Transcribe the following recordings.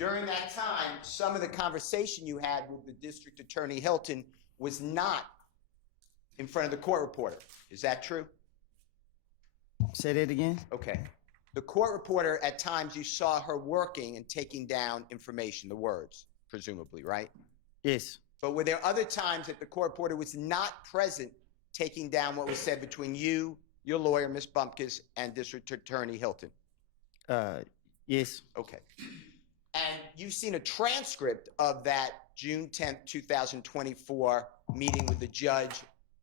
During that time, some of the conversation you had with the District Attorney Hilton was not in front of the court reporter. Is that true? Say that again? Okay. The court reporter, at times you saw her working and taking down information, the words, presumably, right? Yes. But were there other times that the court reporter was not present taking down what was said between you, your lawyer, Ms. Bumpkus, and District Attorney Hilton? Yes. Okay. And you've seen a transcript of that June 10th, 2024 meeting with the judge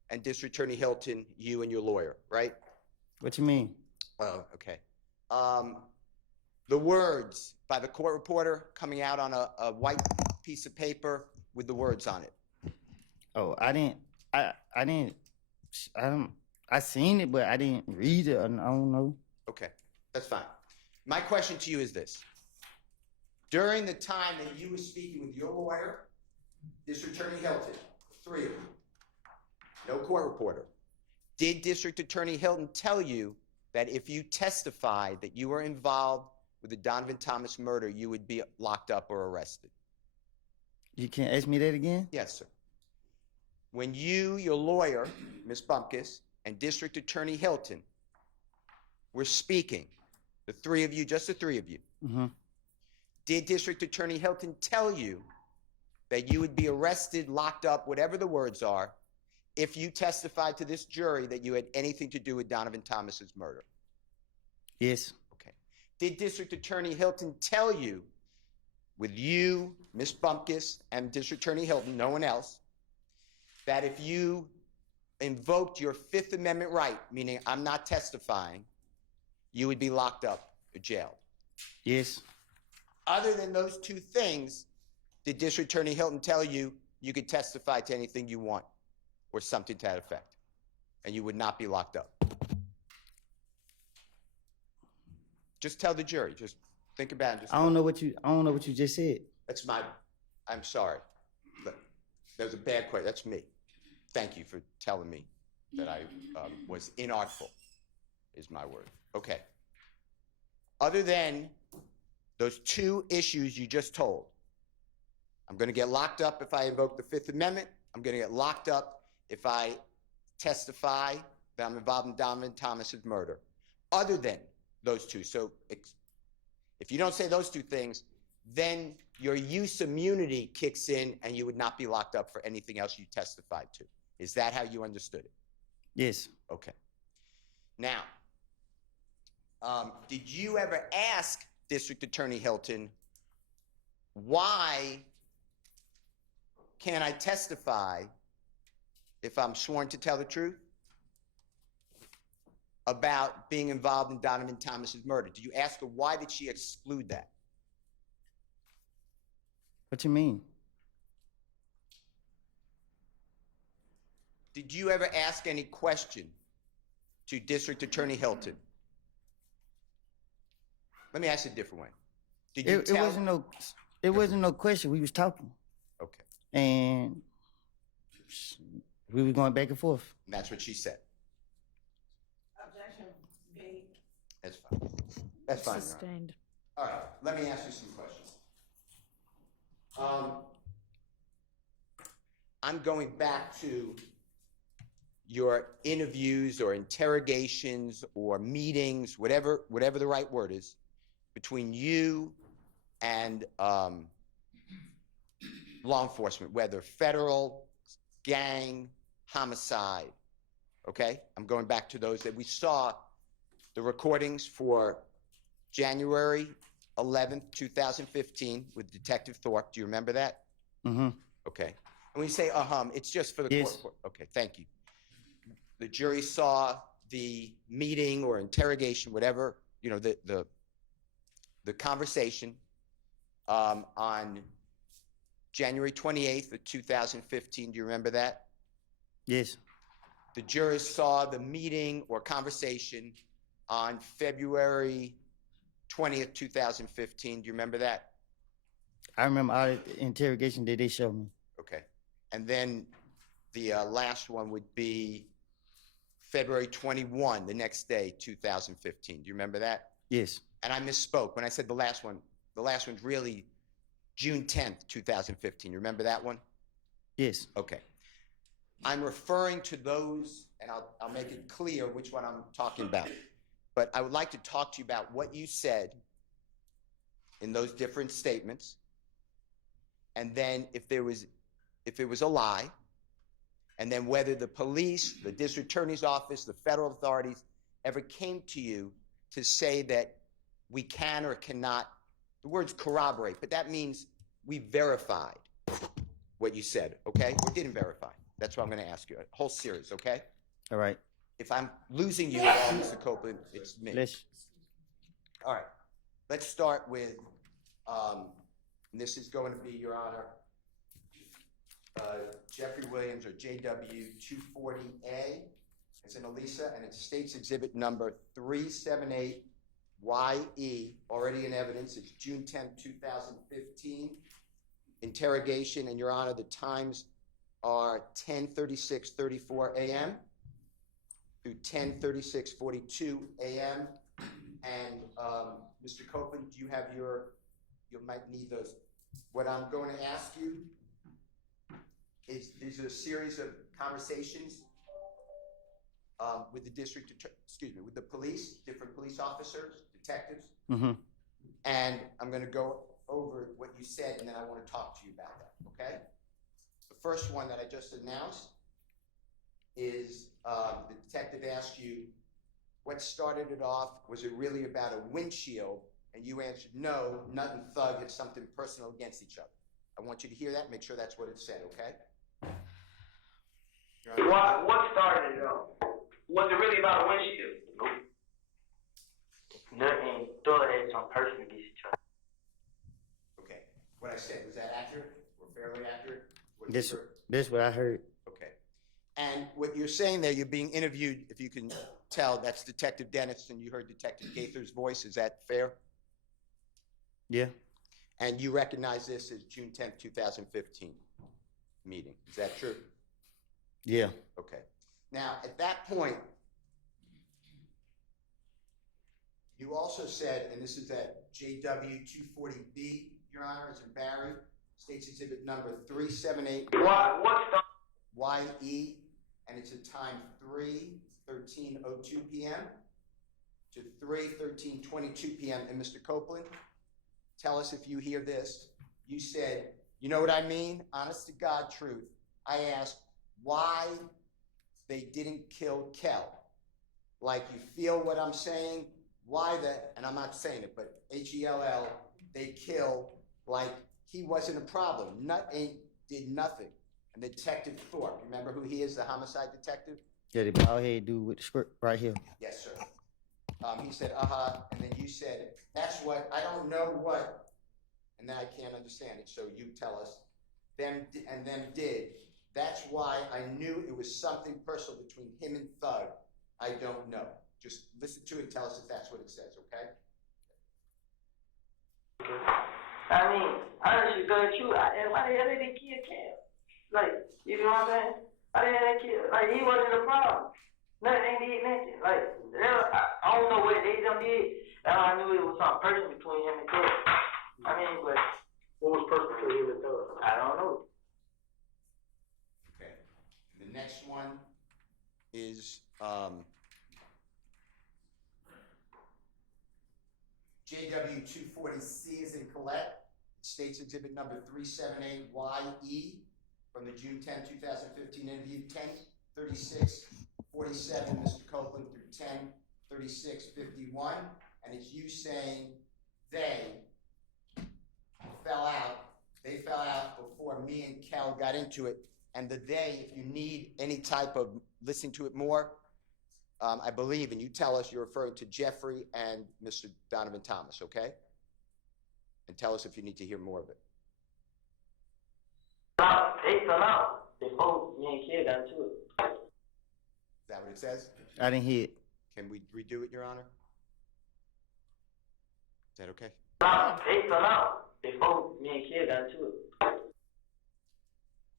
and District Attorney Hilton, you and your lawyer, right? What you mean? Oh, okay. The words by the court reporter coming out on a white piece of paper with the words on it. Oh, I seen it, but I didn't read it. I don't know. Okay, that's fine. My question to you is this. During the time that you were speaking with your lawyer, District Attorney Hilton, three of you, no court reporter, did District Attorney Hilton tell you that if you testified that you were involved with the Donovan Thomas murder, you would be locked up or arrested? You can't ask me that again? Yes, sir. When you, your lawyer, Ms. Bumpkus, and District Attorney Hilton were speaking, the three of you, just the three of you, did District Attorney Hilton tell you that you would be arrested, locked up, whatever the words are, if you testified to this jury that you had anything to do with Donovan Thomas's murder? Yes. Okay. Did District Attorney Hilton tell you, with you, Ms. Bumpkus, and District Attorney Hilton, no one else, that if you invoked your Fifth Amendment right, meaning I'm not testifying, you would be locked up or jailed? Yes. Other than those two things, did District Attorney Hilton tell you you could testify to anything you want or something to that effect, and you would not be locked up? Just tell the jury. Just think about it. I don't know what you just said. I'm sorry. But that was a bad question. That's me. Thank you for telling me that I was inartful, is my word. Okay. Other than those two issues you just told, I'm going to get locked up if I invoke the Fifth Amendment. I'm going to get locked up if I testify that I'm involved in Donovan Thomas's murder. Other than those two. So if you don't say those two things, then your use immunity kicks in and you would not be locked up for anything else you testified to. Is that how you understood it? Yes. Okay. Now, did you ever ask District Attorney Hilton, why can't I testify if I'm sworn to tell the truth about being involved in Donovan Thomas's murder? Did you ask her why did she exclude that? What you mean? Did you ever ask any question to District Attorney Hilton? Let me ask you a different way. Did you It wasn't no question. We was talking. Okay. And we were going back and forth. And that's what she said. Objection. Vague. That's fine. That's fine. Sustained. All right. Let me ask you some questions. I'm going back to your interviews or interrogations or meetings, whatever the right word is, between you and law enforcement, whether federal, gang, homicide, okay? I'm going back to those that we saw the recordings for January 11th, 2015 with Detective Thorpe. Do you remember that? Mm-hmm. Okay. And when you say, it's just for the Yes. court. Okay, thank you. The jury saw the meeting or interrogation, whatever, you know, the conversation on January 28th of 2015. Do you remember that? Yes. The jurors saw the meeting or conversation on February 20th, 2015. Do you remember that? I remember all the interrogation that they showed me. Okay. And then the last one would be February 21, the next day, 2015. Do you remember that? Yes. And I misspoke when I said the last one's really June 10th, 2015. You remember that one? Yes. Okay. I'm referring to those, and I'll make it clear which one I'm talking about. But I would like to talk to you about what you said in those different statements, and then if it was a lie, and then whether the police, the district attorney's office, the federal authorities ever came to you to say that we can or cannot, the words corroborate, but that means we verified what you said, okay? Or didn't verify. That's what I'm going to ask you. A whole series, okay? All right. If I'm losing you at all, Mr. Copeland, it's me. Let's. All right. Let's start with, and this is going to be, Your Honor, Jeffrey Williams, or JW 240A. It's in Elisa, and it's State's Exhibit number 378YE, already in evidence. It's June 10, 2015. Interrogation, and Your Honor, the times are 10:36:34 a.m. through 10:36:42 a.m. And Mr. Copeland, do you have you might need those. What I'm going to ask you is these are a series of conversations with the with the police, different police officers, detectives. Mm-hmm. And I'm going to go over what you said, and then I want to talk to you about that, okay? The first one that I just announced is the detective asked you, what started it off? Was it really about a windshield? And you answered, no, nothing thug, it's something personal against each other. I want you to hear that, make sure that's what it said, okay? What started it off? Was it really about a windshield? Nope. Nothing thug had some personal against each other. Okay, what I said, was that accurate or fairly accurate? This what I heard. Okay. And what you're saying there, you're being interviewed, if you can tell, that's Detective Dennis, and you heard Detective Gaither's voice. Is that fair? Yeah. And you recognize this as June 10th, 2015 meeting. Is that true? Yeah. Okay. Now, at that point, you also said, and this is at JW 240B, Your Honor, it's in Barry, State's Exhibit number 378. What started? YE, and it's at time 3:13:02 p.m. to 3:13:22 p.m. And Mr. Copeland, tell us if you hear this. You said, you know what I mean? Honest to God truth. I asked why they didn't kill Kel. Like, you feel what I'm saying? Why that, and I'm not saying it, but H-E-L-L, they kill like he wasn't a problem. Did nothing. And Detective Thorpe, remember who he is, the homicide detective? Yeah, the bald head dude with the script right here. Yes, sir. He said, and then you said, that's what, I don't know what, and then I can't understand it, so you tell us. Them did. That's why I knew it was something personal between him and Thug. I don't know. Just listen to it and tell us if that's what it says, okay? I mean, honestly, good you. Why the hell did they kill Cam? Like, you know what I'm saying? Why the hell they kill? Like, he wasn't the problem. Nothing did nothing. Like, I don't know what they done did. I knew it was something personal between him and Thug. I mean, but what was personal between him and Thug? I don't know. Okay. The next one is JW 240C is in Colette. State's Exhibit number 378YE from the June 10, 2015 interview, 10:36:47, Mr. Copeland, through 10:36:51. And it's you saying they fell out before me and Kel got into it. And the they, if you need any type of listening to it more, I believe, and you tell us you're referring to Jeffrey and Mr. Donovan Thomas, okay? And tell us if you need to hear more of it. They fell out before me and Kid got into it. Is that what it says? I didn't hear it. Can we redo it, Your Honor? Is that okay? They fell out before me and Kid got into it.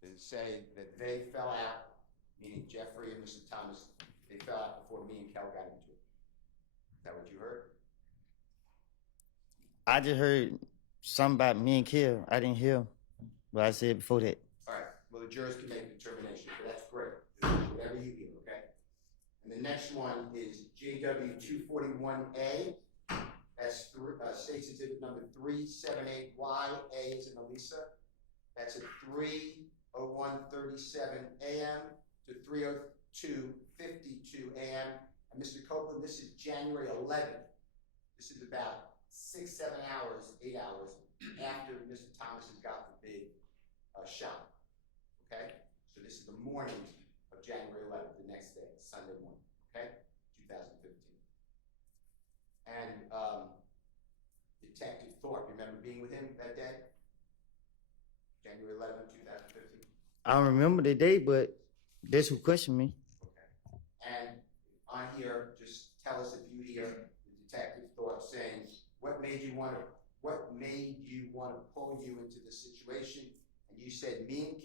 Does it say that they fell out, meaning Jeffrey and Mr. Thomas, they fell out before me and Kel got into it? Is that what you heard? I just heard something about me and Kill. I didn't hear what I said before that. All right, well, the jurors can make a determination, but that's great. Whatever you hear, okay? And the next one is JW 241A. That's State's Exhibit number 378Y. A is in Elisa. That's at 3:01:37 a.m. to 3:02:52 a.m. And Mr. Copeland, this is January 11th. This is about 6, 7 hours, 8 hours after Mr. Thomas has got the big shot. Okay? So this is the morning of January 11th, the next day, Sunday morning. Okay? 2015. And Detective Thorpe, remember being with him that day? January 11th, 2015? I don't remember the day, but that's who questioned me. Okay. And on here, just tell us if you hear the Detective Thorpe saying, what made you want to pull you into this situation? And you said, me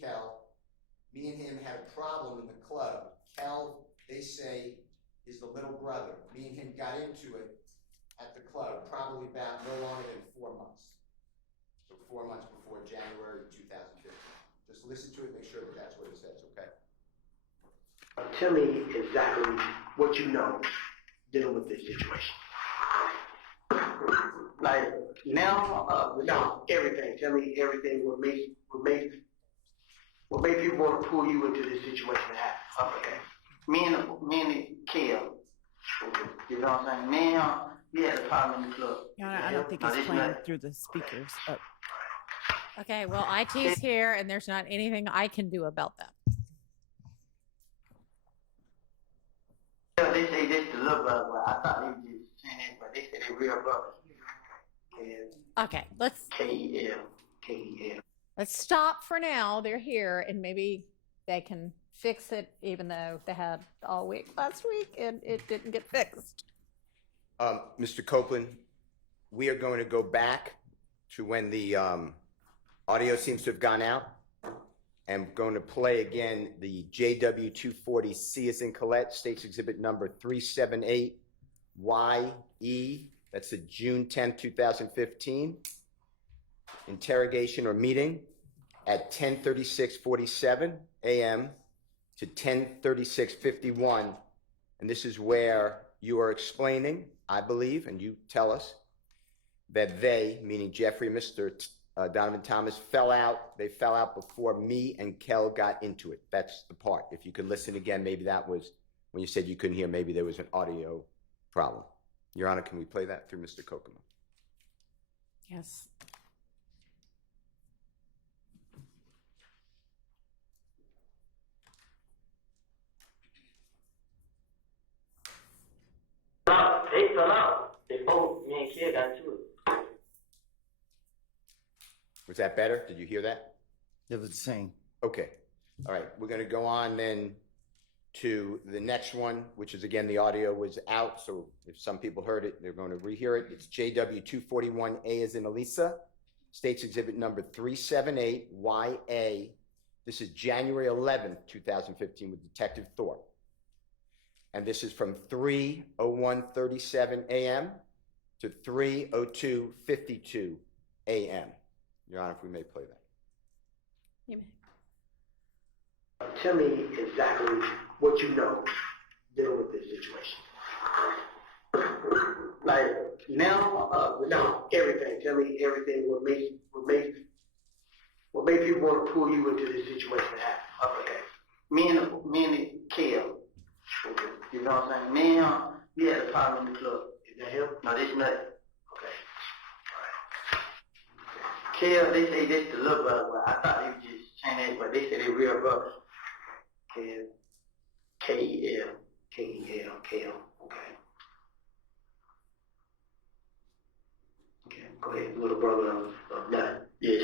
and him had a problem in the club. Kel, they say, is the little brother. Me and him got into it at the club, probably about no longer than 4 months. So 4 months before January 2015. Just listen to it, make sure that that's what it says, okay? Tell me exactly what you know dealing with this situation. Like now, no, everything. Tell me everything. What made people want to pull you into this situation to happen? Okay. Me and Kel. You know what I'm saying? Me and him, we had a problem in the club. I don't think it's playing through the speakers. Oh. Okay, well, IT's here, and there's not anything I can do about that. Yeah, they say this the little brother, but I thought they were just saying it, but they say they real brother. Okay, let's stop for now. They're here, and maybe they can fix it, even though they had all week last week, and it didn't get fixed. Mr. Copeland, we are going to go back to when the audio seems to have gone out. I'm going to play again the JW 240C as in Colette, State's Exhibit number 378YE. That's the June 10th, 2015 interrogation or meeting at 10:36:47 a.m. to 10:36:51. And this is where you are explaining, I believe, and you tell us, that they, meaning Jeffrey and Mr. Donovan Thomas, fell out. They fell out before me and Kel got into it. That's the part. If you could listen again, maybe that was when you said you couldn't hear, maybe there was an audio problem. Your Honor, can we play that through Mr. Kokomo? Yes. They fell out. They both, me and Kid got to it. Was that better? Did you hear that? It was the same. Okay. All right. We're going to go on then to the next one, which is, again, the audio was out. So if some people heard it, they're going to rehear it. It's JW 241A as in Elisa, State's Exhibit number 378YA. This is January 11th, 2015 with Detective Thorpe. And this is from 3:01:37 a.m. to 3:02:52 a.m. Your Honor, if we may play that. You may. Tell me exactly what you know dealing with this situation. Like now, no, everything. Tell me everything. What made people want to pull you into this situation to happen? Okay. Me and Kel. You know what I'm saying? Me and him, we had a problem in the club. Is that him? No, this nothing. Okay. Alright. Kel, they say this the little brother, but I thought they were just saying that, but they say they real brother. Kel. K-E-L. K-E-L. Kel. Okay. Okay, go ahead. Little brother of nothing. Yes.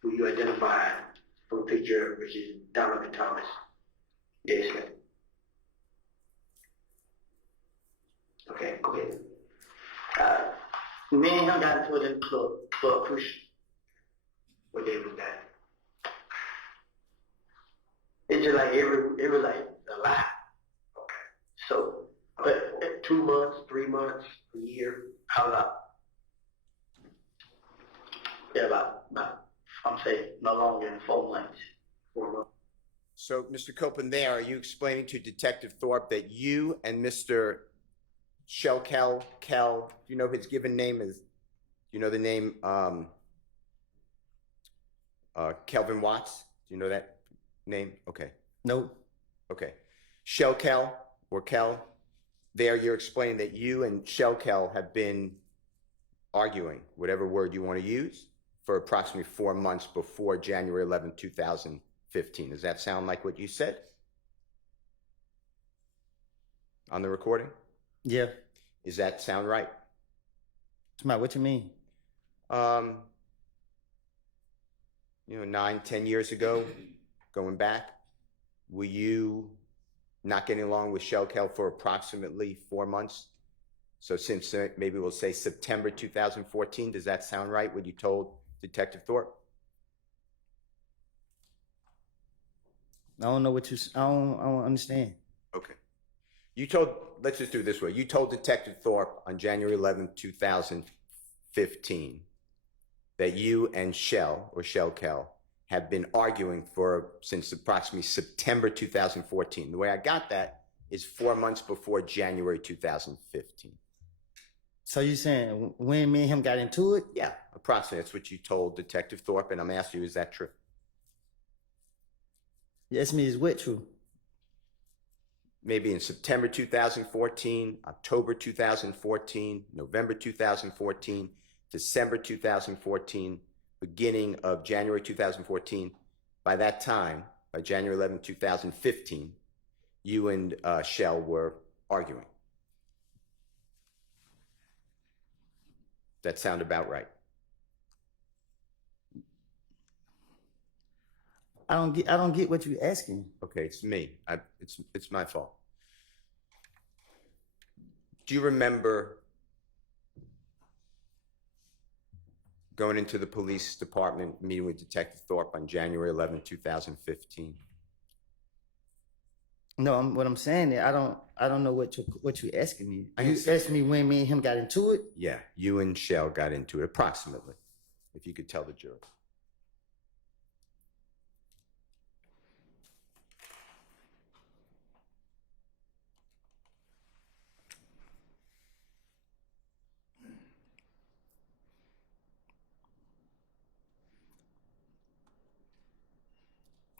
Who you identified from a picture, which is Donovan Thomas. Yes, sir. Okay, go ahead. Me and him got into it in the club push. What day was that? It's just like it was like a lot. Okay. So, but 2 months, 3 months, a year, how long? Yeah, about I'm saying no longer than 4 months. 4 months. So, Mr. Copeland, there, are you explaining to Detective Thorpe that you and Mr. Kell, you know his given name is, you know the name, Kelvin Watts? Do you know that name? Okay. Nope. Okay. Kell or Kell, there you're explaining that you and Kell have been arguing, whatever word you want to use, for approximately 4 months before January 11, 2015. Does that sound like what you said on the recording? Yeah. Does that sound right? Smart, what you mean? 9-10 years ago, going back, were you not getting along with Kell for approximately 4 months? So since maybe we'll say September 2014, does that sound right, what you told Detective Thorpe? I don't know what I don't understand. Okay. Let's just do it this way. You told Detective Thorpe on January 11, 2015 that you and Kell have been arguing since approximately September 2014. The way I got that is 4 months before January 2015. So you saying when me and him got into it? Yeah, approximately. That's what you told Detective Thorpe, and I'm asking you, is that true? Yes, me is what true? Maybe in September 2014, October 2014, November 2014, December 2014, beginning of January 2014. By that time, by January 11, 2015, you and Kell were arguing. That sound about right? I don't get what you're asking. Okay, it's me. It's my fault. Do you remember going into the police department, meeting with Detective Thorpe on January 11, 2015? No, what I'm saying is I don't know what you're asking me. You asking me when me and him got into it? Yeah, you and Kell got into it, approximately, if you could tell the jury.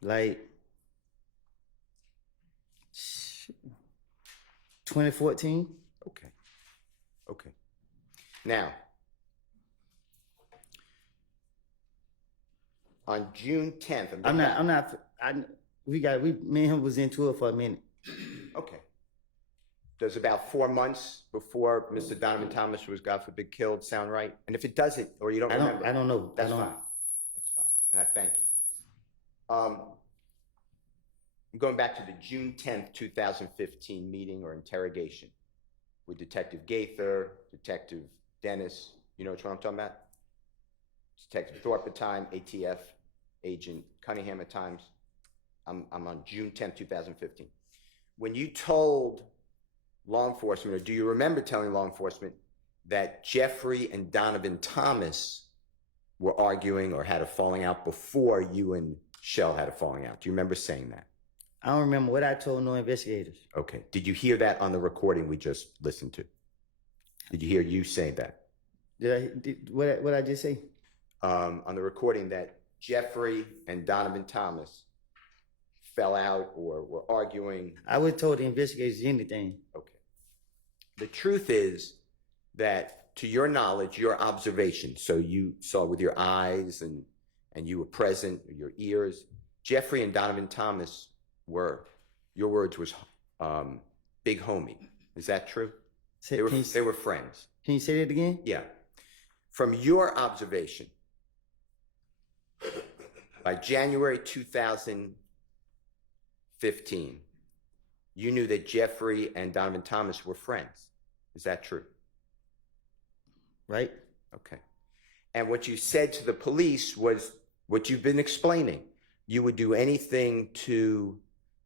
Like 2014. Okay. Now, on June 10th, me and him was into it for a minute. Okay. Does about 4 months before Mr. Donovan Thomas was, God forbid, killed sound right? And if it doesn't, or you don't remember, I don't know. That's fine. That's fine. And I thank you. I'm going back to the June 10th, 2015 meeting or interrogation with Detective Gaither, Detective Dennis. You know which one I'm talking about? Detective Thorpe at time, ATF Agent Cunningham at times. I'm on June 10th, 2015. When you told law enforcement, or do you remember telling law enforcement that Jeffrey and Donovan Thomas were arguing or had a falling out before you and Kell had a falling out? Do you remember saying that? I don't remember what I told no investigators. Okay. Did you hear that on the recording we just listened to? Did you hear you say that? What I just say? On the recording that Jeffrey and Donovan Thomas fell out or were arguing. I would have told the investigators anything. Okay. The truth is that, to your knowledge, your observation, so you saw with your eyes and you were present, your ears, Jeffrey and Donovan Thomas were, your words was, big homie. Is that true? They were friends. Can you say that again? Yeah. From your observation, by January 2015, you knew that Jeffrey and Donovan Thomas were friends. Is that true? Right. Okay. And what you said to the police was what you've been explaining. You would do anything to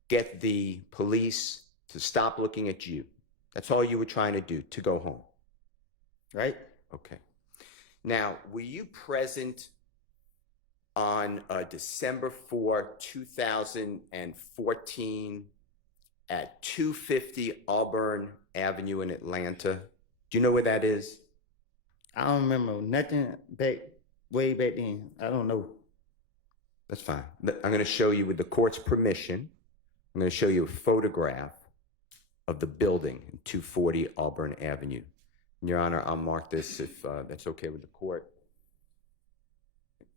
get the police to stop looking at you. That's all you were trying to do, to go home. Right. Okay. Now, were you present on December 4, 2014 at 250 Auburn Avenue in Atlanta. Do you know where that is? I don't remember nothing way back then. I don't know. That's fine. I'm going to show you, with the court's permission, I'm going to show you a photograph of the building in 240 Auburn Avenue. Your Honor, I'll mark this if that's okay with the court.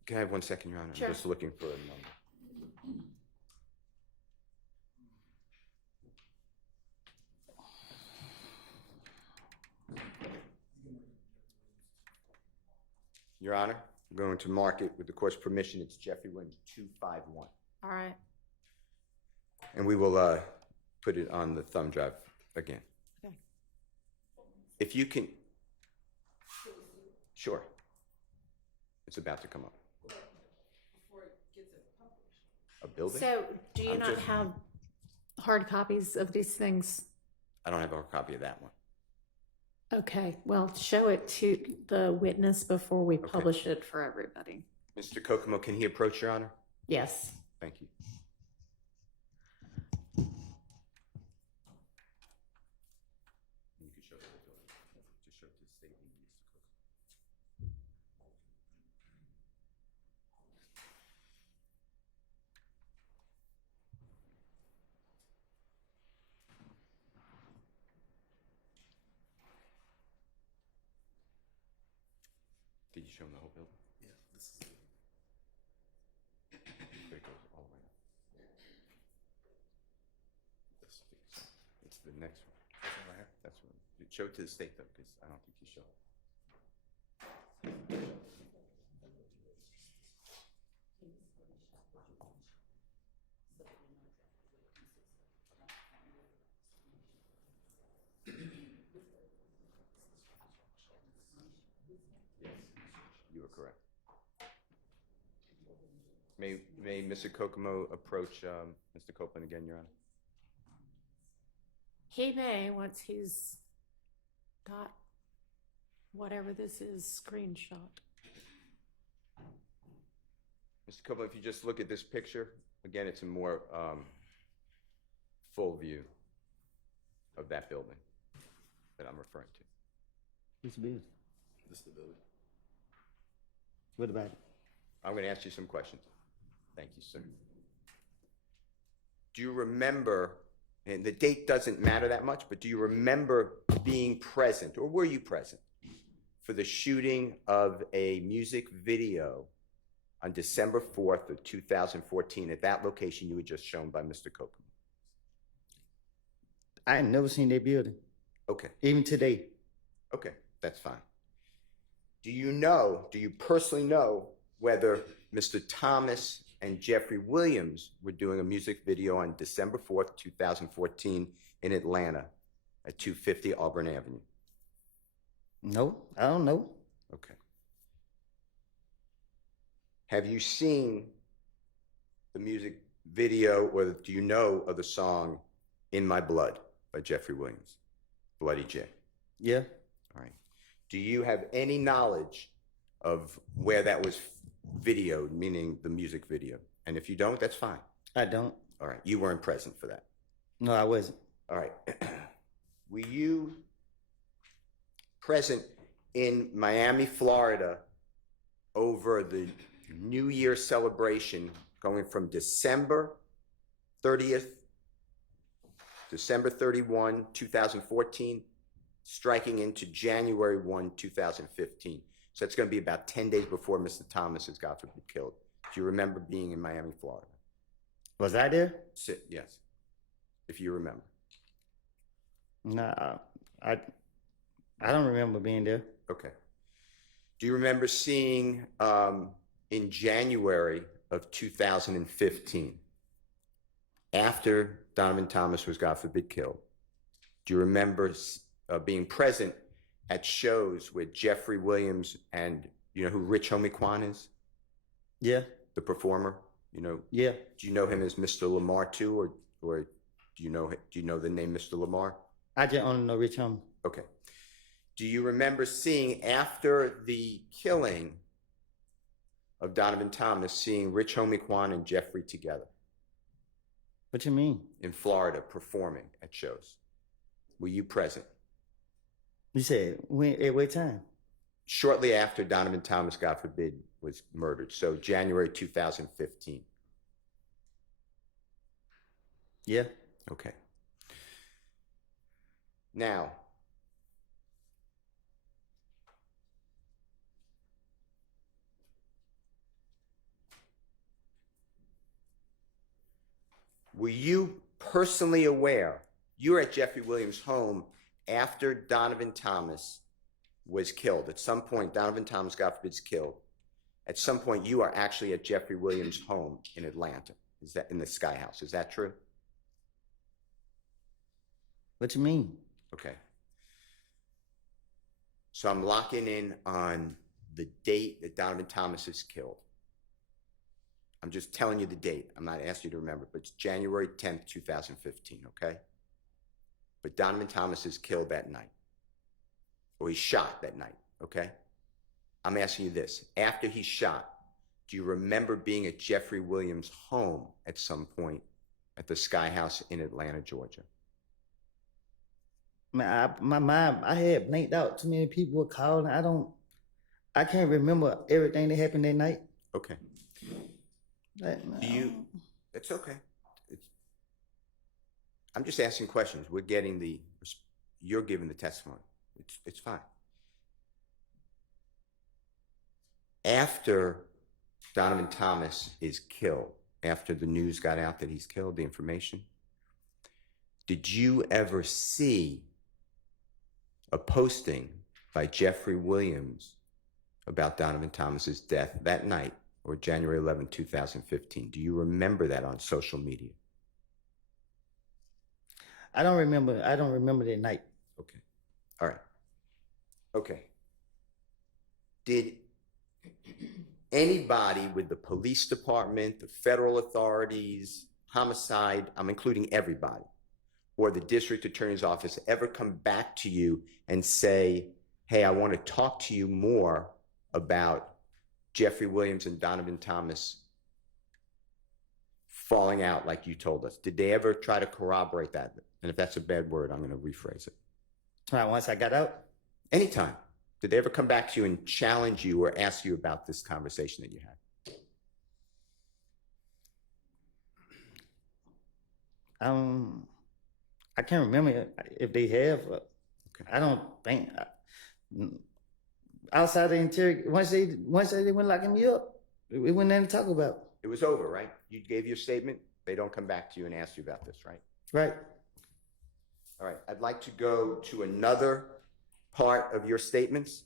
Can I have 1 second, Your Honor? Sure. I'm just looking for a number. Your Honor, I'm going to mark it with the court's permission. It's Jeffrey Williams, 251. All right. And we will put it on the thumb drive again. Okay. If you can, sure. It's about to come up. A building? So, do you I'm not just- have hard copies of these things? I don't have a copy of that one. Okay, well, show it to the witness before we publish it for everybody. Mr. Kokomo, can he approach, Your Honor? Yes. Thank you. You can show the building. Just show it to the state, Mr. Kokomo. Did you show him the whole building? Yeah, this is it. It goes all the way up. It's the next one. This one right here. That's what. Show it to the state though, because I don't think you show it. Yes, you are correct. May Mr. Kokomo approach Mr. Copeland again, Your Honor? He may, once he's got whatever this is screenshot. Mr. Copeland, if you just look at this picture, again, it's a more full view of that building that I'm referring to. What's the business? This is the building. What about it? I'm going to ask you some questions. Thank you, sir. Do you remember, and the date doesn't matter that much, but do you remember being present, or were you present, for the shooting of a music video on December 4th of 2014 at that location you were just shown by Mr. Copeland? I ain't never seen that building, Okay, even today. okay, that's fine. Do you personally know whether Mr. Thomas and Jeffrey Williams were doing a music video on December 4th, 2014 in Atlanta at 250 Auburn Avenue? No, I don't know. Okay. Have you seen the music video, or do you know of the song In My Blood by Jeffrey Williams, Bloody J? Yeah, All right. Do you have any knowledge of where that was videoed, meaning the music video? And if you don't, that's fine. I don't. All right. You weren't present for that. No, I wasn't. All right. Were you present in Miami, Florida over the New Year celebration going from December 30th, December 31, 2014, striking into January 1, 2015? So that's going to be about 10 days before Mr. Thomas is, God forbid, killed. Do you remember being in Miami, Florida? Was I there? Yes, if you remember. Nah, I don't remember being there. Okay. Do you remember seeing in January of 2015, after Donovan Thomas was, God forbid, killed, do you remember being present at shows with Jeffrey Williams and, you know who Rich Homie Quan is? Yeah, The performer? You know, yeah. do you know him as Mr. Lamar too, or do you know the name Mr. Lamar? I just only know Rich Homie. Okay. Do you remember seeing, after the killing, of Donovan Thomas seeing Rich Homie Quan and Jeffrey together What you mean? in Florida performing at shows. Were you present? You said when? At what time? Shortly after Donovan Thomas, God forbid, was murdered. So January 2015. Yeah. Okay. Now, were you personally aware? You were at Jeffrey Williams' home after Donovan Thomas was killed. At some point, Donovan Thomas, God forbid, is killed. At some point, you are actually at Jeffrey Williams' home in Atlanta. Is that in the Sky House? Is that true? What you mean? Okay. So I'm locking in on the date that Donovan Thomas is killed. I'm just telling you the date. I'm not asking you to remember, but it's January 10th, 2015, okay? But Donovan Thomas is killed that night. Or he's shot that night, okay? I'm asking you this. After he's shot, do you remember being at Jeffrey Williams' home at some point at the Sky House in Atlanta, Georgia? Man, my mind, I had blanked out. Too many people were calling. I can't remember everything that happened that night. Okay. Like, Do you? It's okay. I'm just asking questions. We're getting the. You're giving the testimony. It's fine. After Donovan Thomas is killed, after the news got out that he's killed, the information, did you ever see a posting by Jeffrey Williams about Donovan Thomas's death that night, or January 11, 2015? Do you remember that on social media? I don't remember that night. Okay. All right. Okay. Did anybody with the police department, the federal authorities, homicide, I'm including everybody, or the district attorney's office ever come back to you and say, hey, I want to talk to you more about Jeffrey Williams and Donovan Thomas falling out like you told us? Did they ever try to corroborate that? And if that's a bad word, I'm going to rephrase it. Once I got out? Anytime. Did they ever come back to you and challenge you or ask you about this conversation that you had? I can't remember if they have. Okay. I don't think. Outside the interrogation, once they went locking me up, we wasn't nothing to talk about. It was over, right? You gave your statement. They don't come back to you and ask you about this, right? Right. All right. I'd like to go to another part of your statements.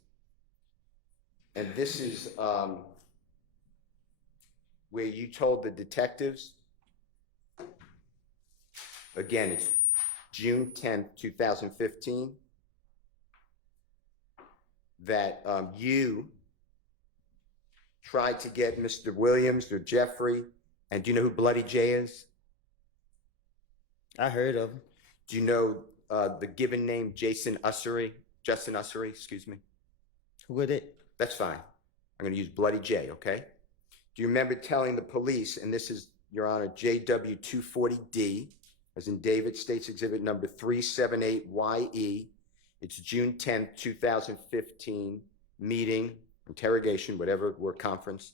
And this is where you told the detectives, again, it's June 10th, 2015, that you tried to get Mr. Williams or Jeffrey, and do you know who Bloody J is? I heard of him. Do you know the given name Justin Ussery, excuse me? Who was it? That's fine. I'm going to use Bloody J, okay? Do you remember telling the police, and this is, Your Honor, JW240D, as in David States Exhibit number 378YE, it's June 10th, 2015, meeting, interrogation, whatever, work conference,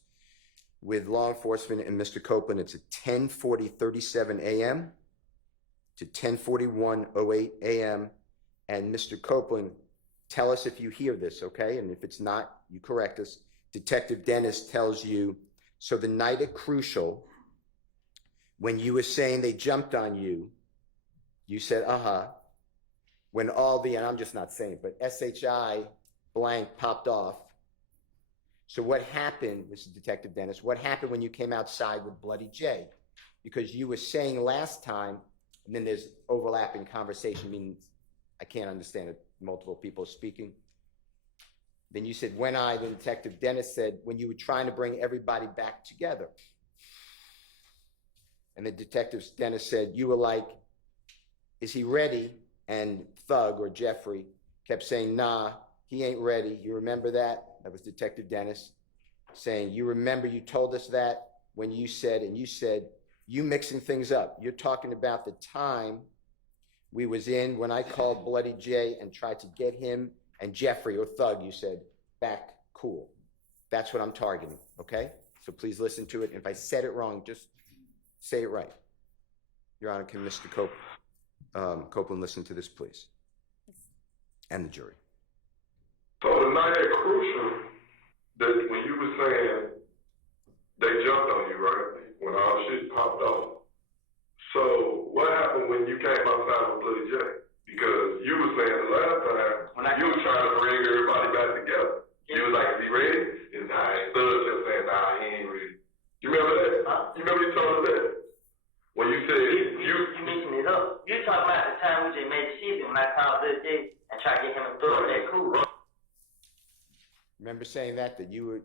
with law enforcement and Mr. Copeland. It's at 10:40:37 a.m. to 10:41:08 a.m. And Mr. Copeland, tell us if you hear this, okay? And if it's not, you correct us. Detective Dennis tells you, so the night at Crucial, when you were saying they jumped on you, you said, when all the, and I'm just not saying, but SHI blank popped off. So what happened, this is Detective Dennis, what happened when you came outside with Bloody J? Because you were saying last time, and then there's overlapping conversation, meaning I can't understand it, multiple people speaking. Then you said, then Detective Dennis said, when you were trying to bring everybody back together. And the Detective Dennis said, you were like, is he ready? And Thug, or Jeffrey, kept saying, nah, he ain't ready. You remember that? That was Detective Dennis. saying, you remember you told us that when you said, you mixing things up. You're talking about the time we was in when I called Bloody J and tried to get him and Jeffrey or Thug, you said, back cool. That's what I'm targeting, okay? So please listen to it. If I said it wrong, just say it right. Your Honor, can Mr. Copeland listen to this, please? And the jury. So the night at Crucial, that when you were saying they jumped on you, right? When all the shit popped off. So what happened when you came outside with Bloody J? Because you were saying the last time you were trying to bring everybody back together. You was like, is he ready? And I ain't stood just saying, nah, he ain't ready. You remember that? Huh? You remember you told us that? When you said You mixing it up. You talking about the time we just made the shit when I called Bloody J and tried to get him to throw that cool. Remember saying that you were,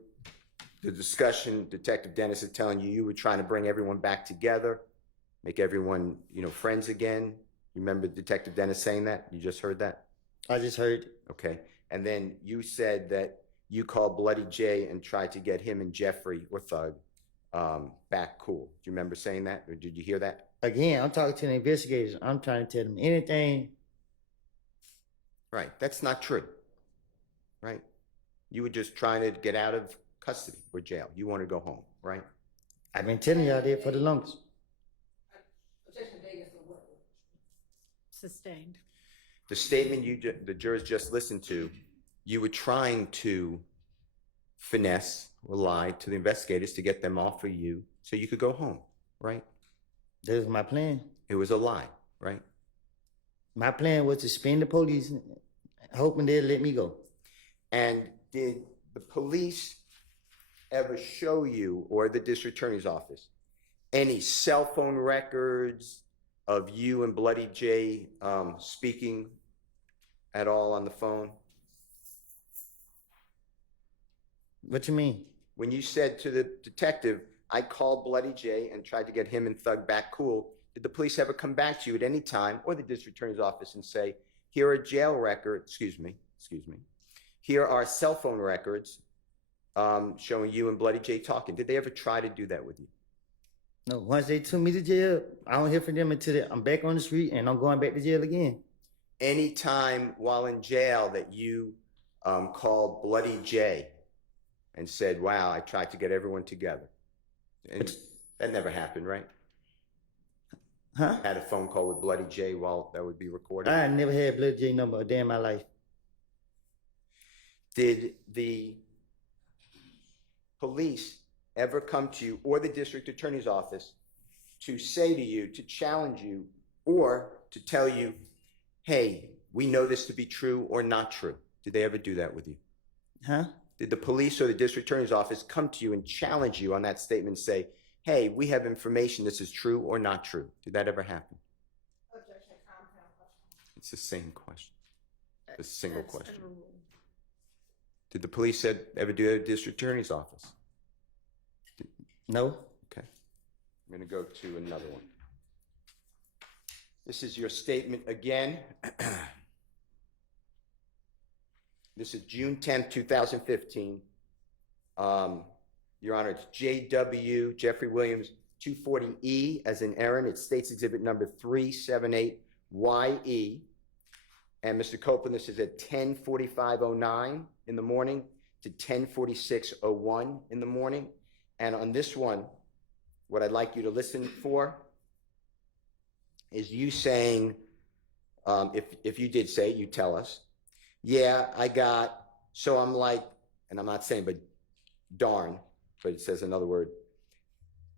the discussion, Detective Dennis is telling you, you were trying to bring everyone back together, make everyone, friends again. You remember Detective Dennis saying that? You just heard that? I just heard. Okay. And then you said that you called Bloody J and tried to get him and Jeffrey or Thug back cool. Do you remember saying that? Or did you hear that? Again, I'm talking to the investigators. I'm trying to tell them anything. Right. That's not true. Right. You were just trying to get out of custody or jail. You want to go home, right? I've been telling y'all that for the longest. Objection, Vegas, the word. Sustained. The statement the jurors just listened to, you were trying to finesse or lie to the investigators to get them off of you so you could go home, right? That was my plan. It was a lie, right? My plan was to spin the police, hoping they'd let me go. And did the police ever show you, or the district attorney's office, any cell phone records of you and Bloody J speaking at all on the phone? What you mean? When you said to the detective, I called Bloody J and tried to get him and Thug back cool, did the police ever come back to you at any time, or the district attorney's office, and say, here are jail records, excuse me, here are cell phone records showing you and Bloody J talking? Did they ever try to do that with you? No, once they took me to jail, I don't hear from them until I'm back on the street and I'm going back to jail again. Any time while in jail that you called Bloody J and said, wow, I tried to get everyone together. And that never happened, right? Huh? Had a phone call with Bloody J while that would be recorded? I never had Bloody J number a day in my life. Did the police ever come to you or the district attorney's office to say to you, to challenge you, or to tell you, hey, we know this to be true or not true? Did they ever do that with you? Huh? Did the police or the district attorney's office come to you and challenge you on that statement and say, hey, we have information, this is true or not true? Did that ever happen? Objection, compound question. It's the same question. The single That's question. overruled. Did the police ever do that at the district attorney's office? No. Okay. I'm going to go to another one. This is your statement again. This is June 10th, 2015. Your Honor, it's JW, Jeffrey Williams, 240E as in Aaron. It states exhibit number 378YE. And Mr. Copeland, this is at 10:45:09 in the morning to 10:46:01 in the morning. And on this one, what I'd like you to listen for is you saying, if you did say it, you tell us, yeah, so I'm like, and I'm not saying, but darn, but it says another word,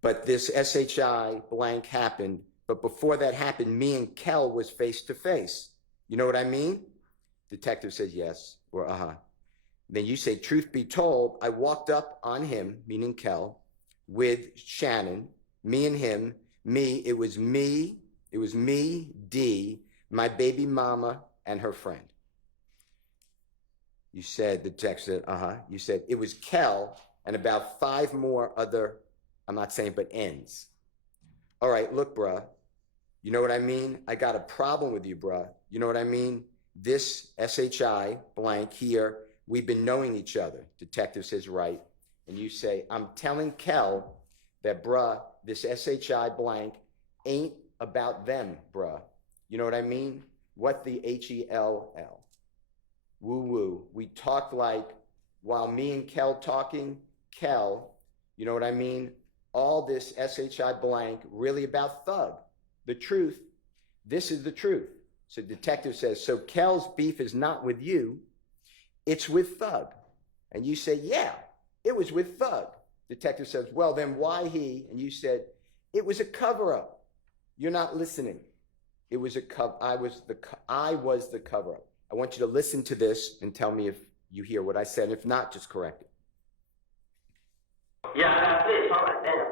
but this SHI blank happened, but before that happened, me and Kel was face to face. You know what I mean? Detective says yes, or Then you say, truth be told, I walked up on him, meaning Kel, with Shannon, me and him, it was me, D, my baby mama, and her friend. You said, the text said, You said, it was Kel and about 5 more other, I'm not saying, but ends. All right, look, bruh, you know what I mean? I got a problem with you, bruh. You know what I mean? This SHI blank here, we've been knowing each other. Detective says, right. and you say, I'm telling Kel that, bruh, this SHI blank ain't about them, bruh. You know what I mean? What the HELL? Woo woo. We talked like, while me and Kel talking, Kel, you know what I mean? All this SHI blank really about Thug. The truth, this is the truth. So detective says, so Kel's beef is not with you, it's with Thug. And you say, yeah, it was with Thug. Detective says, well, then why he? And you said, it was a cover-up. You're not listening. It was a I was the cover-up. I want you to listen to this and tell me if you hear what I said. If not, just correct it. Yeah, I said something like that.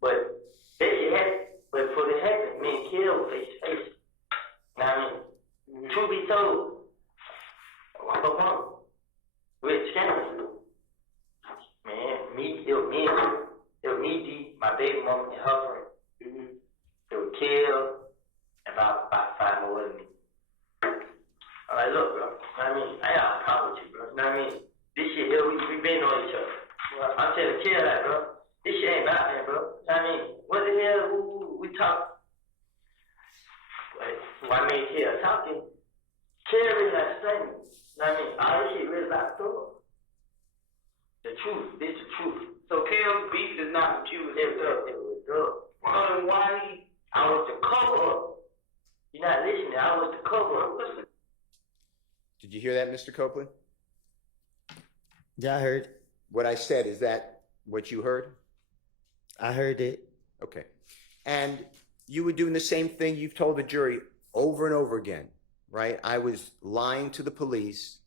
But that shit happened. But for this happen, me and Kill face to face. Now I mean, truth be told, I'm a punk. With scandal. Man, it was me, D, my baby mama, and her friend. It was Kill, and about 5 more with me. I'm like, look, bro, I mean, I got a problem with you, bro. You know what I mean? This shit here, we been on each other. I'm telling Kill that, bro. This shit ain't about that, bro. You know what I mean? What the hell, we talk. Why me and Kill talking? Kill really not saying. You know what I mean? All this shit really about Thug. The truth, this is the truth. So Kale's beef is not with you, it was Thug. Why? I was the cover up. You're not listening, I was the cover up. Listen. Did you hear that, Mr. Copeland? Yeah, I heard. What I said, is that what you heard? I heard it. Okay. And you were doing the same thing you've told the jury over and over again, right? I was lying to the police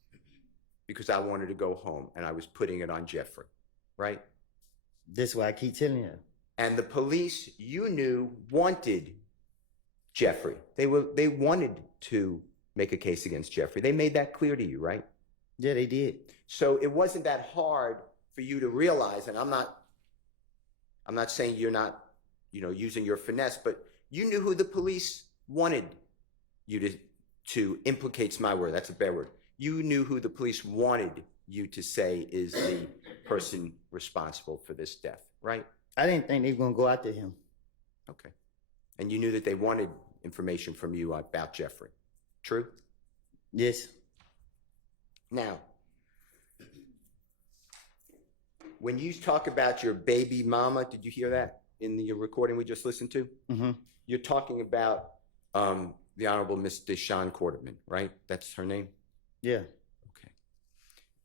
because I wanted to go home, and I was putting it on Jeffrey, right? That's why I keep telling you. And the police, you knew, wanted Jeffrey. They wanted to make a case against Jeffrey. They made that clear to you, right? Yeah, they did. So it wasn't that hard for you to realize, and I'm not saying you're not, using your finesse, but you knew who the police wanted you to implicate's my word, that's a bad word. You knew who the police wanted you to say is the person responsible for this death, right? I didn't think they were going to go after him. Okay. And you knew that they wanted information from you about Jeffrey. True? Yes. Now, when you talk about your baby mama, did you hear that in the recording we just listened to? Mm-hmm. You're talking about the Honorable Miss Deshawn Quarterman, right? That's her name? Yeah. Okay.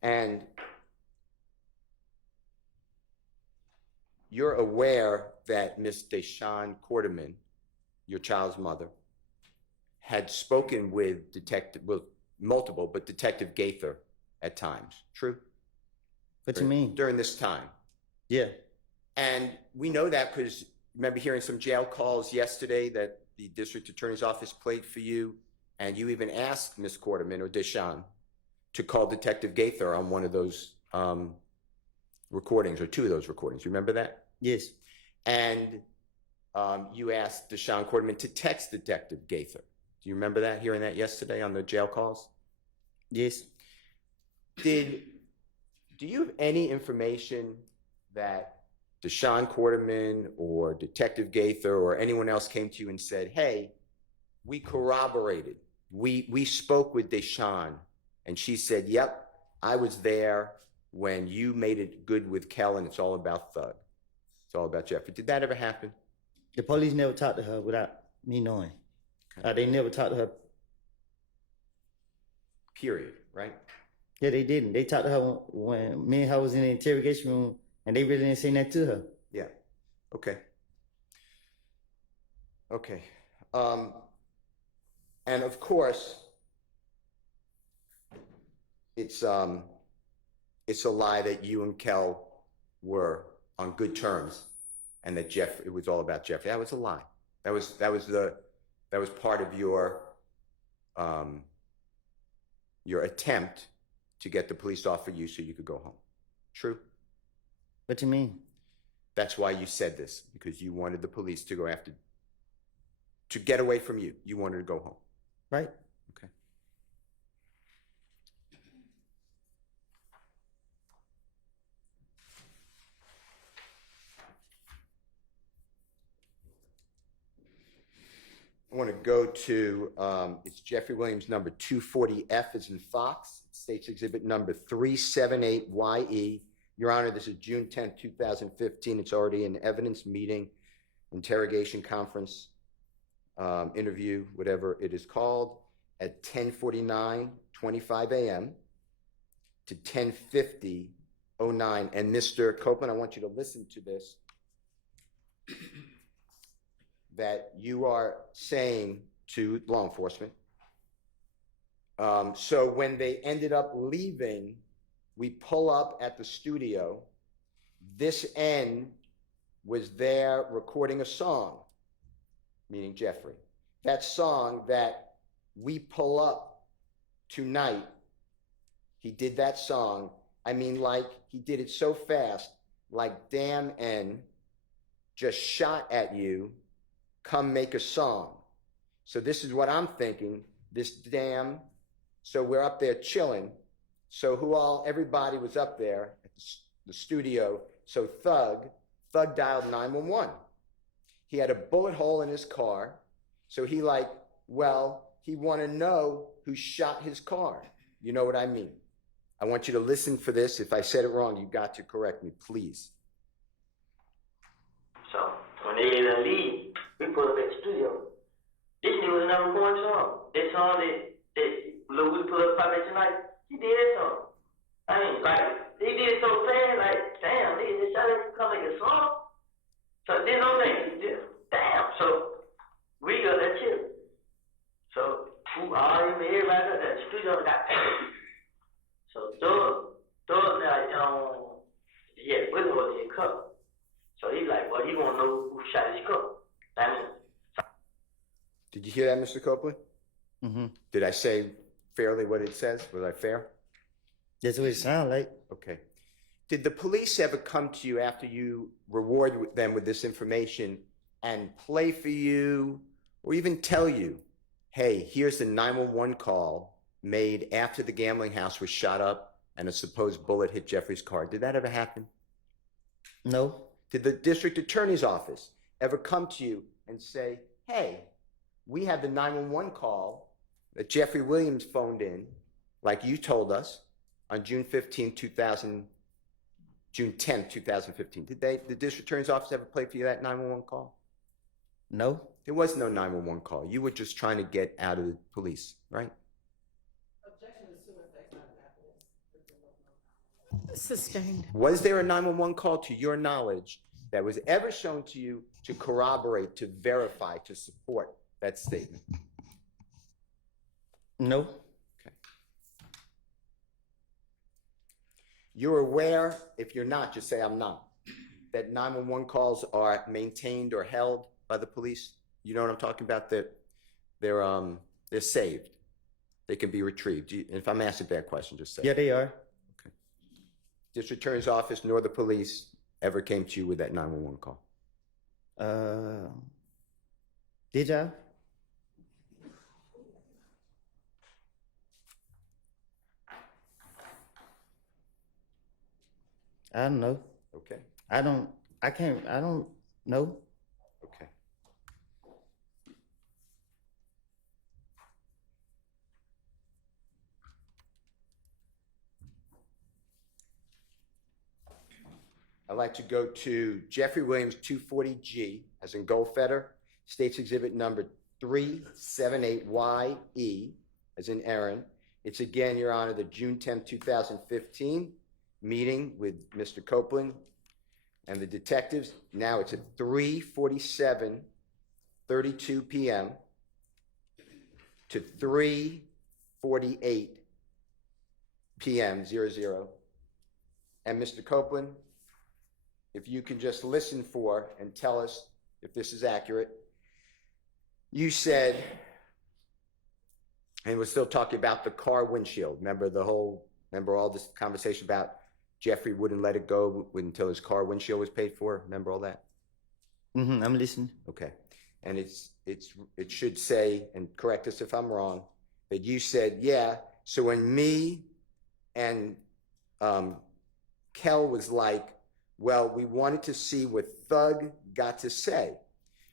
And you're aware that Miss Deshawn Quarterman, your child's mother, had spoken with multiple, but Detective Gaither at times. True? What you mean? During this time. Yeah. And we know that because remember hearing some jail calls yesterday that the district attorney's office played for you, and you even asked Miss Quarterman or Deshawn to call Detective Gaither on one of those recordings, or two of those recordings. You remember that? Yes. And you asked Deshawn Quarterman to text Detective Gaither. Do you remember that, hearing that yesterday on the jail calls? Yes. Do you have any information that Deshawn Quarterman or Detective Gaither or anyone else came to you and said, hey, we corroborated, we spoke with Deshawn, and she said, yep, I was there when you made it good with Kel, and it's all about Thug. It's all about Jeffrey. Did that ever happen? The police never talked to her without me knowing. Okay. They never talked to her. Period, right? Yeah, they didn't. They talked to her when me and her was in the interrogation room, and they really didn't say that to her. Yeah. Okay. Okay. And of course, it's a lie that you and Kel were on good terms, and that it was all about Jeffrey. That was a lie. That was part of your attempt to get the police off of you so you could go home. True? What you mean? That's why you said this, because you wanted the police to go to get away from you. You wanted to go home. Right. Okay. I want to go to, it's Jeffrey Williams number 240F as in Fox, State's Exhibit number 378YE. Your Honor, this is June 10th, 2015. It's already an evidence meeting, interrogation conference, interview, whatever it is called, at 10:49:25 a.m. to 10:50:09. And Mr. Copeland, I want you to listen to this, that you are saying to law enforcement. So when they ended up leaving, we pull up at the studio. This end was there recording a song, meaning Jeffrey. That song that we pull up tonight, he did that song. I mean, like, he did it so fast, like, damn N just shot at you, come make a song. So this is what I'm thinking, this damn, so we're up there chilling. So everybody was up there at the studio. So Thug dialed 911. He had a bullet hole in his car. So he he want to know who shot his car. You know what I mean? I want you to listen for this. If I said it wrong, you got to correct me, please. So when they leave, we pull up at the studio. This nigga was number one song. That song that Lil Woody put up probably tonight, he did that song. I mean, like, he did it so fast, like, damn, nigga just shot him to come make a song. So there's no thing. Damn. So we got that chill. So everybody at the studio got paid. So Doug now, yeah, we was in cup. So he's like, well, he wanna know who shot his cup. Did you hear that, Mr. Copeland? Mm-hmm. Did I say fairly what it says? Was I fair? That's what it sounds like. Okay. Did the police ever come to you after you reward them with this information and play for you or even tell you, hey, here's the 911 call made after the gambling house was shot up and a supposed bullet hit Jeffrey's car? Did that ever happen? No. Did the district attorney's office ever come to you and say, hey, we have the 911 call that Jeffrey Williams phoned in, like you told us, on June 10th, 2015. Did the district attorney's office ever play for you that 911 call? No. There was no 911 call. You were just trying to get out of the police, right? Objection to suicide evidence. Sustained. Was there a 911 call, to your knowledge, that was ever shown to you to corroborate, to verify, to support that statement? No. Okay. You're aware, if you're not, just say I'm not, that 911 calls are maintained or held by the police? You know what I'm talking about? That they're saved. They can be retrieved. If I'm asking that question, just say. Yeah, they are. Okay. District Attorney's Office nor the police ever came to you with that 911 call? Did y'all? I don't know. Okay. I don't know. Okay. I'd like to go to Jeffrey Williams 240G, as in Goldfeder, State's Exhibit number 378YE, as in Aaron. It's again, Your Honor, the June 10th, 2015 meeting with Mr. Copeland and the detectives. Now it's at 3:47:32 p.m. to 3:48 p.m. 00. And Mr. Copeland, if you can just listen for and tell us if this is accurate. You said, and we're still talking about the car windshield. Remember all this conversation about Jeffrey wouldn't let it go until his car windshield was paid for? Remember all that? Mm-hmm, I'm listening. Okay. And it should say, and correct us if I'm wrong, that you said, yeah, so when me and Kel was like, well, we wanted to see what Thug got to say.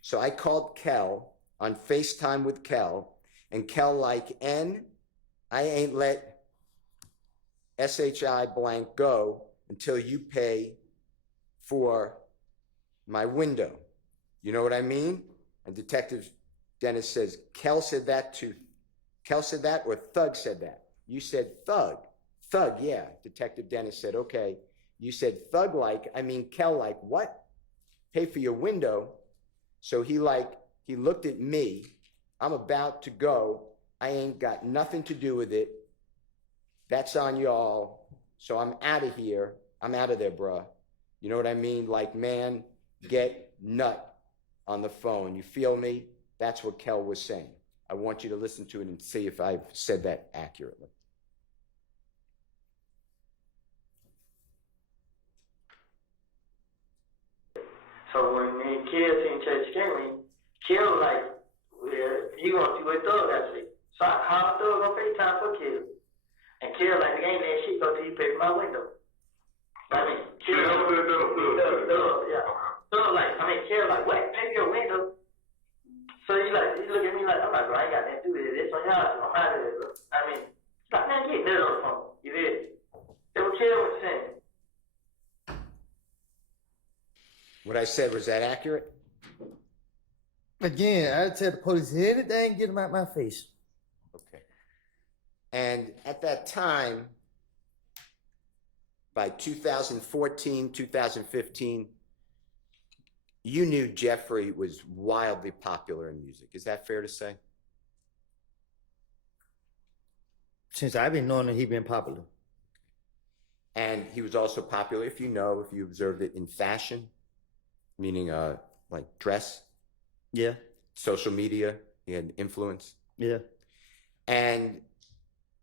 So I called Kel on FaceTime with Kel, and Kel like, N, I ain't let SHI blank go until you pay for my window. You know what I mean? And Detective Dennis says, Kel said that or Thug said that? You said Thug. Thug, yeah. Detective Dennis said, okay. You said Thug like, I mean Kel like, what? Pay for your window. So he looked at me. I'm about to go. I ain't got nothing to do with it. That's on y'all. So I'm out of here. I'm out of there, bruh. You know what I mean? Like, man, get nut on the phone. You feel me? That's what Kel was saying. I want you to listen to it and see if I've said that accurately. So when me and Kill seen Church Henry, Kill like, well, you gonna see what Thug got to say. So I called Thug on FaceTime for Kill. And Kill like, nigga, ain't that shit go till you pay for my window. I mean, Kill, yeah. Thug like, Kill like, what? Pay for your window? So he look at me like, I'm like, bro, I ain't got nothing to do with it. It's on y'all, so I'm out of there, bro. I mean, he's like, man, get that on the phone. You did. That's what Kill was saying. What I said, was that accurate? Again, I tell the police anything, get them out my face. Okay. And at that time, by 2014, 2015, you knew Jeffrey was wildly popular in music. Is that fair to say? Since I've been knowing that he's been popular. And he was also popular, if you observed it, in fashion, meaning like dress. Yeah. Social media, he had influence. Yeah. And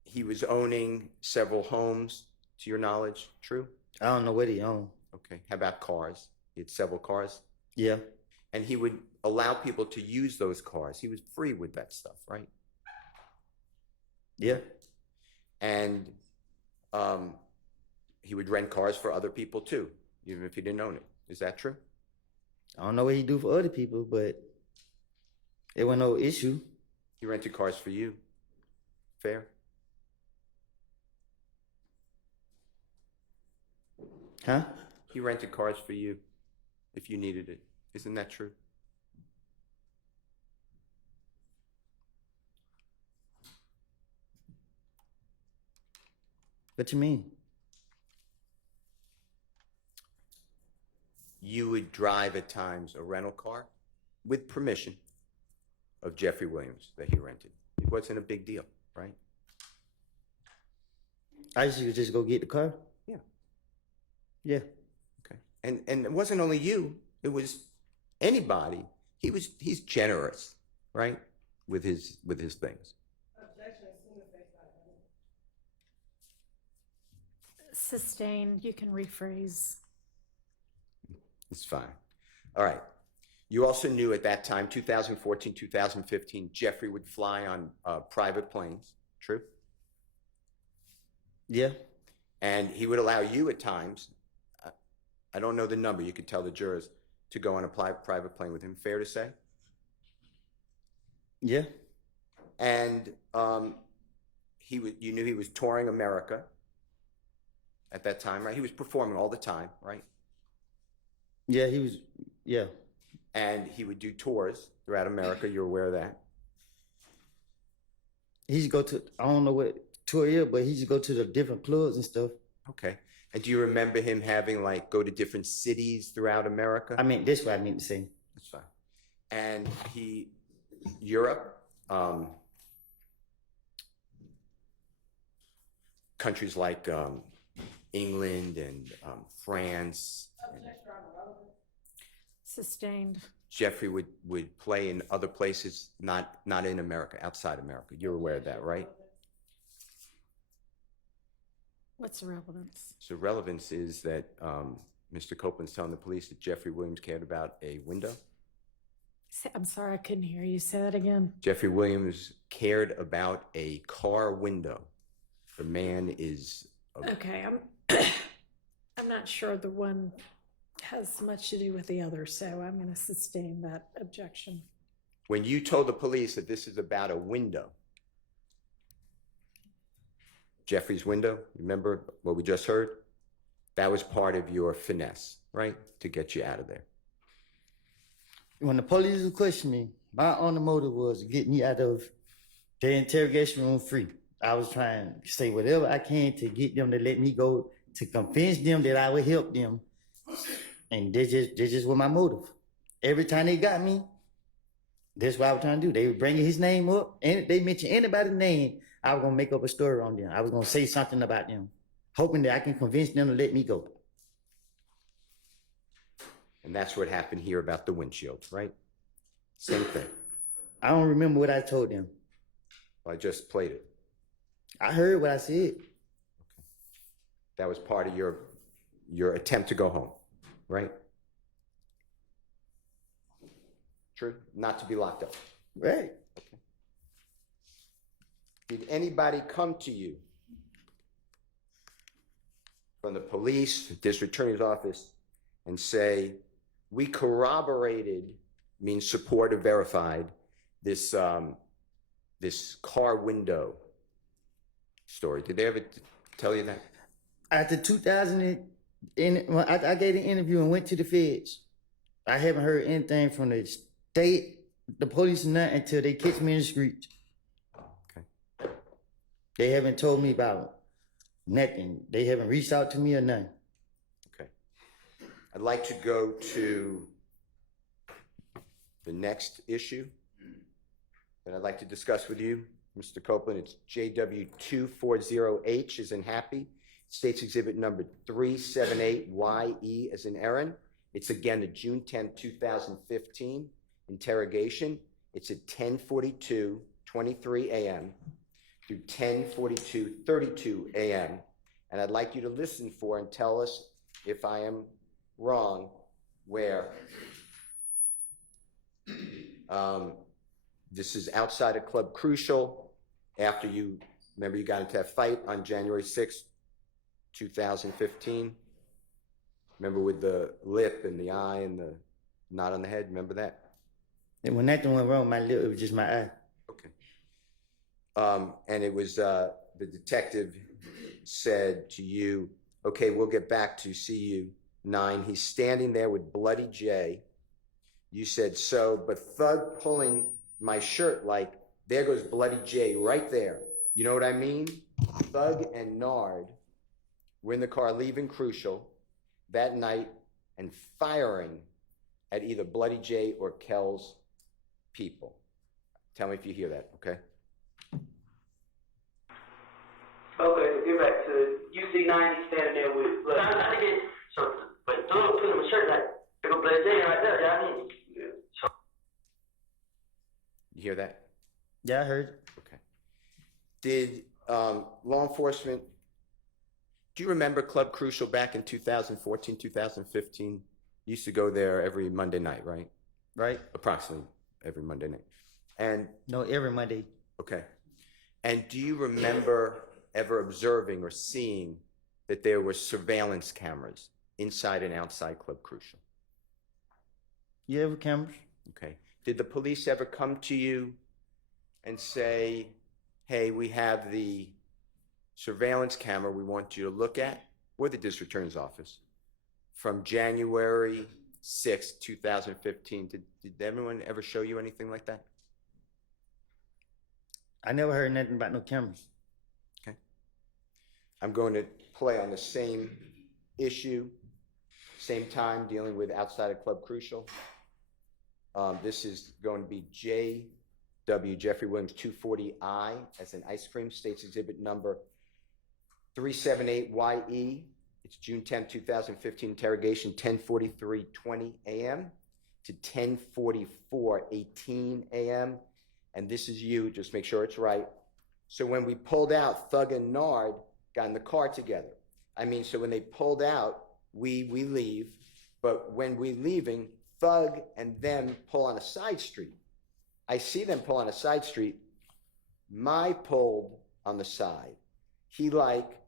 he was owning several homes, to your knowledge, true? I don't know what he owned. Okay. How about cars? He had several cars. Yeah. And he would allow people to use those cars. He was free with that stuff, right? Yeah. And he would rent cars for other people too, even if he didn't own it. Is that true? I don't know what he do for other people, but it wasn't no issue. He rented cars for you. Fair? Huh? He rented cars for you if you needed it. Isn't that true? What you mean? You would drive at times a rental car with permission of Jeffrey Williams that he rented. It wasn't a big deal, right? I used to just go get the car. Yeah. Yeah. Okay. And it wasn't only you, it was anybody. He's generous, right? With his things. Objection, assuming FaceTime. Sustained, you can rephrase. It's fine. All right. You also knew at that time, 2014, 2015, Jeffrey would fly on private planes. True? Yeah. And he would allow you at times, I don't know the number, you could tell the jurors, to go on a private plane with him. Fair to say? Yeah. And you knew he was touring America at that time, right? He was performing all the time, right? Yeah, he was, yeah. And he would do tours throughout America. You're aware of that? He used to go to, I don't know what tour he is, but he used to go to the different clubs and stuff. Okay. And do you remember him having, like, go to different cities throughout America? I mean, that's what I mean to say. That's fine. And Europe, countries like England and France. Sustained. Jeffrey would play in other places, not in America, outside America. You're aware of that, right? What's the relevance? So relevance is that Mr. Copeland's telling the police that Jeffrey Williams cared about a window. I'm sorry, I couldn't hear you. Say that again. Jeffrey Williams cared about a car window. The man is... Okay, I'm not sure the one has much to do with the other, so I'm going to sustain that objection. When you told the police that this is about a window, Jeffrey's window, remember what we just heard? That was part of your finesse, right? To get you out of there. When the police was questioning me, my only motive was to get me out of the interrogation room free. I was trying to say whatever I can to get them to let me go, to convince them that I would help them. And this just was my motive. Every time they got me, that's what I was trying to do. They were bringing his name up, and if they mentioned anybody's name, I was going to make up a story on them. I was going to say something about them, hoping that I can convince them to let me go. And that's what happened here about the windshield, right? Same thing. I don't remember what I told them. Well, I just played it. I heard what I said. That was part of your attempt to go home, right? True? Not to be locked up. Right. Okay. Did anybody come to you from the police, the district attorney's office, and say, we corroborated, means support or verified, this this car window story? Did they ever tell you that? After 2000, I gave an interview and went to the feds. I haven't heard anything from the state, the police, or nothing until they catch me in the streets. Okay. They haven't told me about nothing. They haven't reached out to me or nothing. Okay. I'd like to go to the next issue that I'd like to discuss with you, Mr. Copeland. It's JW240H as in happy. States exhibit number 378YE as in Aaron. It's again the June 10, 2015 interrogation. It's at 10:42:23 a.m. through 10:42:32 a.m. And I'd like you to listen for and tell us if I am wrong where. This is outside of Club Crucial after you, remember you got into that fight on January 6th, 2015. Remember with the lip and the eye and the knot on the head, remember that? And when nothing went wrong with my lip, it was just my eye. Okay. And it was, the detective said to you, okay, we'll get back to see you 9. He's standing there with Bloody J. You said, so, but Thug pulling my shirt like, there goes Bloody J right there. You know what I mean? Thug and Nard were in the car leaving Crucial that night and firing at either Bloody J or Kel's people. Tell me if you hear that, okay? Okay, so get back to you see 90 standing there with blood. So, but Thug put him a shirt like, there go Bloody J right there, y'all mean? You hear that? Yeah, I heard. Okay. Did law enforcement, do you remember Club Crucial back in 2014, 2015? You used to go there every Monday night, right? Right? Approximately every Monday night. And, No, every Monday. okay. And do you remember ever observing or seeing that there were surveillance cameras inside and outside Club Crucial? You have cameras? Okay. Did the police ever come to you and say, hey, we have the surveillance camera we want you to look at, or the district attorney's office, from January 6th, 2015? Did anyone ever show you anything like that? I never heard nothing about no cameras. Okay. I'm going to play on the same issue, same time, dealing with outside of Club Crucial. This is going to be JW Jeffrey Williams 240I as an ice cream, states exhibit number 378YE. It's June 10, 2015 interrogation, 10:43:20 a.m. to 10:44:18 a.m. And this is you, just make sure it's right. So when we pulled out, Thug and Nard got in the car together. I mean, so when they pulled out, we leave, but when we're leaving, Thug and them pull on a side street. I see them pull on a side street. My pulled on the side. He like,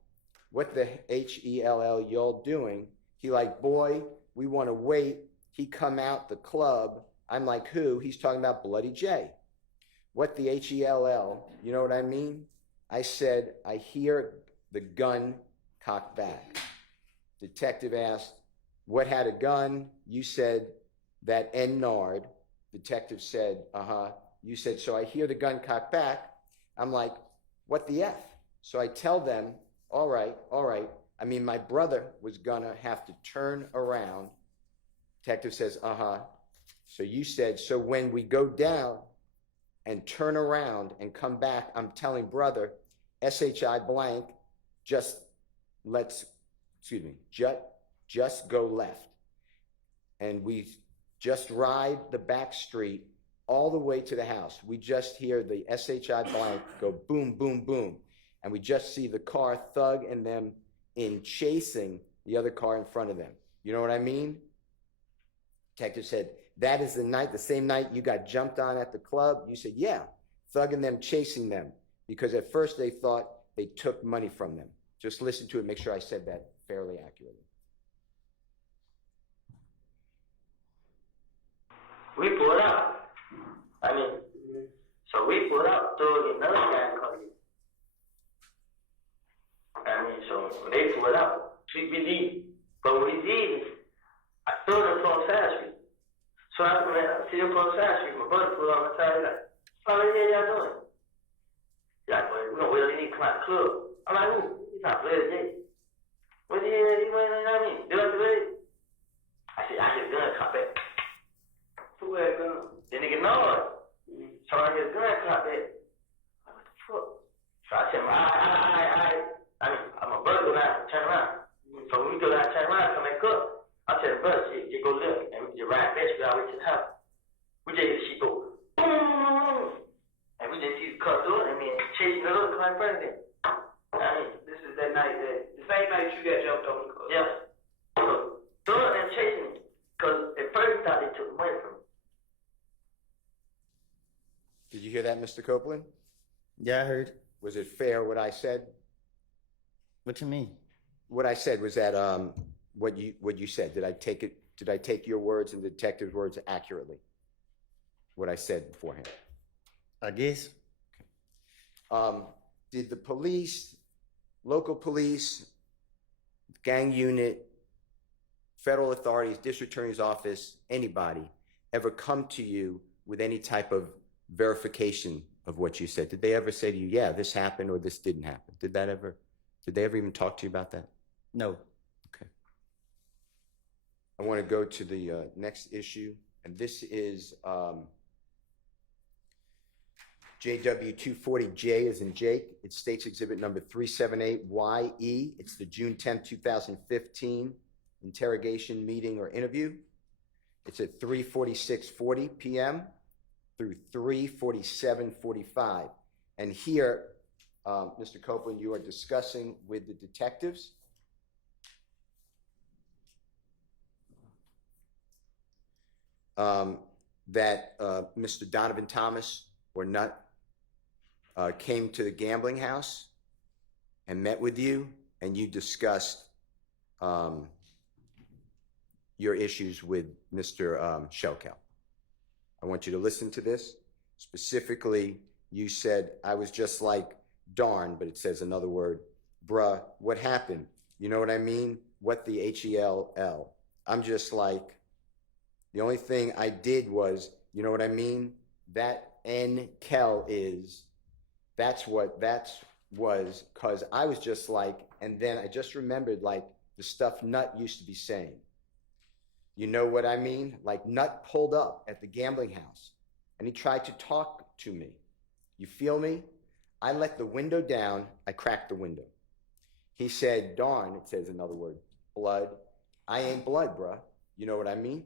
what the HELL y'all doing? He like, boy, we want to wait. He come out the club. I'm like, who? He's talking about Bloody J. What the H-E-L-L, you know what I mean? I said, I hear the gun cocked back. Detective asked, what had a gun? You said, that N-Nard. Detective said, You said, so I hear the gun cocked back. I'm like, what the F? So I tell them, all right. I mean, my brother was gonna have to turn around. Detective says, So you said, so when we go down and turn around and come back, I'm telling brother, SHI blank, just go left. And we just ride the back street all the way to the house. We just hear the SHI blank go boom, boom, boom. And we just see the car, Thug and them in chasing the other car in front of them. You know what I mean? Detective said, that is the same night you got jumped on at the club? You said, yeah, Thug and them chasing them. Because at first they thought they took money from them. Just listen to it, make sure I said that fairly accurately. We pulled up. So we pulled up to another guy called you. So they pulled up. We leave. But when we leave, I saw them from South Street. So after I see them from South Street, my brother pulled up and said, like, what the hell y'all doing? He's like, well, we don't really need to come out the club. I'm like, he's not playing today. What the hell you know what I mean? Do it today? I said, gun cop back. Who had a gun? The nigga know it. So I get a gun cop back. What the fuck? So I said, my brother go down and turn around. So when we go down and turn around, come back up. I tell the brother, you go look, and we just ride fast, we all reach the house. We just hear the shit go, boom, and we just see the car door, and then chasing the other car in front of them. This is that night the same night you got jumped on the car. Yeah. So, door and chasing me, because at first we thought they took money from me. Did you hear that, Mr. Copeland? Yeah, I heard. Was it fair what I said? What you mean? What I said was that what you said. Did I take your words and the detective's words accurately? What I said beforehand. I guess. Did the police, local police, gang unit, federal authorities, district attorney's office, anybody ever come to you with any type of verification of what you said? Did they ever say to you, yeah, this happened or this didn't happen? Did they ever even talk to you about that? No. Okay. I want to go to the next issue, and this is JW240J as in Jake. It's State's Exhibit number 378YE. It's the June 10, 2015 interrogation, meeting, or interview. It's at 3:46:40 p.m. through 3:47:45. And here, Mr. Copeland, you are discussing with the detectives that Mr. Donovan Thomas or Nutt came to the gambling house and met with you, and you discussed your issues with Mr. Shelkow. I want you to listen to this. Specifically, you said, I was just like, darn, but it says another word, bruh, what happened? You know what I mean? What the H-E-L-L? I'm just like, the only thing I did was, you know what I mean? That N-Kel is, that's what that was, because I was just like, and then I just remembered like the stuff Nutt used to be saying. You know what I mean? Like Nutt pulled up at the gambling house and he tried to talk to me. You feel me? I let the window down. I cracked the window. He said, darn, it says another word, blood. I ain't blood, bruh. You know what I mean?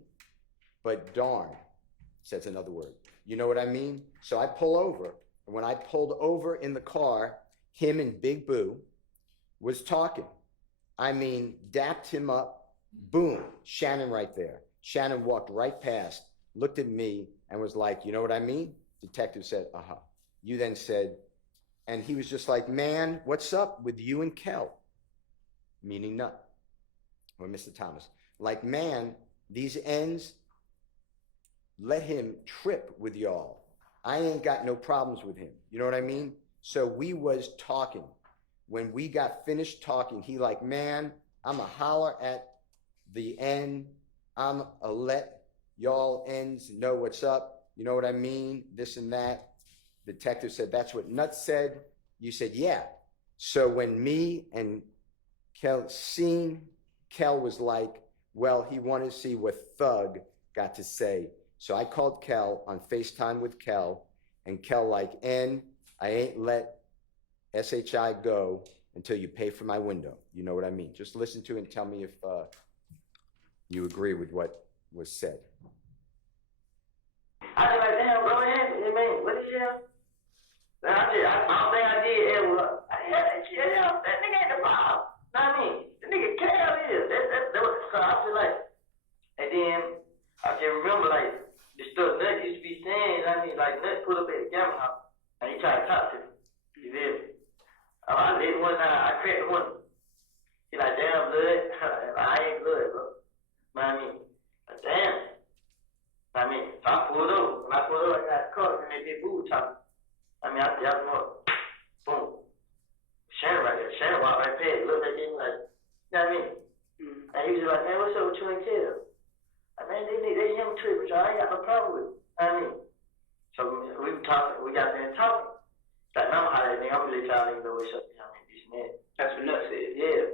But darn, says another word. You know what I mean? So I pull over. And when I pulled over in the car, him and Big Boo was talking. I mean, dapped him up. Boom, Shannon right there. Shannon walked right past, looked at me, and was like, you know what I mean? Detective said, uh-huh. You then said, and he was just like, man, what's up with you and Kel? Meaning Nutt, or Mr. Thomas. Like, man, these ends, let him trip with y'all. I ain't got no problems with him. You know what I mean? So we was talking. When we got finished talking, he like, man, I'ma holler at the end. I'ma let y'all ends know what's up. You know what I mean? This and that. Detective said, that's what Nuts said. You said, yeah. So when me and Kel seen, Kel was like, well, he wanted to see what Thug got to say. So I called Kel on FaceTime with Kel, and Kel like, I ain't let SHI go until you pay for my window. You know what I mean? Just listen to it and tell me if you agree with what was said. I was like, damn, bro, what is it? I don't think I did. That nigga ain't the problem. Know what I mean? The nigga Cal is. That was the stuff I feel like. And then I just remember like the stuff Nut used to be saying. I mean, like Nut put up at the gamma house and he tried to talk to me. You feel me? I did one time. I cracked one. He like, damn, blood. I ain't blood, bro. Know what I mean? Like, damn. I mean, so I pulled over. When I pulled over, I got caught and they did boo talking. I mean, I jabbed him up. Boom. Shannon right there. Shannon walked right past. Looked at him like, you know what I mean? And he was just like, man, what's up with you and Kel? I mean, they young trip, but y'all ain't got no problem with it. I mean, so we were talking. We got there and talking. Like, now I'm hollering at me. I'm gonna let y'all even know what's up. You know what I mean? This and that. That's what Nuts said. Yeah.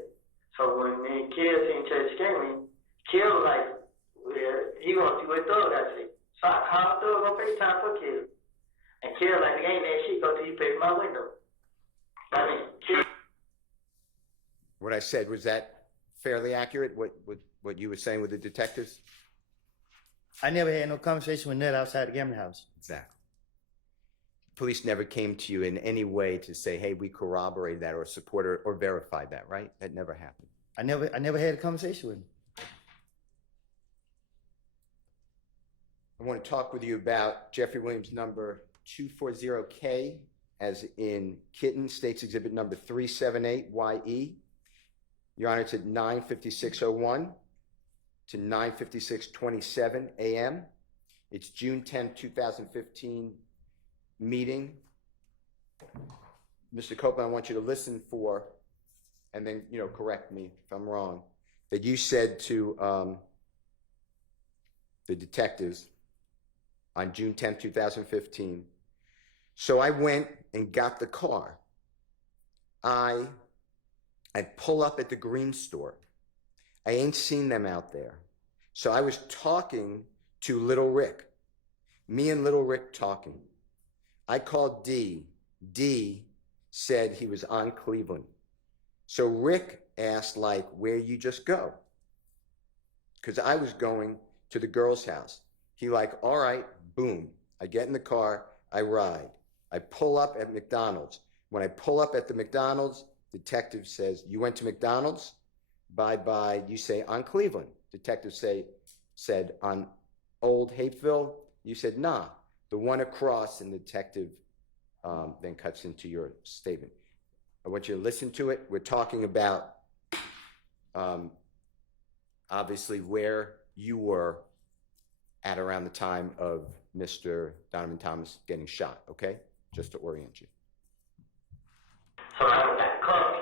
So when me and Kel seen Church Gaming, Kel was like, well, he gonna see what Thug got to say. So I called Thug on FaceTime for Kel. And Kel like, ain't that shit go till you pay for my window. I mean, Kel. What I said, was that fairly accurate, what you were saying with the detectives? I never had no conversation with Nut outside the gambling house. Exactly. Police never came to you in any way to say, hey, we corroborated that or support or verified that, right? That never happened. I never had a conversation with him. I want to talk with you about Jeffrey Williams number 240K, as in Kitten, States Exhibit number 378YE. Your Honor, it's at 9:56:01 to 9:56:27 a.m. It's June 10, 2015 meeting. Mr. Copeland, I want you to listen for, and then, correct me if I'm wrong, that you said to the detectives on June 10, 2015, so I went and got the car. I pull up at the green store. I ain't seen them out there. So I was talking to Little Rick. Me and Little Rick talking. I called D. D said he was on Cleveland. So Rick asked, like, where you just go? Because I was going to the girl's house. He like, all right, boom. I get in the car, I ride. I pull up at McDonald's. When I pull up at the McDonald's, detective says, you went to McDonald's? Bye-bye. You say, on Cleveland. Detective said, on Old Hapeville? You said, nah, the one across, and the detective then cuts into your statement. I want you to listen to it. We're talking about, obviously, where you were at around the time of Mr. Donovan Thomas getting shot, okay? Just to orient you. So I got caught.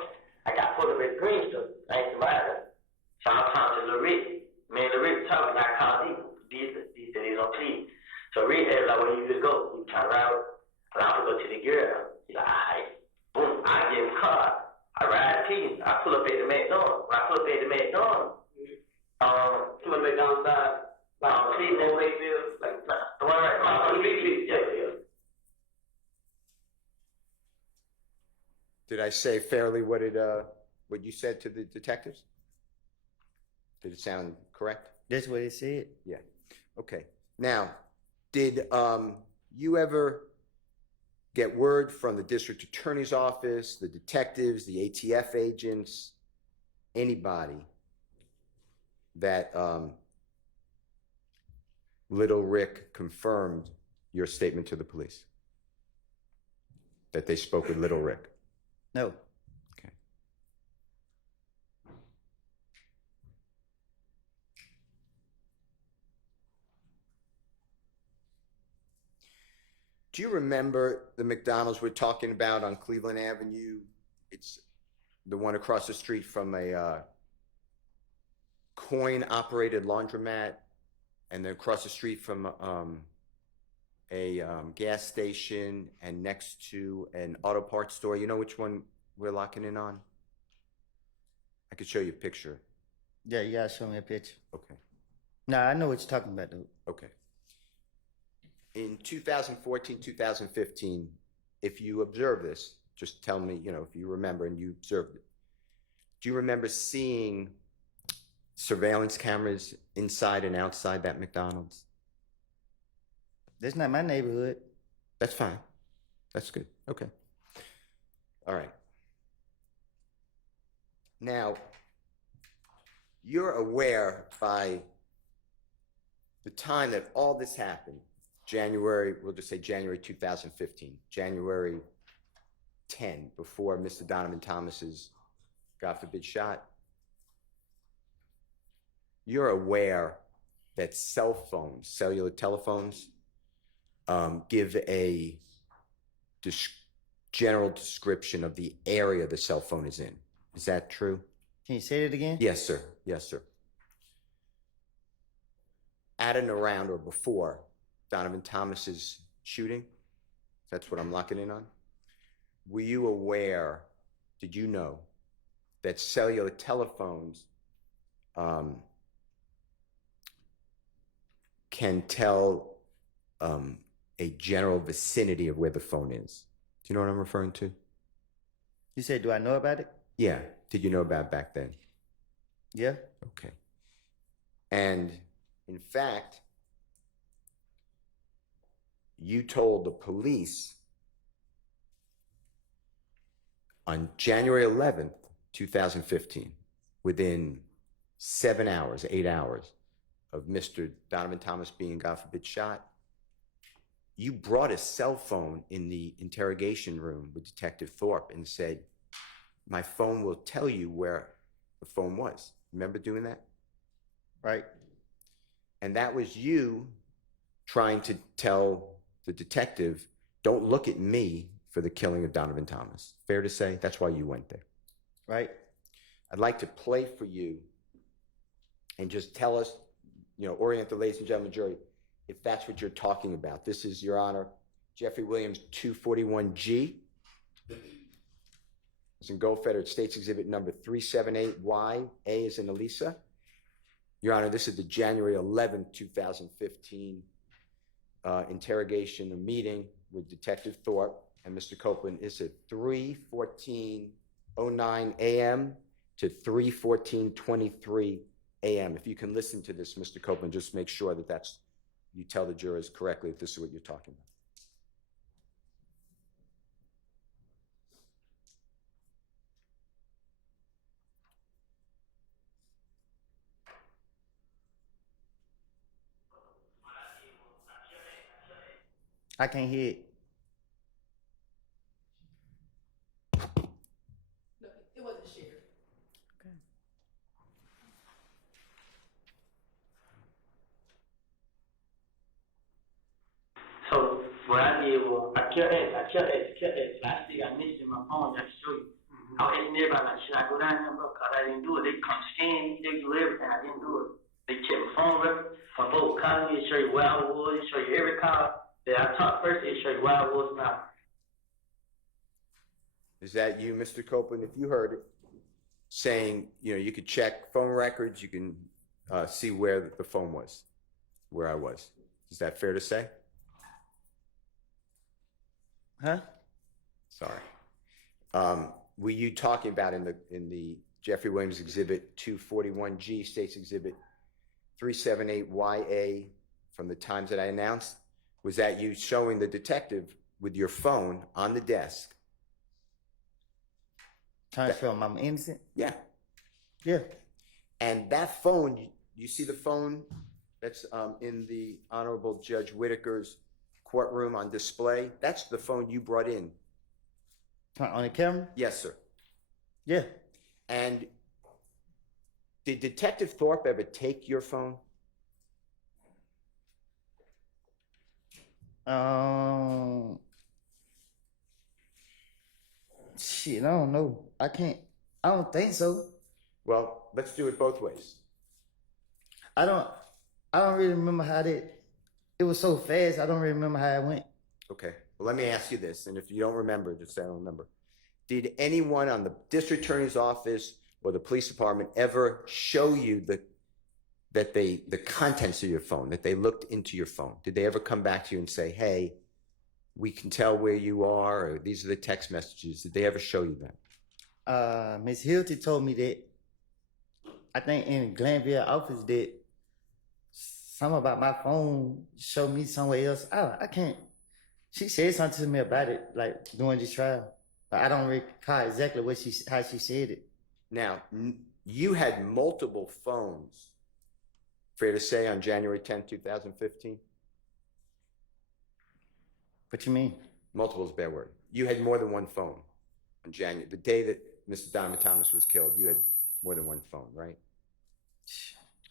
I got pulled up at the green store. I ain't survived it. So I'm talking to Lil Rick. Me and Lil Rick talking. I called him. He said he's on plea. So Rick asked like, where you just go? You turn around. And I'm gonna go to the girl. He's like, all right. Boom. I get in the car. I ride to you. I pull up at the McDonald's. When I pull up at the McDonald's, to the McDonald's side, Cleveland, Wakefield, like the one right across the street. Yeah. Did I say fairly what you said to the detectives? Did it sound correct? That's what it said. Yeah. Okay. Now, did you ever get word from the district attorney's office, the detectives, the ATF agents, anybody that Little Rick confirmed your statement to the police? That they spoke with Little Rick? No. Okay. Do you remember the McDonald's we're talking about on Cleveland Avenue? It's the one across the street from a coin-operated laundromat, and then across the street from a gas station, and next to an auto parts store. You know which one we're locking in on? I could show you a picture. Yeah, you gotta show me a picture. Okay. Nah, I know what you're talking about, dude. Okay. In 2014, 2015, if you observe this, just tell me, you know, if you remember and you observed it. Do you remember seeing surveillance cameras inside and outside that McDonald's? That's not my neighborhood. That's fine. That's good. Okay. All right. Now, you're aware by the time that all this happened, January, we'll just say January 2015, January 10, before Mr. Donovan Thomas's, God forbid, shot, you're aware that cell phones, cellular telephones, give a general description of the area the cell phone is in. Is that true? Can you say it again? Yes, sir. Yes, sir. At and around or before Donovan Thomas's shooting, that's what I'm locking in on. Were you aware, did you know, that cellular telephones can tell a general vicinity of where the phone is? Do you know what I'm referring to? You said, do I know about it? Yeah. Did you know about it back then? Yeah. Okay. And in fact, you told the police on January 11th, 2015, within 7 hours, 8 hours of Mr. Donovan Thomas being, God forbid, shot, you brought a cell phone in the interrogation room with Detective Thorpe and said, my phone will tell you where the phone was. Remember doing that? Right. And that was you trying to tell the detective, don't look at me for the killing of Donovan Thomas. Fair to say? That's why you went there. Right. I'd like to play for you and just tell us, you know, orient the ladies and gentlemen jury, if that's what you're talking about. This is, Your Honor, Jeffrey Williams 241G. It's in Gold Federal States Exhibit number 378Y. A is in Elisa. Your Honor, this is the January 11th, 2015 interrogation or meeting with Detective Thorpe and Mr. Copeland. It's at 3:14:09 a.m. to 3:14:23 a.m. If you can listen to this, Mr. Copeland, just make sure that that's, you tell the jurors correctly if this is what you're talking about. I can't hear it. It wasn't shared. So what I did was I kept asking. I still got missed in my phone. I show you. I was asking everybody like, should I go down there, bro? Cause I didn't do it. They come scan me. They do everything. I didn't do it. They check my phone record. My folks call me and show you where I was. Show you every call that I talked first. They show you where I was now. Is that you, Mr. Copeland? If you heard it, saying, you know, you could check phone records, you can see where the phone was, where I was. Is that fair to say? Huh? Sorry. Were you talking about in the Jeffrey Williams Exhibit 241G, States Exhibit 378YA, from the times that I announced? Was that you showing the detective with your phone on the desk? Trying to show him I'm innocent? Yeah. Yeah. And that phone, you see the phone that's in the Honorable Judge Whitaker's courtroom on display? That's the phone you brought in. On the camera? Yes, sir. Yeah. And did Detective Thorpe ever take your phone? Shit, I don't know. I don't think so. Well, let's do it both ways. I don't really remember how it was so fast. I don't really remember how it went. Okay. Well, let me ask you this, and if you don't remember, just say I don't remember. Did anyone on the district attorney's office or the police department ever show you the contents of your phone, that they looked into your phone? Did they ever come back to you and say, hey, we can tell where you are, or these are the text messages? Did they ever show you that? Miss Hilty told me that, I think in Glanville office, that something about my phone showed me somewhere else. I can't. She said something to me about it, like during this trial. But I don't recall exactly how she said it. Now, you had multiple phones, fair to say, on January 10th, 2015? What you mean? Multiple is a bad word. You had more than one phone on January, the day that Mr. Donovan Thomas was killed. You had more than one phone, right?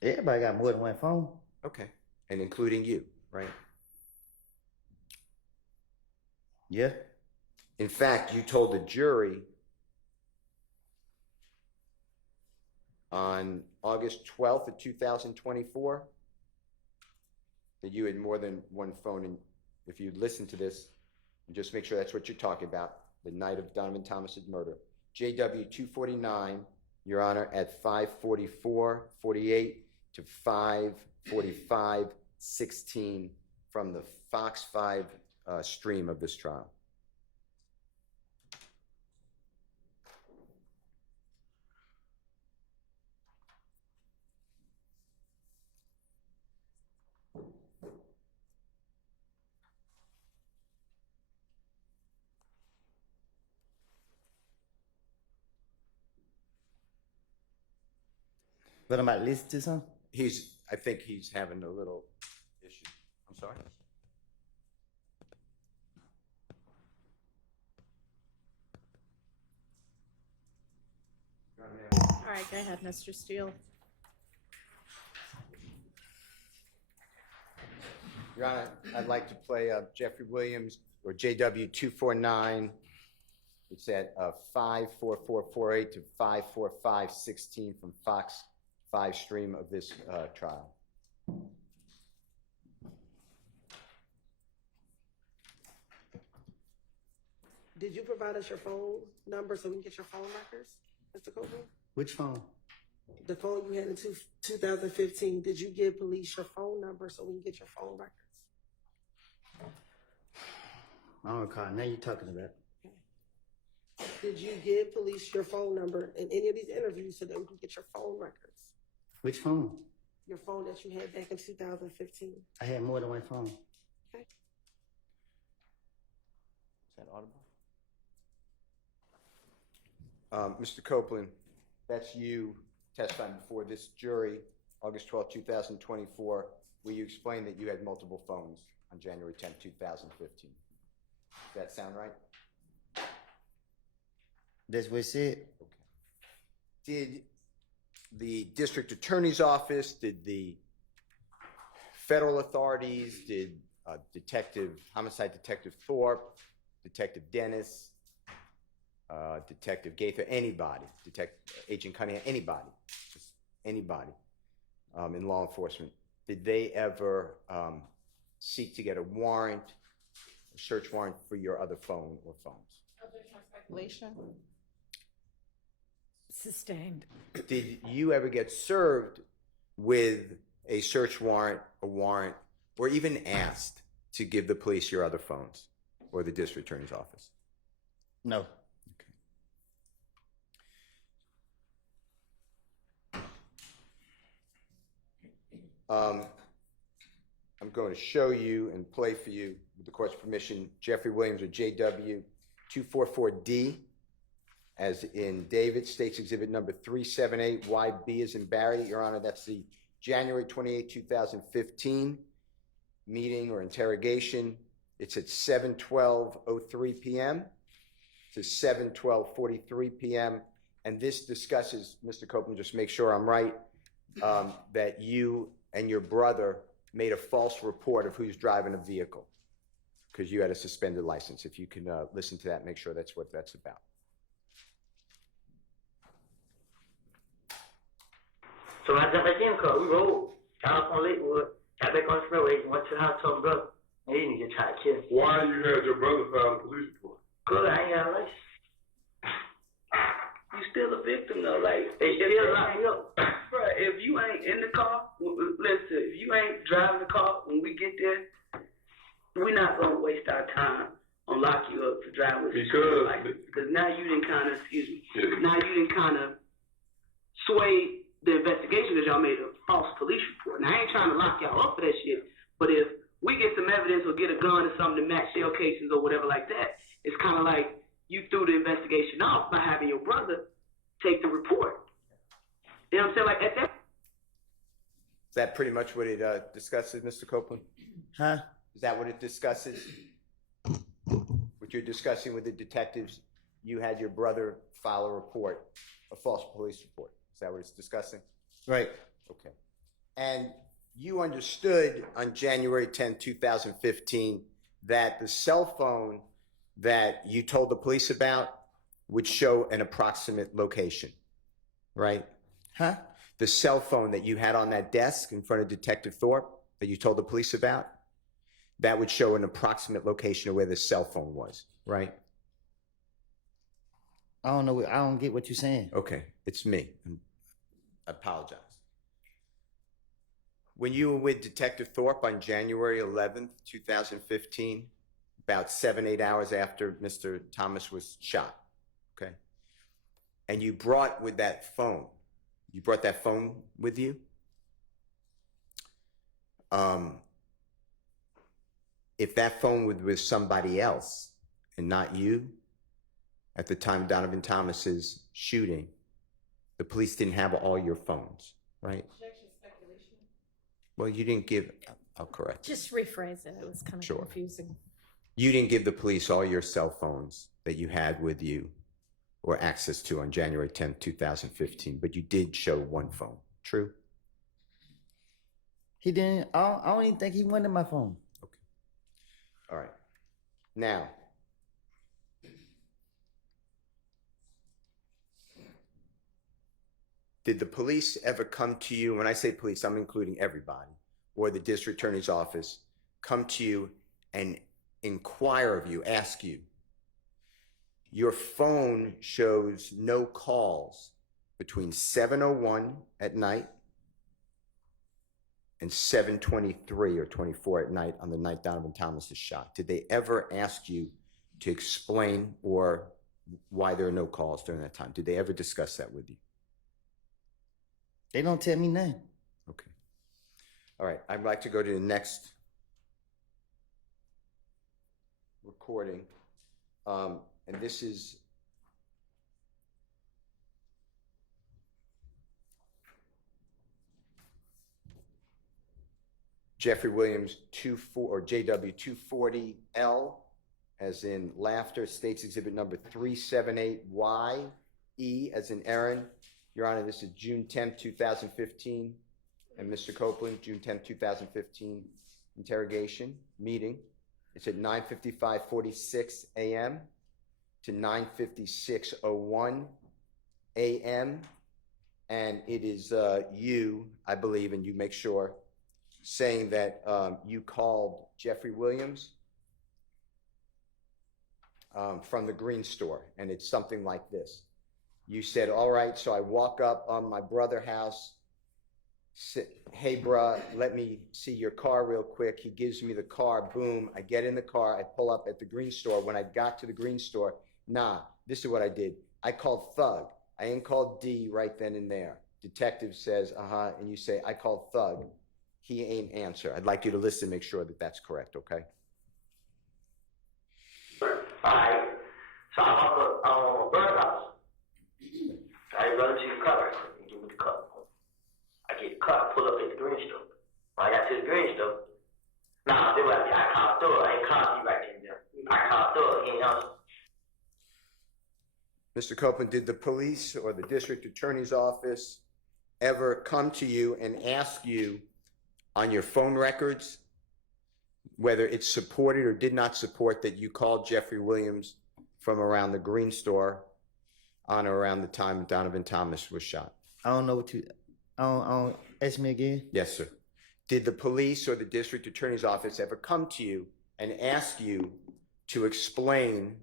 Everybody got more than one phone. Okay. And including you, right? Yeah. In fact, you told the jury on August 12th of 2024 that you had more than one phone. And if you listen to this, just make sure that's what you're talking about, the night of Donovan Thomas's murder. JW 249, Your Honor, at 5:44:48 to 5:45:16 from the Fox 5 stream of this trial. But am I listening to something? I think he's having a little issue. I'm sorry? All right, go ahead, Mr. Steele. Your Honor, I'd like to play Jeffrey Williams, or JW 249. It's at 5:44:48 to 5:45:16 from Fox 5 stream of this trial. Did you provide us your phone number so we can get your phone records, Mr. Copeland? Which phone? The phone you had in 2015, did you give police your phone number so we can get your phone records? I don't recall. Now you're talking about. Did you give police your phone number in any of these interviews so that we can get your phone records? Which phone? Your phone that you had back in 2015. I had more than one phone. Okay. Is that audible? Mr. Copeland, that's you testifying before this jury, August 12, 2024, where you explained that you had multiple phones on January 10, 2015. Does that sound right? That's what it said. Okay. Did the district attorney's office, did the federal authorities, did homicide detective Thorpe, Detective Dennis, Detective Gaither, anybody, Agent Cunningham, anybody, just anybody in law enforcement, did they ever seek to get a warrant, a search warrant for your other phone or phones? Speculation. Sustained. Did you ever get served with a search warrant, a warrant, or even asked to give the police your other phones or the district attorney's office? No. I'm going to show you and play for you, with the court's permission, Jeffrey Williams, or JW 244D, as in David, State's Exhibit number 378, YB as in Barry. Your Honor, that's the January 28, 2015 meeting or interrogation. It's at 7:12:03 p.m. to 7:12:43 p.m. And this discusses, Mr. Copeland, just make sure I'm right, that you and your brother made a false report of who's driving a vehicle because you had a suspended license. If you can listen to that, make sure that's what that's about. So when I jumped back in the car, we rolled. Got off on Lakewood, got back on the freeway, went to the house, told my brother, and he didn't get tried to kill me. Why you had your brother file a police report? Good, I ain't got a license. You still a victim though, like They still lock me up. bruh, if you ain't in the car, listen, if you ain't driving the car when we get there, we're not gonna waste our time on lock you up for driving with because now you didn't kind of, now you didn't kind of sway the investigation because y'all made a false police report. Now I ain't trying to lock y'all up for that shit, but if we get some evidence or get a gun or something to match shell cases or whatever like that, it's kind of like you threw the investigation off by having your brother take the report. You know what I'm saying? Like at that. Is that pretty much what it discusses, Mr. Copeland? Huh? Is that what it discusses? What you're discussing with the detectives, you had your brother file a report, a false police report. Is that what it's discussing? Right. Okay. And you understood on January 10, 2015, that the cell phone that you told the police about would show an approximate location, right? Huh? The cell phone that you had on that desk in front of Detective Thorpe that you told the police about, that would show an approximate location of where the cell phone was, right? I don't know. I don't get what you're saying. Okay, it's me. I apologize. When you were with Detective Thorpe on January 11th, 2015, about 7-8 hours after Mr. Thomas was shot, okay? And you brought with that phone, you brought that phone with you? If that phone was with somebody else and not you, at the time of Donovan Thomas's shooting, the police didn't have all your phones, right? Well, you didn't give, I'll correct you. Just rephrase it. It was kind of Sure. confusing. You didn't give the police all your cell phones that you had with you or access to on January 10th, 2015, but you did show one phone. True? He didn't. I don't even think he wanted my phone. Okay. All right. Now, did the police ever come to you? When I say police, I'm including everybody, or the district attorney's office, come to you and inquire of you, ask you, your phone shows no calls between 7:01 at night and 7:23 or 24 at night on the night Donovan Thomas is shot. Did they ever ask you to explain or why there are no calls during that time? Did they ever discuss that with you? They don't tell me nothing. Okay. All right. I'd like to go to the next recording. And this is Jeffrey Williams JW 240L, as in laughter, states exhibit number 378YE, as in Aaron. Your Honor, this is June 10th, 2015. And Mr. Copeland, June 10th, 2015 interrogation meeting. It's at 9:55:46 a.m. to 9:56:01 a.m. And it is you, I believe, and you make sure, saying that you called Jeffrey Williams from the green store, and it's something like this. You said, all right, so I walk up on my brother's house, hey, bruh, let me see your car real quick. He gives me the car, boom, I get in the car, I pull up at the green store. When I got to the green store, nah, this is what I did. I called Thug. I ain't called D right then and there. Detective says, and you say, I called Thug. He ain't answer. I'd like you to listen, make sure that that's correct, okay? Alright, so I'm on my brother's house. I run to the car, and give me the car. I get the car, pull up at the green store. When I got to the green store, nah, they were like, I called Thor, I ain't called you right there. I called Thor, he ain't answer. Mr. Copeland, did the police or the district attorney's office ever come to you and ask you on your phone records whether it supported or did not support that you called Jeffrey Williams from around the green store on or around the time Donovan Thomas was shot? I don't know what you. Ask me again. Yes, sir. Did the police or the district attorney's office ever come to you and ask you to explain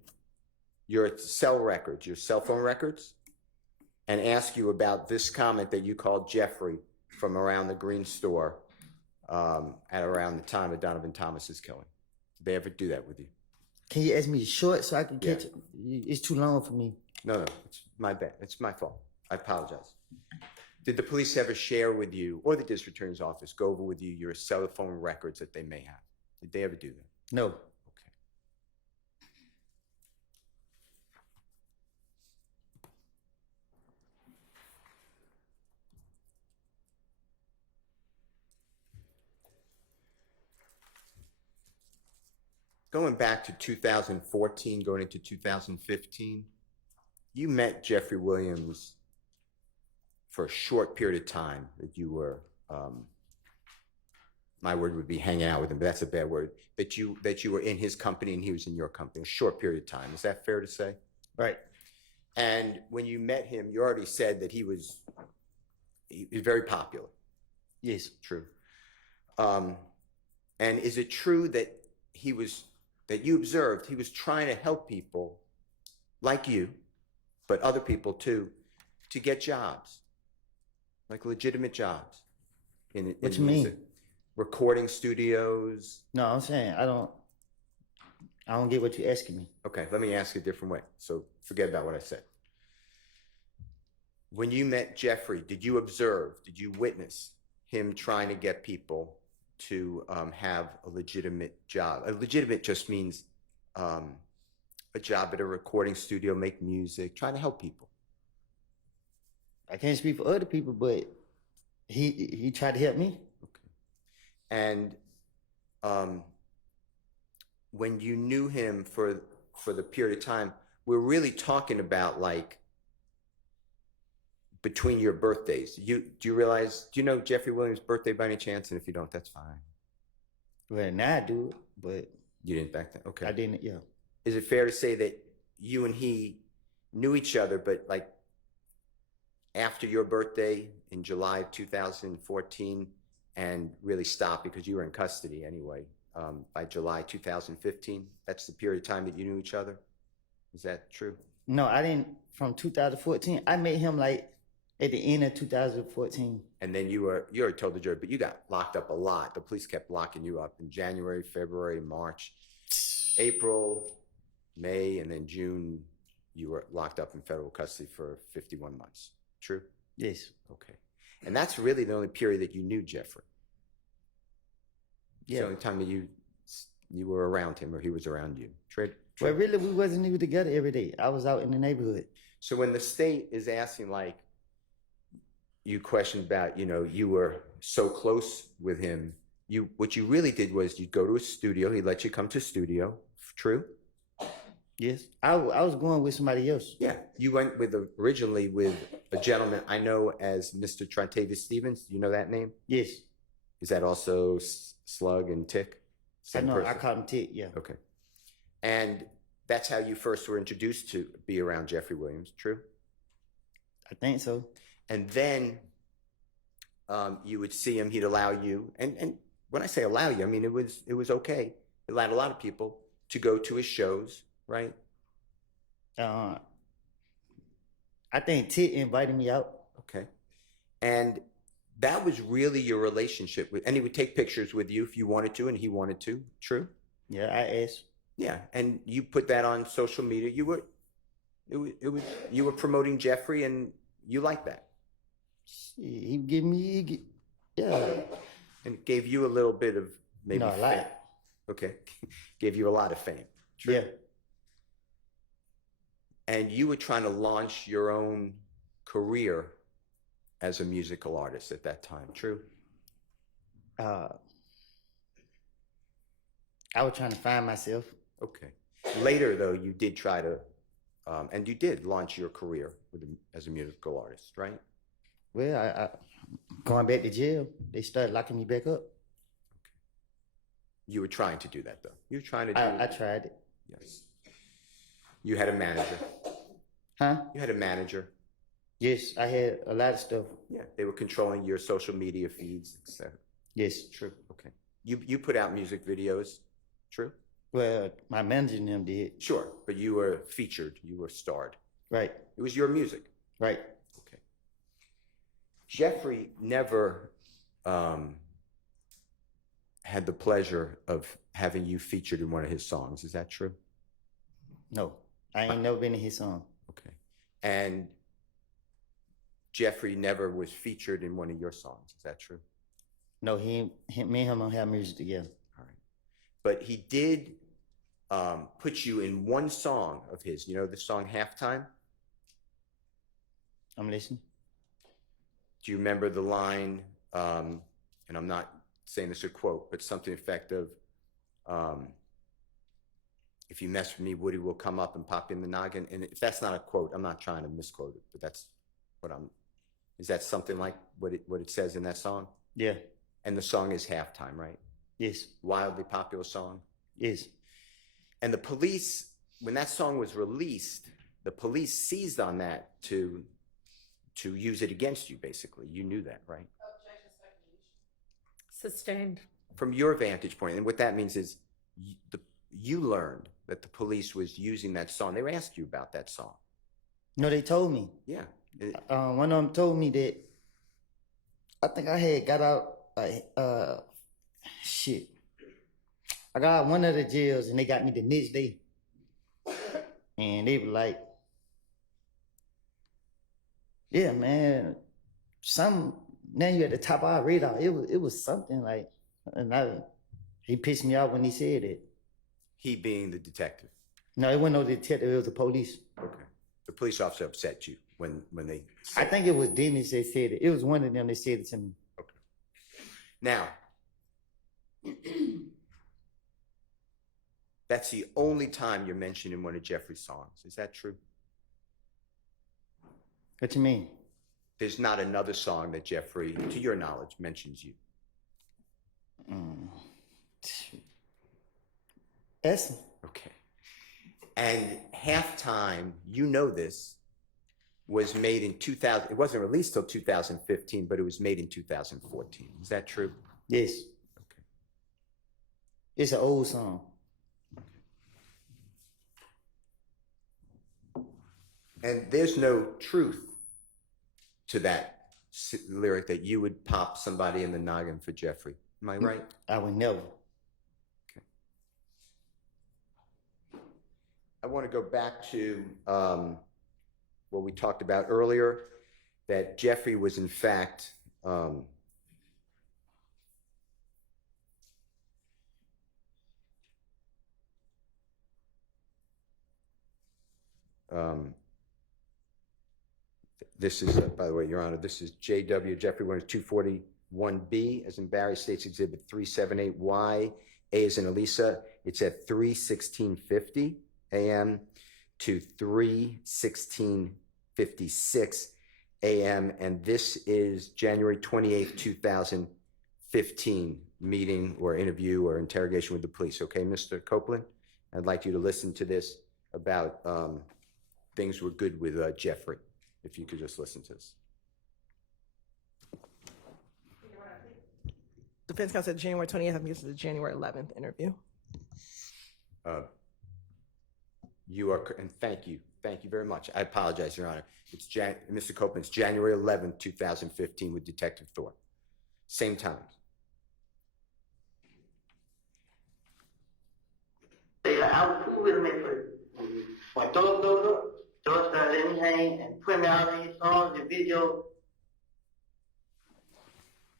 your cell records, your cell phone records, and ask you about this comment that you called Jeffrey from around the Green Store at around the time of Donovan Thomas's killing? Did they ever do that with you? Can you ask me short so I can catch it? It's too long for me. No, it's my bad. It's my fault. I apologize. Did the police ever share with you, or the district attorney's office go over with you your cell phone records that they may have? Did they ever do that? No. Okay. Going back to 2014, going into 2015, you met Jeffrey Williams for a short period of time that you were, my word would be hanging out with him, but that's a bad word, that you were in his company and he was in your company, a short period of time. Is that fair to say? Right. And when you met him, you already said that he was very popular. Yes. True. And is it true that that you observed he was trying to help people like you, but other people too, to get jobs, like legitimate jobs? What you mean? Recording studios. No, I'm saying I don't get what you're asking me. Okay, let me ask you a different way. So forget about what I said. When you met Jeffrey, did you witness him trying to get people to have a legitimate job? A legitimate just means a job at a recording studio, make music, trying to help people. I can't speak for other people, but he tried to help me. Okay. And when you knew him for the period of time, we're really talking about like between your birthdays. Do you know Jeffrey Williams' birthday by any chance? And if you don't, that's fine. Well, now I do, but You didn't back then? Okay. I didn't. Yeah. Is it fair to say that you and he knew each other, but like after your birthday in July of 2014 and really stopped because you were in custody anyway, by July 2015? That's the period of time that you knew each other? Is that true? No, I didn't. From 2014, I met him like at the end of 2014. And then you already told the jury, but you got locked up a lot. The police kept locking you up in January, February, March, April, May, and then June. You were locked up in federal custody for 51 months. True? Yes. Okay. And that's really the only period that you knew Jeffrey. It's Yeah. the only time that you were around him or he was around you. True? Well, really, we wasn't even together every day. I was out in the neighborhood. So when the state is asking, like, you questioned about, you were so close with him, what you really did was you'd go to a studio, he'd let you come to a studio. True? Yes. I was going with somebody else. Yeah. You went originally with a gentleman I know as Mr. Trontavious Stevens. Do you know that name? Yes. Is that also Slug and Tick? I know. Person? I called him Tick. Yeah. Okay. And that's how you first were introduced to be around Jeffrey Williams. True? I think so. And then you would see him, he'd allow you, and when I say allow you, I mean, it was okay. He allowed a lot of people to go to his shows, right? I think Tick invited me out. Okay. And that was really your relationship with, and he would take pictures with you if you wanted to and he wanted to. True? Yeah, I asked. Yeah. And you put that on social media. You were promoting Jeffrey and you liked that. He give me, yeah. And it gave you a little bit of maybe No, a fame. lot. Okay. Gave you a lot of fame. True? Yeah. And you were trying to launch your own career as a musical artist at that time. True? I was trying to find myself. Okay. Later, though, you did try to, and you did launch your career as a musical artist, right? Well, I going back to jail, they started locking me back up. You were trying to do that, though. You were trying to do I tried it. Yes. You had a manager. Huh? You had a manager. Yes, I had a lot of stuff. Yeah, they were controlling your social media feeds, etc. Yes. True. Okay. You put out music videos. True. Well, my manager and them did. Sure, but you were featured. You were starred. Right. It was your music. Right. Okay. Jeffrey never had the pleasure of having you featured in one of his songs. Is that true? No, I ain't never been in his song. Okay. And Jeffrey never was featured in one of your songs. Is that true? No, me and him don't have music together. All right. But he did put you in one song of his. You know the song Halftime? I'm listening. Do you remember the line, and I'm not saying this a quote, but something effective, if you mess with me, Woody will come up and pop you in the noggin. And if that's not a quote, I'm not trying to misquote it, but that's what is that something like what it says in that song? Yeah. And the song is Halftime, right? Yes. Wildly popular song. Yes. And the police, when that song was released, the police seized on that to use it against you, basically. You knew that, right? Sustained. From your vantage point, and what that means is you learned that the police was using that song. They asked you about that song. No, they told me. Yeah. One of them told me that I think I had got out, shit. I got out one of the jails and they got me the next day. And they were like, yeah, man, now you at the top of our radar. It was something like, and he pissed me off when he said it. He being the detective. No, it wasn't no detective, it was the police. Okay. The police officer upset you when they I think it was Dennis that said it. It was one of them that said it to me. Okay. Now, that's the only time you're mentioned in one of Jeffrey's songs. Is that true? What you mean? There's not another song that Jeffrey, to your knowledge, mentions you. Yes. Okay. And Halftime, you know this, was made in 2000. It wasn't released till 2015, but it was made in 2014. Is that true? Yes. Okay. It's an old song. And there's no truth to that lyric that you would pop somebody in the noggin for Jeffrey. Am I right? I would never. Okay. I want to go back to what we talked about earlier, that Jeffrey was in fact this is, by the way, Your Honor, this is J.W. Jeffrey Warner 241B, as in Barry States Exhibit 378Y, A as in Elisa. It's at 3:16:50 a.m. to 3:16:56 a.m. And this is January 28th, 2015 meeting or interview or interrogation with the police. Okay, Mr. Copeland, I'd like you to listen to this about things were good with Jeffrey. If you could just listen to this. Defense counsel said January 20th. I think this is the January 11th interview. You are, and thank you very much. I apologize, Your Honor. It's Mr. Copeland's January 11th, 2015 with Detective Thorpe. Same time. They like, I was cool with him at first. When Thorpe blowed up, Thorpe started letting me hang and put me out in his songs and videos.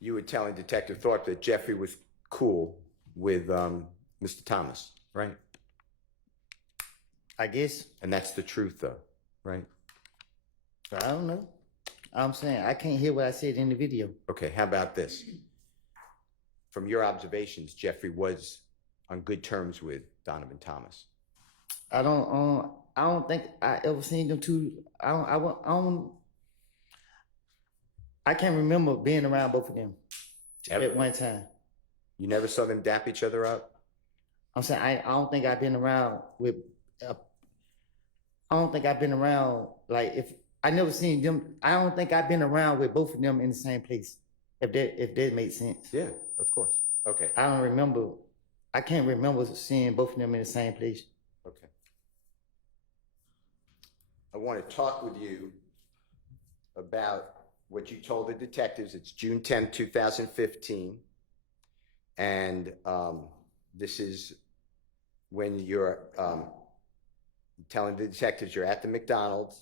You were telling Detective Thorpe that Jeffrey was cool with Mr. Thomas, right? I guess. And that's the truth, though, right? I don't know. I'm saying I can't hear what I said in the video. Okay, how about this? From your observations, Jeffrey was on good terms with Donovan Thomas. I don't think I ever seen them two. I can't remember being around both of them Ever? at one time. You never saw them dap each other up? I'm saying I don't think I've been around with. I don't think I've been around like if I never seen them. I don't think I've been around with both of them in the same place. If that makes sense. Yeah, of course. Okay. I don't remember. I can't remember seeing both of them in the same place. Okay. I want to talk with you about what you told the detectives. It's June 10, 2015. And this is when you're telling the detectives you're at the McDonald's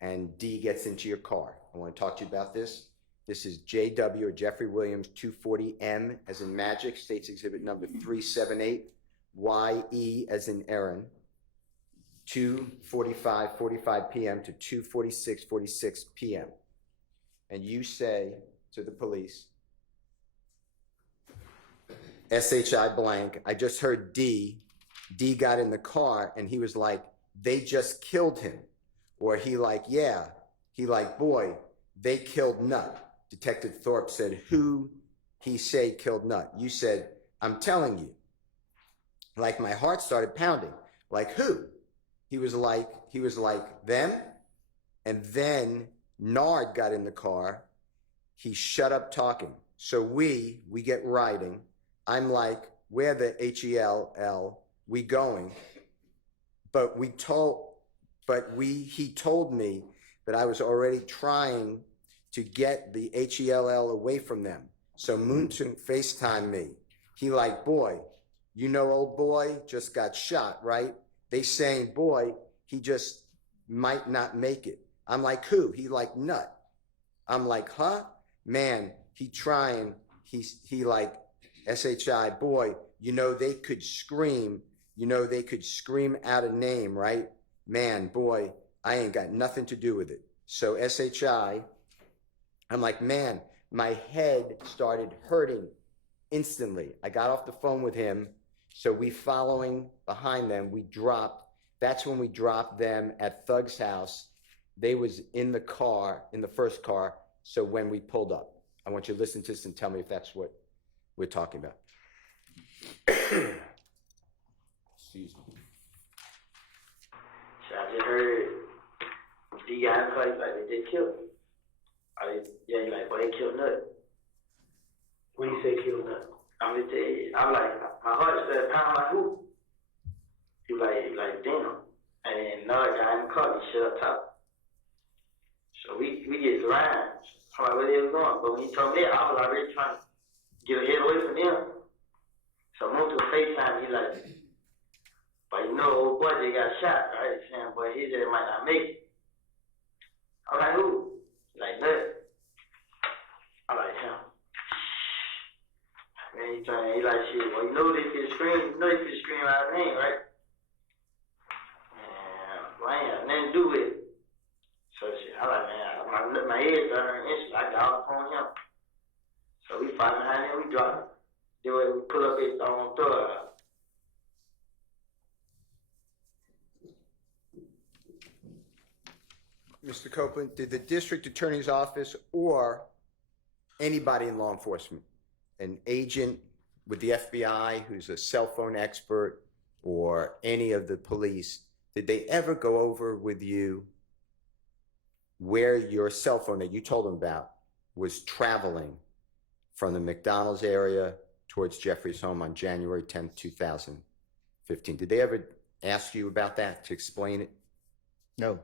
and D gets into your car. I want to talk to you about this. This is JW or Jeffrey Williams 240M as in magic, state's exhibit number 378, YE as in Aaron, 2:45 p.m. to 2:46 p.m. And you say to the police, SHI blank, I just heard D got in the car and he was like, they just killed him. Or he like, yeah, he like, boy, they killed Nut. Detective Thorpe said, who he say killed Nut? You said, I'm telling you. Like my heart started pounding. Like who? He was like them. And then Nard got in the car. He shut up talking. So we get riding. I'm like, where the HELL, we going? He told me that I was already trying to get the HELL away from them. So Moonton FaceTimed me. He like, boy, you know old boy just got shot, right? They saying, boy, he just might not make it. I'm like, who? He like, Nut. I'm like, huh? Man, he trying. He like, SHI, boy, you know they could scream. You know they could scream out a name, right? Man, boy, I ain't got nothing to do with it. So SHI, I'm like, man, my head started hurting instantly. I got off the phone with him. So we following behind them, we dropped. That's when we dropped them at Thug's house. They was in the car, in the first car. So when we pulled up, I want you to listen to this and tell me if that's what we're talking about. Excuse me. So I just heard D got in the car, he's like, they killed him. He's like, boy, they killed Nut. When you say kill Nut? I'm gonna tell you, I'm like, my heart started pounding like who? He like, damn. And then another guy in the car, he shut up talking. So we get around. I'm like, where they was going? But when he told me that, I was already trying to get a head away from them. So I moved to a FaceTime, he like, but you know, old boy, they got shot, right? Saying, boy, his head might not make it. I'm like, who? He like, Nut. I'm like, him. Man, he like, shit, well, you know they could scream, out of name, right? And, well, I ain't have nothing to do with it. So, shit, I'm like, man, my head started hurting instantly. I got off on him. So we fight behind him, we drop him. Then we pull up his door. Mr. Copeland, did the district attorney's office or anybody in law enforcement, an agent with the FBI who's a cell phone expert or any of the police, did they ever go over with you where your cell phone that you told them about was traveling from the McDonald's area towards Jeffrey's home on January 10th, 2015? Did they ever ask you about that to explain it? No.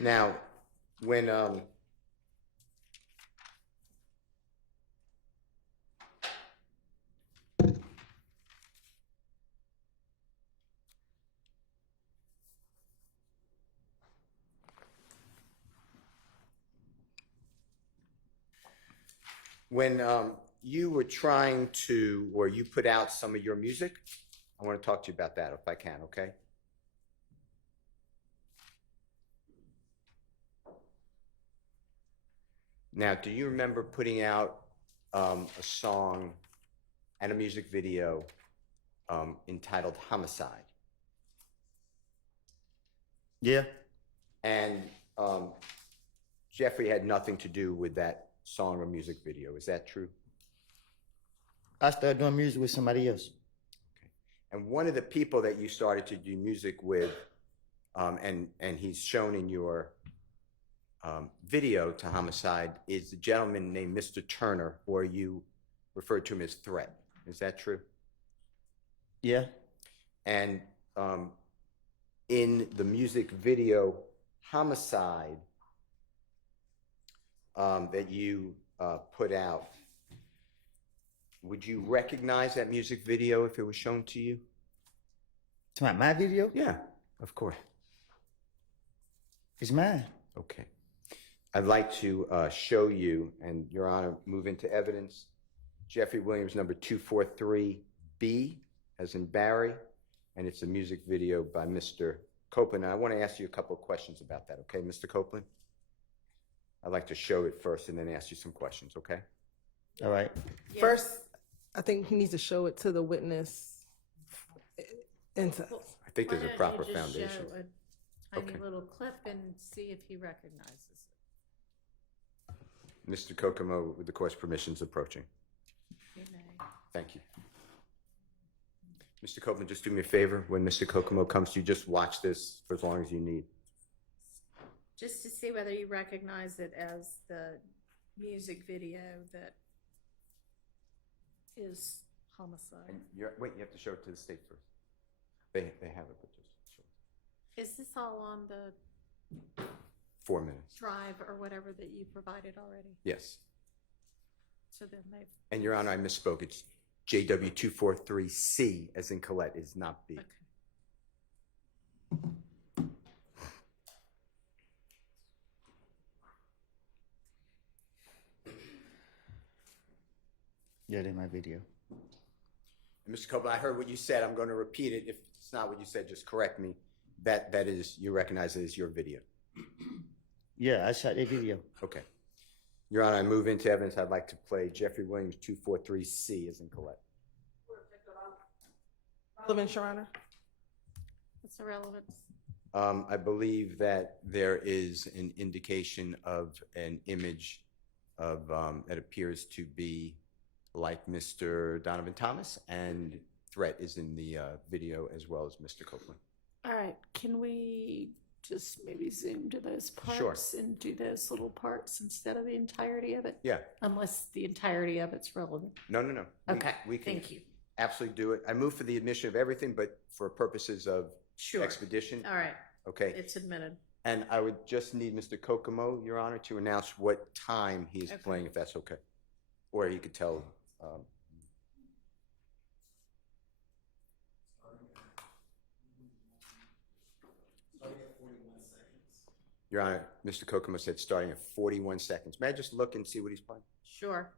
Now, when you were trying to, or you put out some of your music, I want to talk to you about that if I can, okay? Now, do you remember putting out a song and a music video entitled Homicide. Yeah. And Jeffrey had nothing to do with that song or music video. Is that true? I started doing music with somebody else. And one of the people that you started to do music with, and he's shown in your video to Homicide, is a gentleman named Mr. Turner, or you referred to him as Threat. Is that true? Yeah. And in the music video Homicide that you put out, would you recognize that music video if it was shown to you? It's my video? Yeah, of course. It's mine. Okay. I'd like to show you, and Your Honor, move into evidence, Jeffrey Williams, number 243B, as in Barry, and it's a music video by Mr. Copeland. And I want to ask you a couple of questions about that, okay, Mr. Copeland? I'd like to show it first and then ask you some questions, okay? All right. First, I think he needs to show it to the witness. And to, I think there's a Why don't proper you just foundation. show a tiny Okay. little clip and see if he recognizes it. Mr. Kokomo, with the court's permissions, approaching. You may. Thank you. Mr. Copeland, just do me a favor. When Mr. Kokomo comes to you, just watch this for as long as you need. Just to see whether you recognize it as the music video that is Homicide. And wait, you have to show it to the state first. They have it, but just show it. Is this all on the 4 minutes. drive or whatever that you provided already? Yes. So then they've, And Your Honor, I misspoke. It's JW243C, as in Colette, is not B. okay. Yeah, that's my video. And Mr. Copeland, I heard what you said. I'm going to repeat it. If it's not what you said, just correct me. That is, you recognize it as your video. Yeah, I shot that video. Okay. Your Honor, I move into evidence. I'd like to play Jeffrey Williams 243C, as in Colette. relevance, Your Honor. What's the relevance? I believe that there is an indication of an image of that appears to be like Mr. Donovan Thomas, and Threat is in the video as well as Mr. Copeland. All right, can we just maybe zoom to those Sure. parts and do those little parts instead of the entirety of it? Yeah. Unless the entirety of it's relevant. No. Okay, We can thank you. absolutely do it. I move for the admission of everything, but for purposes of Sure. expedition. All right, Okay. it's admitted. And I would just need Mr. Kokomo, Your Honor, to announce what time he is Okay. playing, if that's okay. Or he could tell. Your Honor, Mr. Kokomo said starting at 41 seconds. May I just look and see what he's playing? Sure.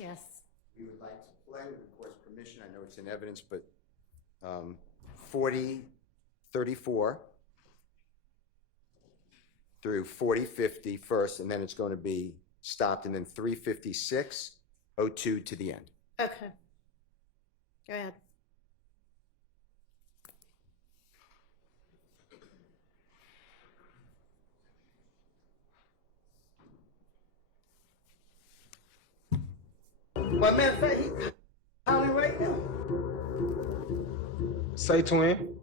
Yes. We would like to play with the court's permission. I know it's in evidence, but 4034 through 4050 first, and then it's going to be stopped, and then 35602 to the end. Okay. Go ahead. Well, matter of fact, he calling right now. Say, twin,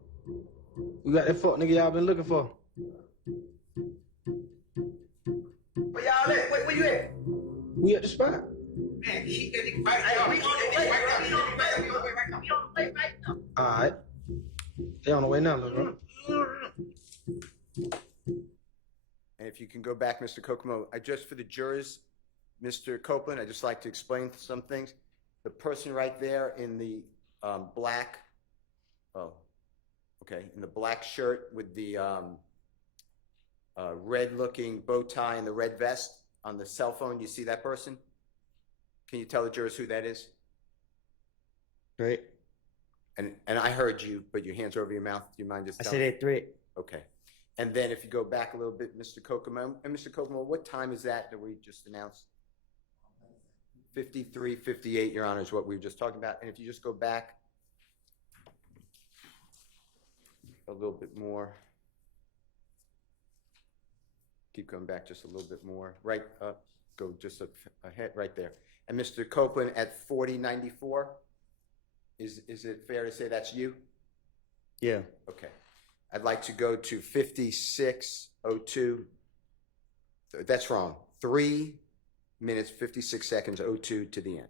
we got that fuck nigga y'all been looking for. Where y'all at? Where you at? We at the spot. Man, keep that nigga right now. We on the way right now. All right. They on the way now, little bro. And if you can go back, Mr. Kokomo, just for the jurors, Mr. Copeland, I'd just like to explain some things. The person right there in the black, in the black shirt with the red-looking bow tie and the red vest on the cell phone, you see that person? Can you tell the jurors who that is? Threat. And I heard you, but your hands are over your mouth. Do you mind just I telling said that threat. Okay. And then if you go back a little bit, Mr. Kokomo, and Mr. Kokomo, what time is that we just announced? 53:58, Your Honor, is what we were just talking about. And if you just go back a little bit more. Keep going back just a little bit more. Right up, go just ahead, right there. And Mr. Copeland at 4094, is it fair to say that's you? Yeah. Okay. I'd like to go to 5602. That's wrong. 3 minutes, 56 seconds, 02 to the end.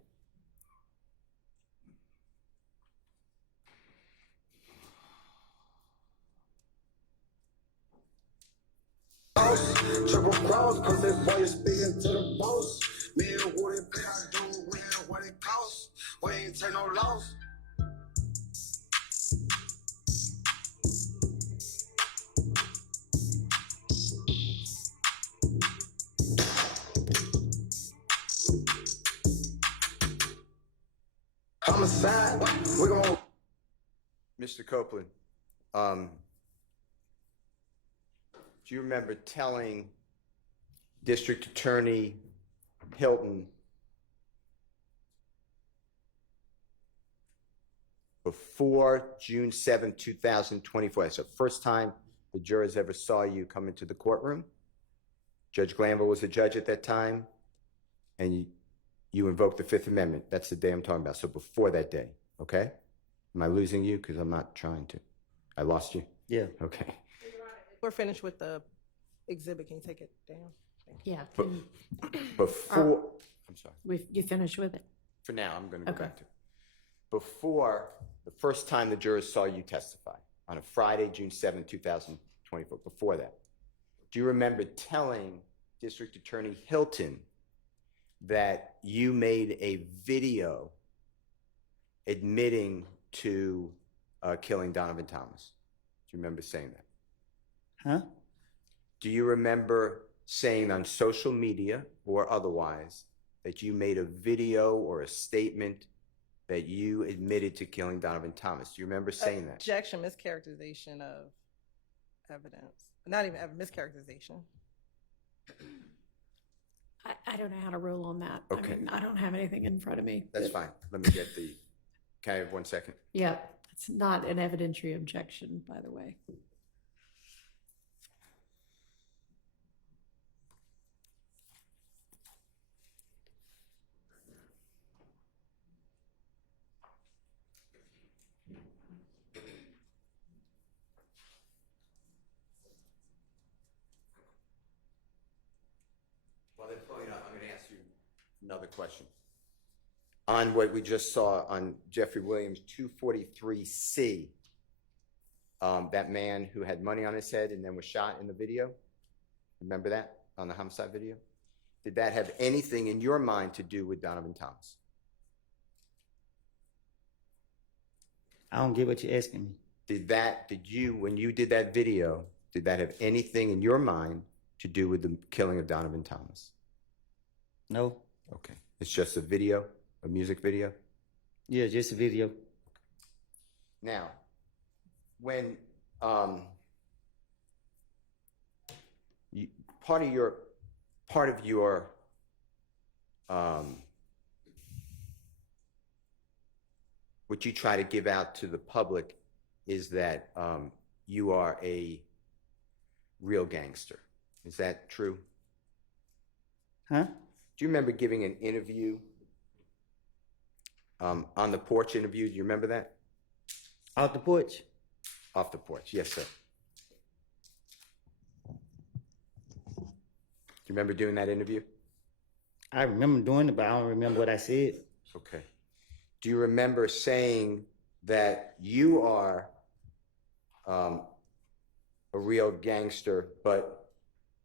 Triple cross, cause this boy is speaking to the boss. Me and Woody pay our due, we ain't what it costs. We ain't take no loss. Homicide, we gon' Mr. Copeland, do you remember telling District Attorney Hilton before June 7, 2024, that's the first time the jurors ever saw you come into the courtroom? Judge Glanville was the judge at that time, and you invoked the Fifth Amendment. That's the day I'm talking about, so before that day, okay? Am I losing you? Because I'm not trying to. I lost you? Yeah. Okay. We're finished with the exhibit. Can you take it down? Yeah. Before, I'm sorry. You finished with it? For now, I'm going to go Okay. back to before the first time the jurors saw you testify on a Friday, June 7, 2024, before that. Do you remember telling District Attorney Hilton that you made a video admitting to killing Donovan Thomas? Do you remember saying that? Huh? Do you remember saying on social media or otherwise that you made a video or a statement that you admitted to killing Donovan Thomas? Do you remember saying that? Objection, mischaracterization of evidence. Not even mischaracterization. I don't know how to rule on that. Okay. I mean, I don't have anything in front of me. That's fine. Let me get the, can I have 1 second? Yeah, it's not an evidentiary objection, by the way. Well, they're pulling up. I'm going to ask you another question. On what we just saw on Jeffrey Williams 243C, that man who had money on his head and then was shot in the video, remember that on the homicide video? Did that have anything in your mind to do with Donovan Thomas? I don't get what you're asking me. When you did that video, did that have anything in your mind to do with the killing of Donovan Thomas? No. Okay. It's just a video? a music video? Yeah, just a video. Now, when part of your what you try to give out to the public is that you are a real gangster. Is that true? Huh? Do you remember giving an interview on the porch interview? Do you remember that? Off the porch? Off the porch, yes, sir. Do you remember doing that interview? I remember doing it, but I don't remember what I said. Okay. Do you remember saying that you are a real gangster, but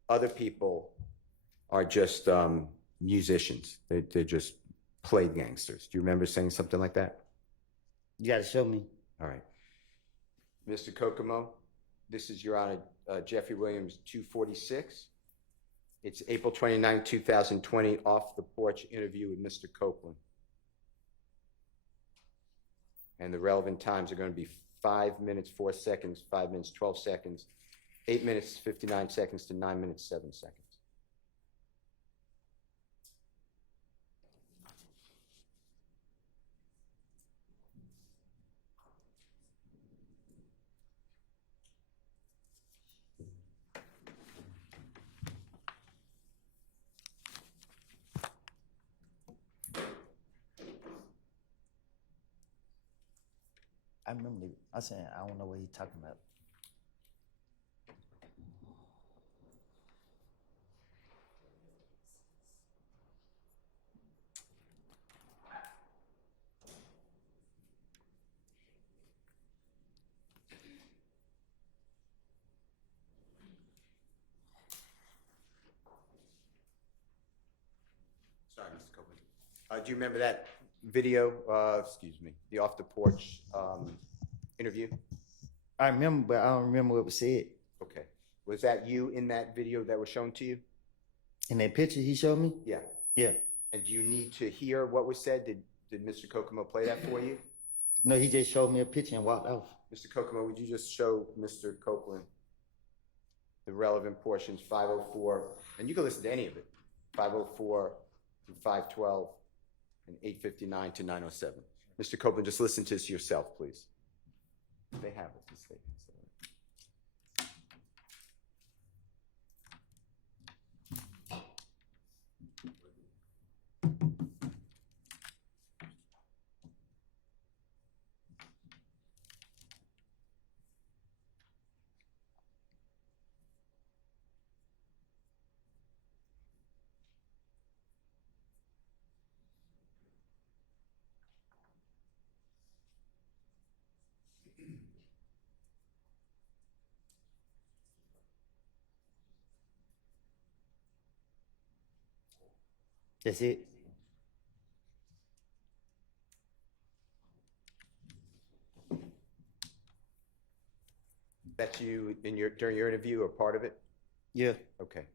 other people are just musicians? They just play gangsters. Do you remember saying something like that? You got to show me. All right. Mr. Kokomo, this is Your Honor, Jeffrey Williams, 246. It's April 29, 2020, off the porch interview with Mr. Copeland. And the relevant times are going to be 5 minutes, 4 seconds, 5 minutes, 12 seconds, 8 minutes, 59 seconds to 9 minutes, 7 seconds. I remember. I said, I don't know what he's talking about. Sorry, Mr. Copeland. Do you remember that video, excuse me, the off the porch interview? I remember, but I don't remember what was said. Okay. Was that you in that video that was shown to you? In that picture he showed me? Yeah. Yeah. And do you need to hear what was said? Did Mr. Kokomo play that for you? No, he just showed me a picture and walked off. Mr. Kokomo, would you just show Mr. Copeland the relevant portions, 504, and you can listen to any of it, 504 through 512 and 859 to 907. Mr. Copeland, just listen to this yourself, please. They have it. Just say it. That's it. That's you in during your interview or part of it? Yeah. Okay.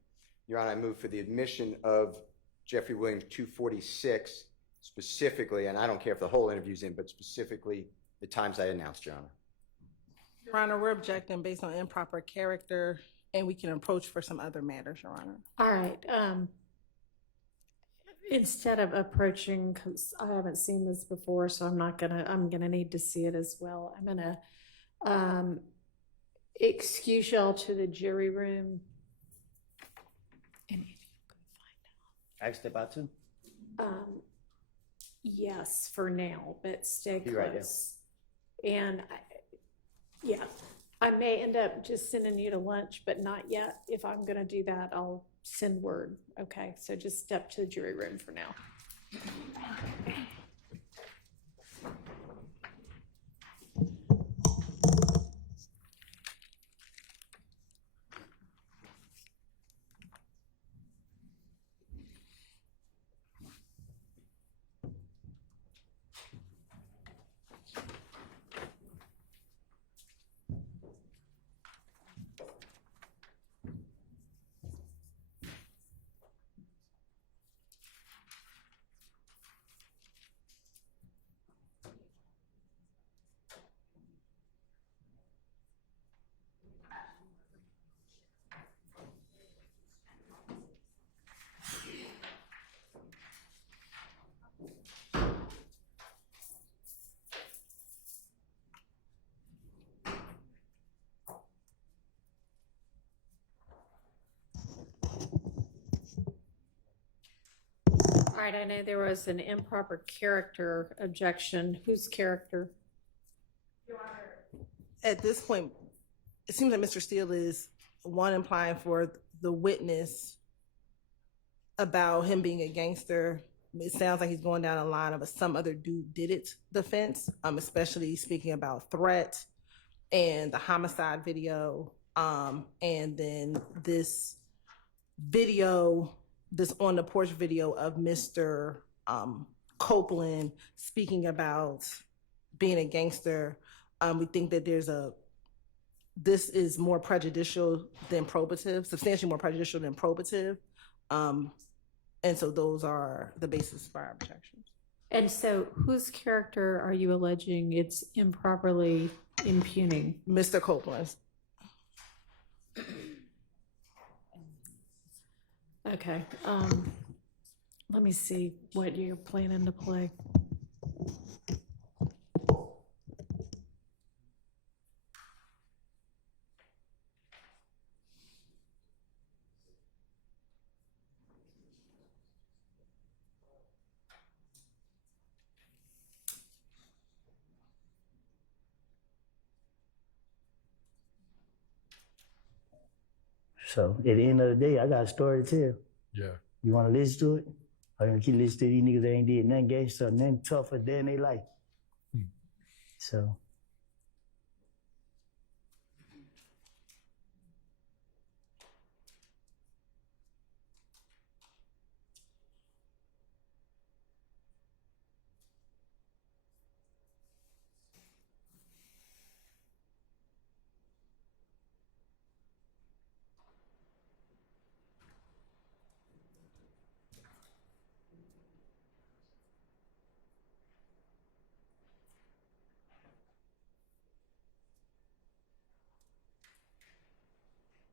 Your Honor, I move for the admission of Jeffrey Williams 246 specifically, and I don't care if the whole interview's in, but specifically the times I announced, Your Honor. Your Honor, we're objecting based on improper character, and we can approach for some other matters, Your Honor. All right. Instead of approaching, because I haven't seen this before, so I'm gonna need to see it as well. I'm gonna excuse y'all to the jury room. And if you could I step out too. find out. Yes, for now, but stay Be right there. close. And yeah, I may end up just sending you to lunch, but not yet. If I'm gonna do that, I'll send word. Okay, so just step to the jury room for now. right, I know there was an improper character objection. Whose character? At this point, it seems like Mr. Steele is implying for the witness about him being a gangster. It sounds like he's going down a line of a some other dude did it defense, especially speaking about threat and the homicide video, and then this video, this on the porch video of Mr. Copeland speaking about being a gangster. We think that this is more prejudicial than probative, substantially more prejudicial than probative. And so those are the basis for our objections. And so whose character are you alleging it's improperly impugning? Mr. Copeland. Okay, let me see what you're planning to play. So at the end of the day, I got a story to tell. Yeah. You want to listen to it? Or you gonna keep listening to these niggas that ain't did nothing gangster, nothing tougher than they life? So.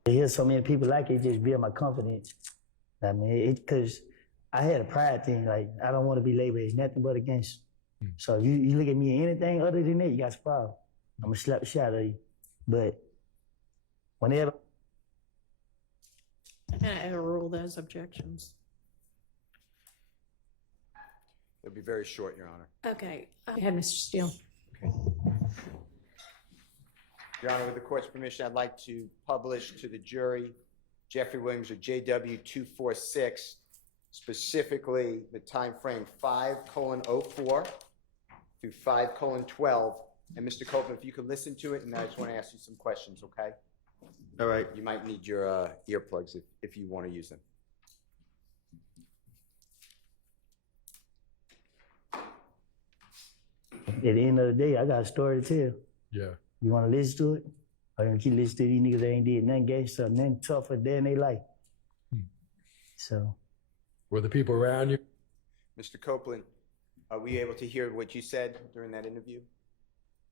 To hear so many people like it just build my confidence. I mean, because I had a pride thing, like, I don't want to be labeled as nothing but a gangster. So if you look at me anything other than that, you got a problem. I'm going to slap the shit out of you. But whenever... I'm going to overrule those objections. It'll be very short, Your Honor. Okay, go ahead, Mr. Steele. Okay. Your Honor, with the court's permission, I'd like to publish to the jury Jeffrey Williams or JW 246, specifically the time frame 5:04 through 5:12. And Mr. Copeland, if you could listen to it, and I just want to ask you some questions, okay? All right. You might need your earplugs if you want to use them. At the end of the day, I got a story to tell. Yeah. You want to listen to it? Or you gonna keep listening to these niggas that ain't did nothing gangster, nothing tougher than they life? So. Were the people around you? Mr. Copeland, are we able to hear what you said during that interview?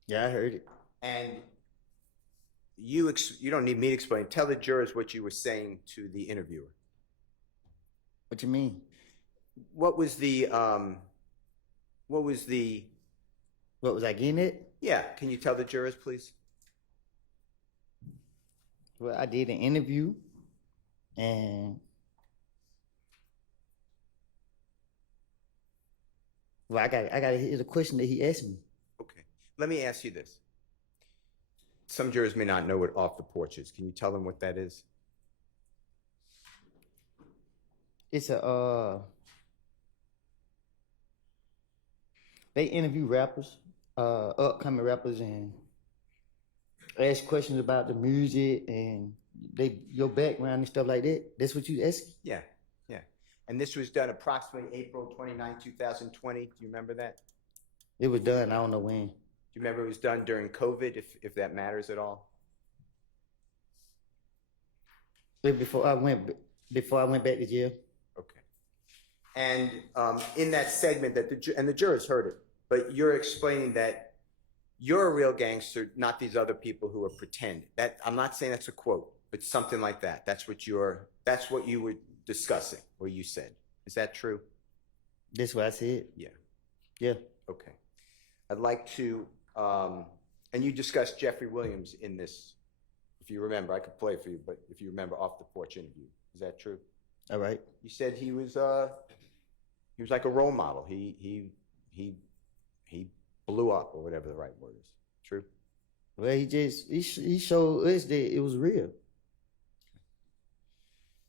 Yeah, I heard it. And you don't need me to explain. Tell the jurors what you were saying to the interviewer. What you mean? What was I getting at? Yeah, can you tell the jurors, please? Well, I did an interview, and well, I got to hear the question that he asked me. Okay, let me ask you this. Some jurors may not know what off the porch is. Can you tell them what that is? It's they interview rappers, upcoming rappers, and ask questions about the music and your background and stuff like that. That's what you ask? Yeah. And this was done approximately April 29, 2020. Do you remember that? It was done, I don't know when. Do you remember it was done during COVID, if that matters at all? Before I went back to jail. Okay. And in that segment, the jurors heard it, but you're explaining that you're a real gangster, not these other people who are pretending. That I'm not saying that's a quote, but something like that. That's what you were discussing, or you said. Is that true? That's what I said. Yeah. Yeah. Okay. I'd like to, and you discussed Jeffrey Williams in this. If you remember, I could play for you, but if you remember off the porch interview, is that true? All right. You said he was He was like a role model. He blew up, or whatever the right word is. True? Well, he showed us that it was real.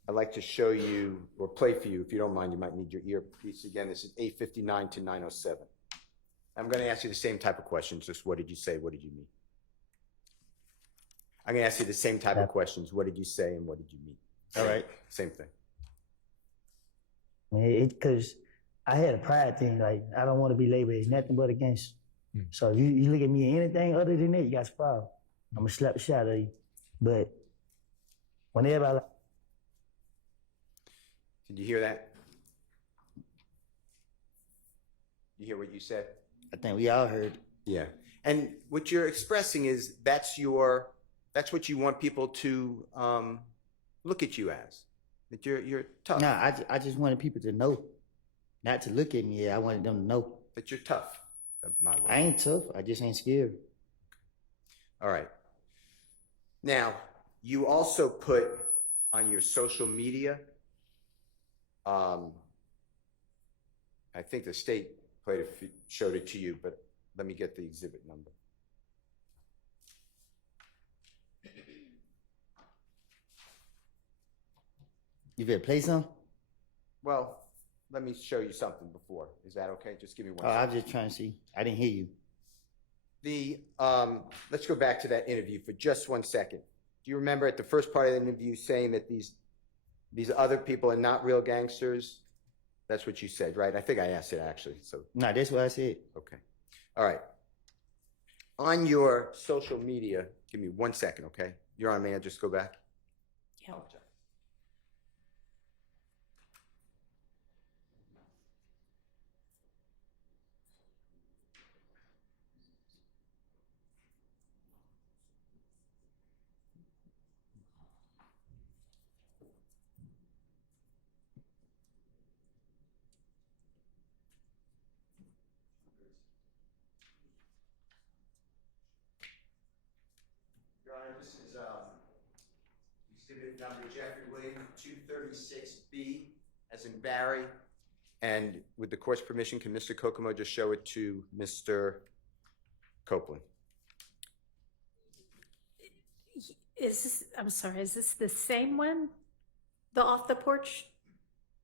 I'd like to show you, or play for you, if you don't mind. You might need your earpiece again. This is 859 to 907. I'm going to ask you the same type of questions. Just what did you say? What did you mean? I'm going to ask you the same type of questions. What did you say and what did you mean? All right. Same thing. Because I had a pride thing. Like, I don't want to be labeled as nothing but a gangster. So if you look at me as anything other than that, you got a problem. I'm going to slap the shit out of you. But when everybody... Did you hear that? You hear what you said? I think we all heard. Yeah. And what you're expressing is that's what you want people to look at you as. That you're tough. No, I just wanted people to know. Not to look at me. I wanted them to know. That you're tough. I ain't tough. I just ain't scared. All right. Now, you also put on your social media, I think the state showed it to you, but let me get the exhibit number. You better play some? Well, let me show you something before. Is that okay? Just give me one Oh, I second. was just trying to see. I didn't hear you. Let's go back to that interview for just 1 second. Do you remember at the first part of the interview saying that these other people are not real gangsters? That's what you said, right? I think I asked it actually. So No, that's what I said. okay. All right. On your social media, give me 1 second, okay? You're on, may I just go back? Yeah. Apologize. Your Honor, this is exhibit number Jeffrey Williams, 236B, as in Barry. And with the court's permission, can Mr. Kokomo just show it to Mr. Copeland? I'm sorry, is this the same one? The off the porch?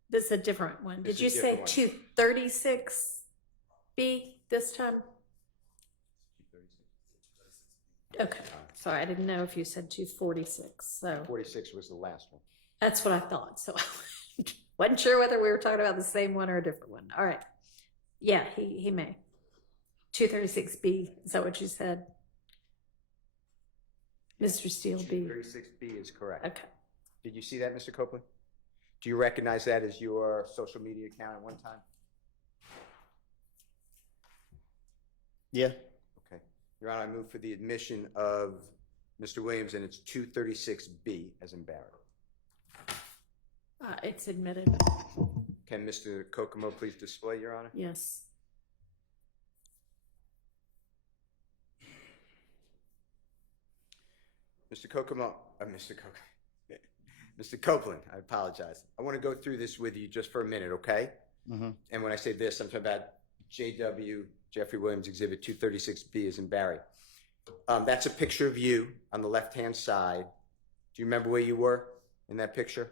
This is a different one. This Did you is a say different 236B this time? Okay, sorry, I didn't know if you said 246, so 46 was the last one. that's what I thought, so I wasn't sure whether we were talking about the same one or a different one. All right, yeah, he may. 236B, is that what you said? Mr. Steele B. 236B is correct. Okay. Did you see that, Mr. Copeland? Do you recognize that as your social media account at one time? Yeah. Okay. Your Honor, I move for the admission of Mr. Williams, and it's 236B, as in Barry. It's admitted, Can Mr. Kokomo please display, Your Honor? yes. Mr. Copeland, I apologize. I want to go through this with you just for a minute, okay? Mm-hmm. And when I say this, I'm talking about JW, Jeffrey Williams, Exhibit 236B, as in Barry. That's a picture of you on the left-hand side. Do you remember where you were in that picture?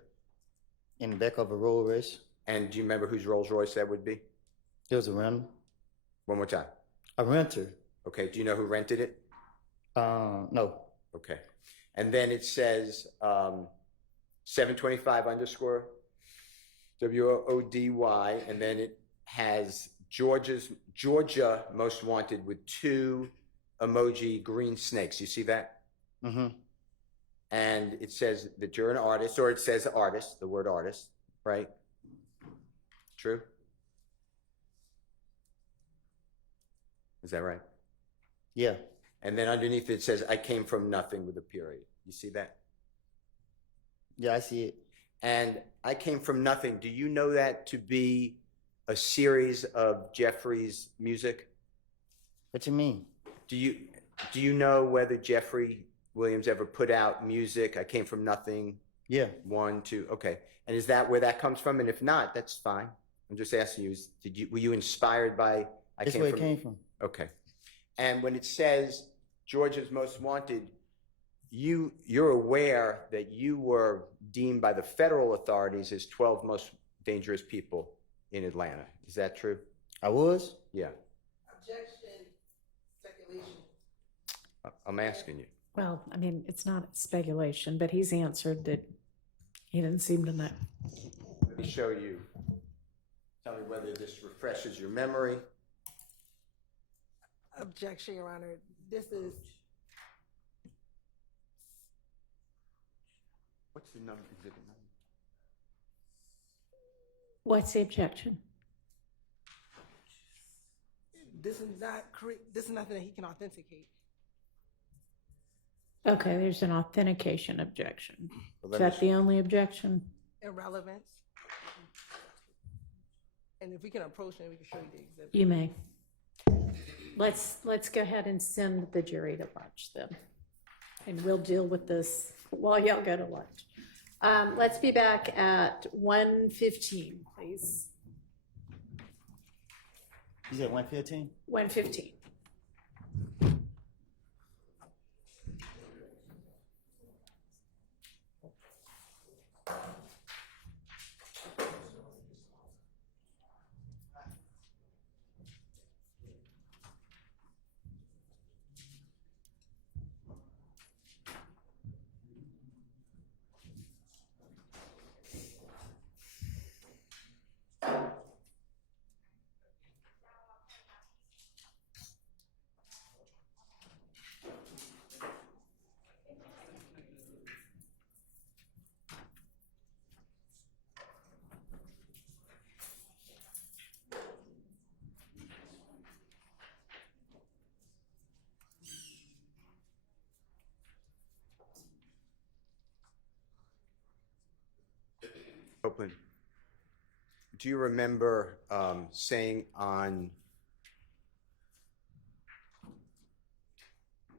In the back of a Rolls Royce. And do you remember whose Rolls Royce that would be? There was a rental. One more time. A renter. Okay, do you know who rented it? No. Okay. And then it says 725 underscore WODY, and then it has Georgia Most Wanted with 2 emoji green snakes. You see that? Mm-hmm. And it says that you're an artist, or it says artist, the word artist, right? True? Is that right? Yeah. And then underneath it says, I came from nothing with a period. You see that? Yeah, I see it. And I came from nothing. Do you know that to be a series of Jeffrey's music? What you mean? Do you know whether Jeffrey Williams ever put out music? I came from nothing. Yeah. 1, 2. Okay. And is that where that comes from? And if not, that's fine. I'm just asking you, were you inspired by? That's where it came from. Okay. And when it says Georgia's Most Wanted, you're aware that you were deemed by the federal authorities as 12 most dangerous people in Atlanta. Is that true? I was? Yeah. Objection, speculation. I'm asking you. Well, I mean, it's not speculation, but he's answered that he didn't seem to know. Let me show you. Tell me whether this refreshes your memory. Objection, Your Honor. This is What's the number? Exhibit number? What's the objection? this is nothing that he can authenticate. Okay, there's an authentication objection. Well, Is that the only objection? Irrelevance. And if we can approach him, we can show you the exhibit. You may. Let's go ahead and send the jury to lunch then. And we'll deal with this while y'all go to lunch. Let's be back at 1:15, please. You said 1:15? 1:15. Copeland, do you remember saying on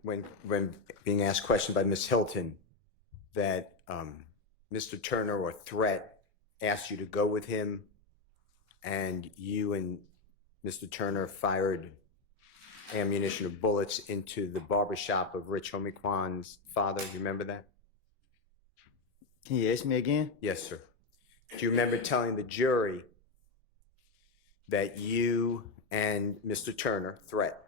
when being asked questions by Ms. Hilton that Mr. Turner or Threat asked you to go with him, and you and Mr. Turner fired ammunition or bullets into the barbershop of Rich Homie-Kwan's father? Do you remember that? Can you ask me again? Yes, sir. Do you remember telling the jury that you and Mr. Turner, Threat,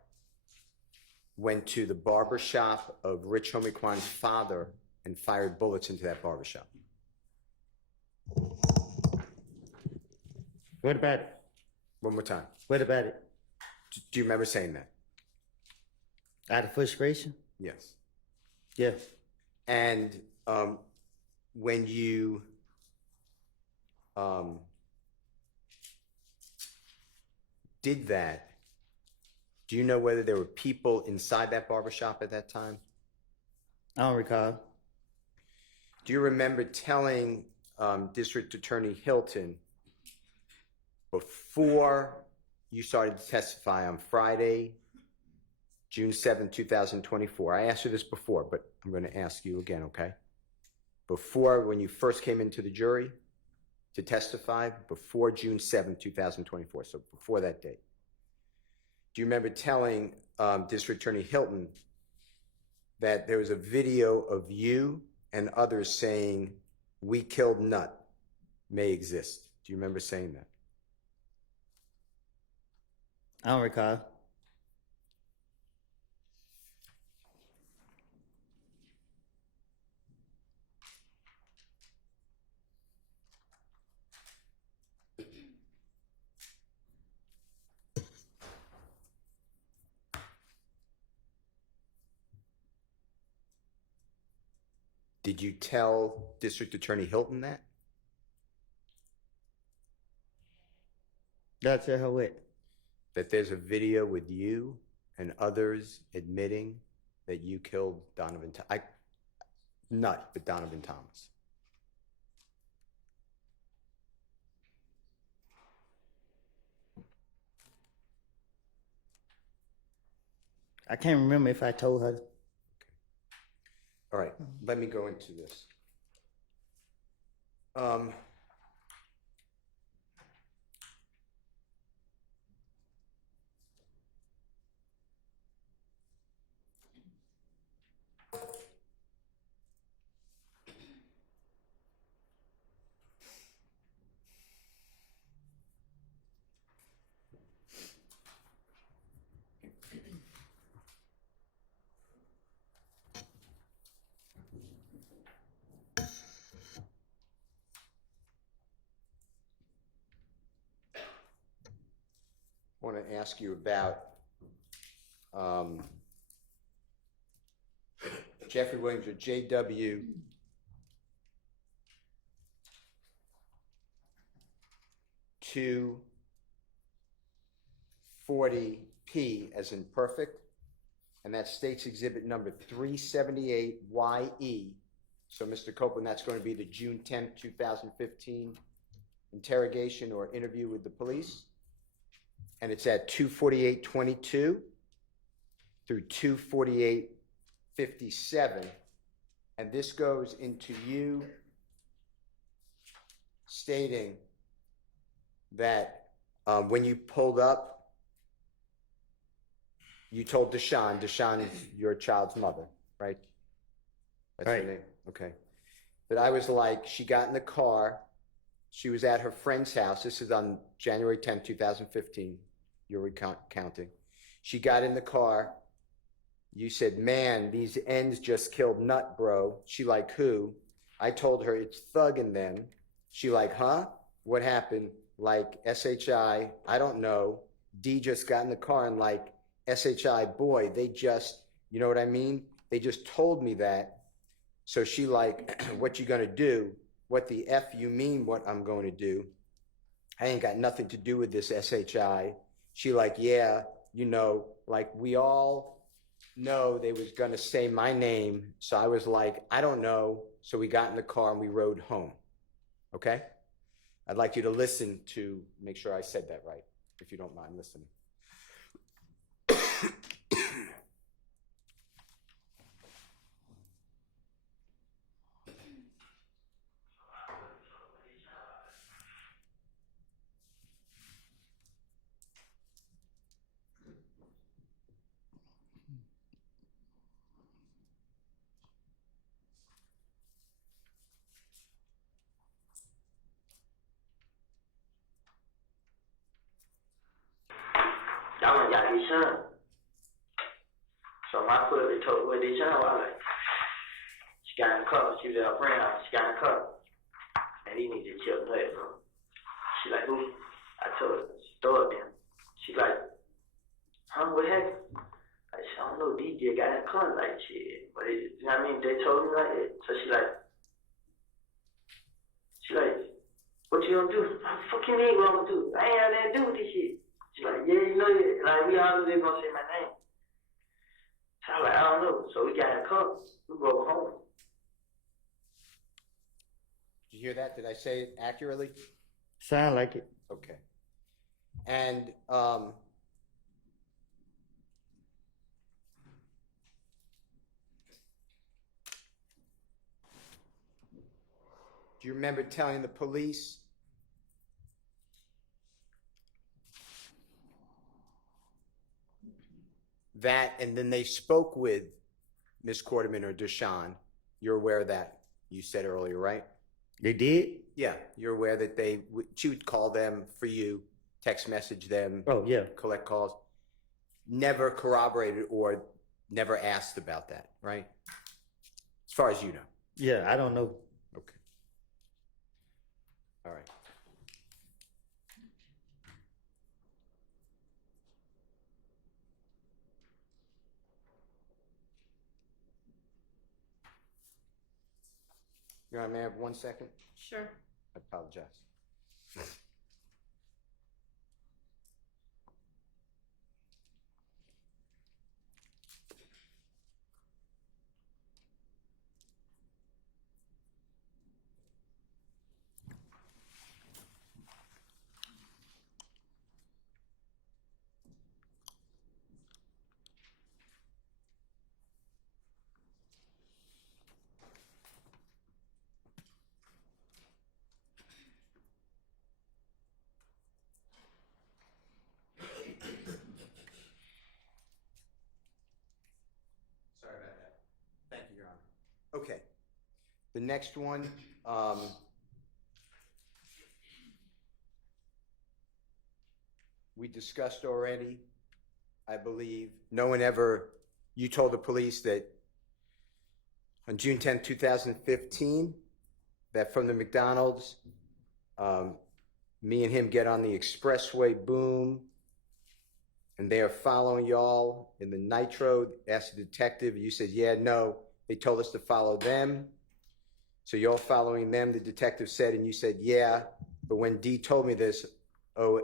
went to the barber shop of Rich Homie-Kwan's father and fired bullets into that barber shop? What about it? One more time. What about it? Do you remember saying that? Out of frustration? Yes. Yeah. And when you did that, do you know whether there were people inside that barbershop at that time? I don't recall. Do you remember telling District Attorney Hilton before you started to testify on Friday, June 7, 2024? I asked you this before, but I'm going to ask you again, okay? Before, when you first came into the jury to testify, before June 7, 2024, so before that date. Do you remember telling District Attorney Hilton that there was a video of you and others saying, "We killed Nut," may exist? Do you remember saying that? I don't recall. Did you tell District Attorney Hilton that? Did I tell her what? That there's a video with you and others admitting that you killed Donovan, Nut, but Donovan Thomas? I can't remember if I told her. All right, let me go into this. ask you about Jeffrey Williams or JW. $240P as in perfect, and that states exhibit number 378YE. So, Mr. Copeland, that's going to be the June 10th, 2015 interrogation or interview with the police. And it's at 248:22 through 248:57. And this goes into you stating that when you pulled up, you told Deshawn is your child's mother, right? That's her Right. name? Okay. That I was like, she got in the car, she was at her friend's house. This is on January 10th, 2015. You're recounting. She got in the car. You said, man, these ends just killed Nut, bro. She like, who? I told her it's Thug in them. She like, huh? What happened? Like, SHI, I don't know. D just got in the car and like, SHI, boy, they just, you know what I mean? They just told me that. So she like, what you gonna do? What the F you mean what I'm going to do? I ain't got nothing to do with this SHI. She like, yeah, you know, like we all know they was gonna say my name. So I was like, I don't know. So we got in the car and we rode home. Okay? I'd like you to listen to make sure I said that right, if you don't mind listening. Y'all ain't got his son. So my foot told where they son was like, she got in the car. She was at her friend's house. She got in the car. And he needed to chill play, bro. She like, who? I told her, she throw up there. She like, huh, what happened? I said, I don't know, DJ got in the car like shit. But it, you know what I mean? They told me like that. So she like, what you gonna do? What the fuck you mean what I'm gonna do? I ain't have nothing to do with this shit. She's like, yeah, you know, like, we all knew they gonna say my name. So I was like, I don't know. So we got in the car. We drove home. Did you hear that? Did I say it accurately? Sound like it. Okay. And do you remember telling the police that, and then they spoke with Miss Quarterman or Deshawn? You're aware of that, you said earlier, right? They did? Yeah, you're aware that she would call them for you, text message them. Oh, yeah. Collect calls. Never corroborated or never asked about that, right? As far as you know. Yeah, I don't know. Okay. All right. Your Honor, may I have 1 second? Sure. I apologize. Sorry about that. Thank you, Your Honor. Okay. The next one, we discussed already, I believe. No one ever, you told the police that on June 10, 2015, that from the McDonald's, me and him get on the expressway, boom. and they are following y'all in the Nitro. Asked the detective. You said, yeah, no. They told us to follow them. So you're following them, the detective said, and you said, yeah. But when D told me this, Hell,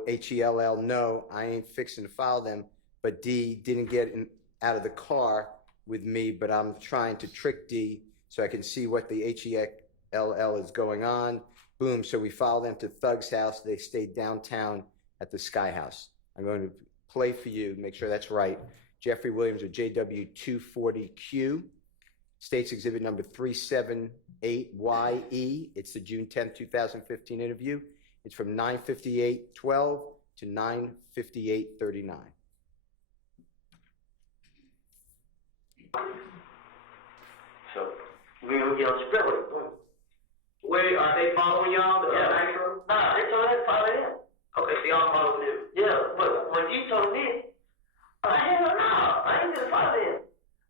no, I ain't fixing to follow them. But D didn't get out of the car with me, but I'm trying to trick D so I can see what the Hell is going on. Boom, so we followed them to Thug's house. They stayed downtown at the Sky House. I'm going to play for you, make sure that's right. Jeffrey Williams, or JW240Q, State's Exhibit number 378YE. It's the June 10th, 2015 interview. It's from 9:58:12 to 9:58:39. So, we gonna get on the spillway. Wait, are they following y'all? The Nitro? Nah, they told us to follow them. Okay, so y'all follow them. Yeah, but when you told me, hell no, I ain't gonna follow them.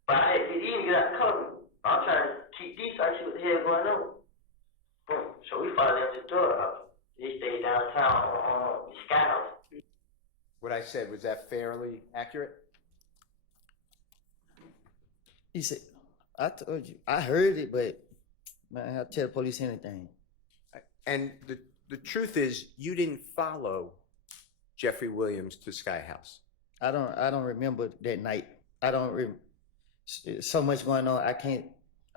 But I had to get in and get out the cover. I'm trying to keep these, I see what the hell going on. So we followed them to the door. They stayed downtown on the Sky House. What I said, was that fairly accurate? He said, I told you. I heard it, but man, I'll tell the police anything. And the truth is, you didn't follow Jeffrey Williams to Sky House. I don't remember that night. So much going on. I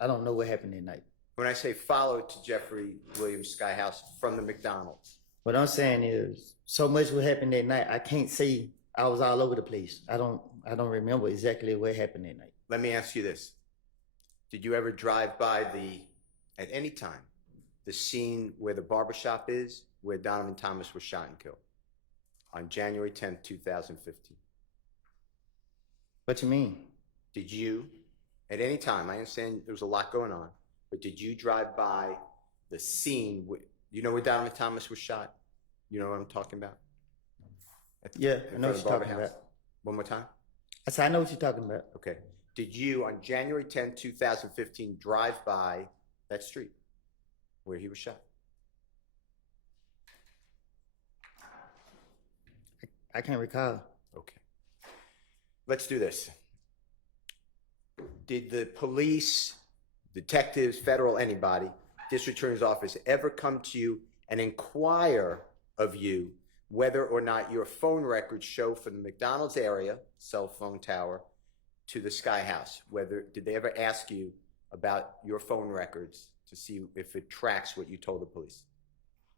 don't know what happened that night. When I say follow to Jeffrey Williams Sky House from the McDonald's. What I'm saying is, so much what happened that night. I can't say I was all over the place. I don't remember exactly what happened that night. Let me ask you this. Did you ever drive by at any time, the scene where the barber shop is, where Donovan Thomas was shot and killed on January 10th, 2015? What you mean? Did you, at any time, I understand there was a lot going on, but did you drive by the scene, you know where Donovan Thomas was shot? You know what I'm talking about? Yeah, I know what you're talking about. One more time? I said, I know what you're talking about. Okay. Did you, on January 10th, 2015, drive by that street where he was shot? I can't recall. Okay. Let's do this. Did the police, detectives, federal, anybody, district attorney's office ever come to you and inquire of you whether or not your phone records show from the McDonald's area, cell phone tower, to the Sky House? Did they ever ask you about your phone records to see if it tracks what you told the police?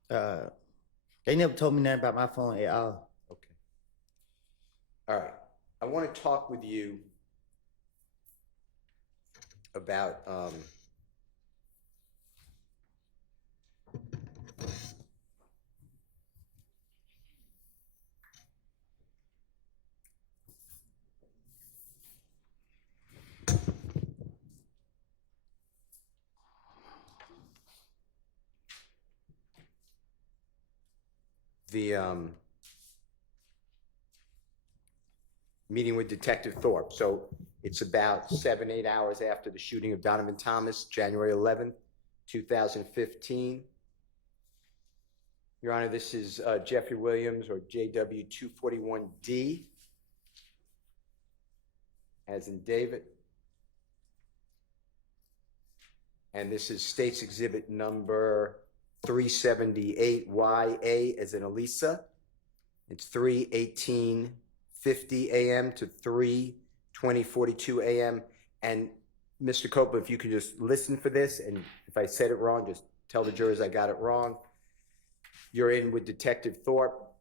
They never told me nothing about my phone at all. Okay. All right. I want to talk with you about the meeting with Detective Thorpe. So it's about 7-8 hours after the shooting of Donovan Thomas, January 11th, 2015. Your Honor, this is Jeffrey Williams, or JW241D, as in David. And this is State's Exhibit number 378YA, as in Elisa. It's 3:18:50 a.m. to 3:20:42 a.m. And Mr. Copeland, if you could just listen for this, and if I said it wrong, just tell the jurors I got it wrong. You're in with Detective Thorpe,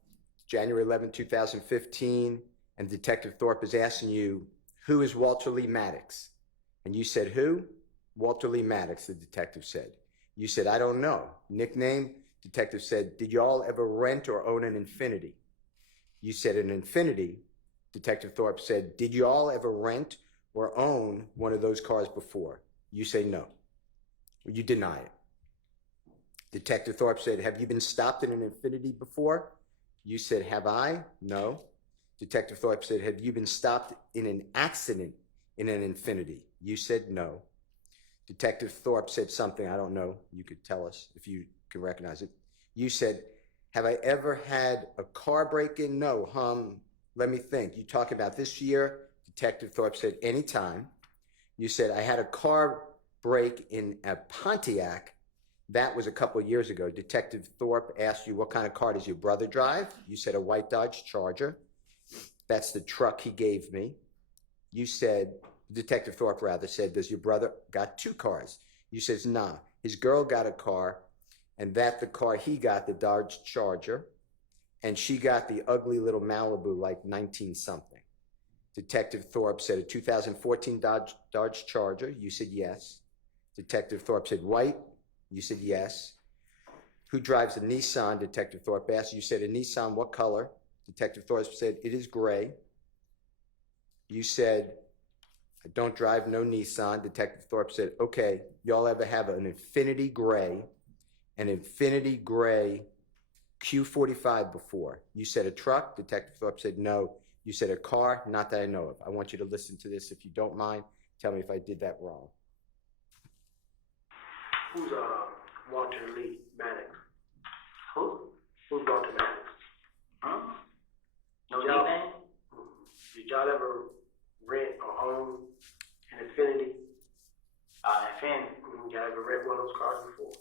January 11, 2015, and Detective Thorpe is asking you, who is Walter Lee Maddox? And you said, who? Walter Lee Maddox, the detective said. You said, I don't know. Nickname? Detective said, did you all ever rent or own an Infiniti? You said an Infiniti. Detective Thorpe said, did you all ever rent or own one of those cars before? You say no. You deny it. Detective Thorpe said, have you been stopped in an Infiniti before? You said, have I? No. Detective Thorpe said, have you been stopped in an accident in an Infiniti? You said no. Detective Thorpe said something, I don't know, you could tell us if you can recognize it. You said, have I ever had a car break-in? No. let me think. You talk about this year, Detective Thorpe said anytime. You said, I had a car break in a Pontiac. That was a couple of years ago. Detective Thorpe asked you, what kind of car does your brother drive? You said a white Dodge Charger. That's the truck he gave me. You said, Detective Thorpe rather said, does your brother got 2 cars? You says, nah, his girl got a car, and that the car he got, the Dodge Charger, and she got the ugly little Malibu, like 19 something. Detective Thorpe said a 2014 Dodge Charger. You said yes. Detective Thorpe said white. You said yes. Who drives a Nissan? Detective Thorpe asked. You said a Nissan, what color? Detective Thorpe said it is gray. You said, I don't drive no Nissan. Detective Thorpe said, okay, y'all ever have an Infinity Gray Q45 before? You said a truck. Detective Thorpe said no. You said a car, not that I know of. I want you to listen to this. If you don't mind, tell me if I did that wrong. Who's Walter Lee Maddox? Who? Who's Walter Maddox? Huh? No name? Did y'all ever rent or own an Infinity? Infinity. Y'all ever rent one of those cars before?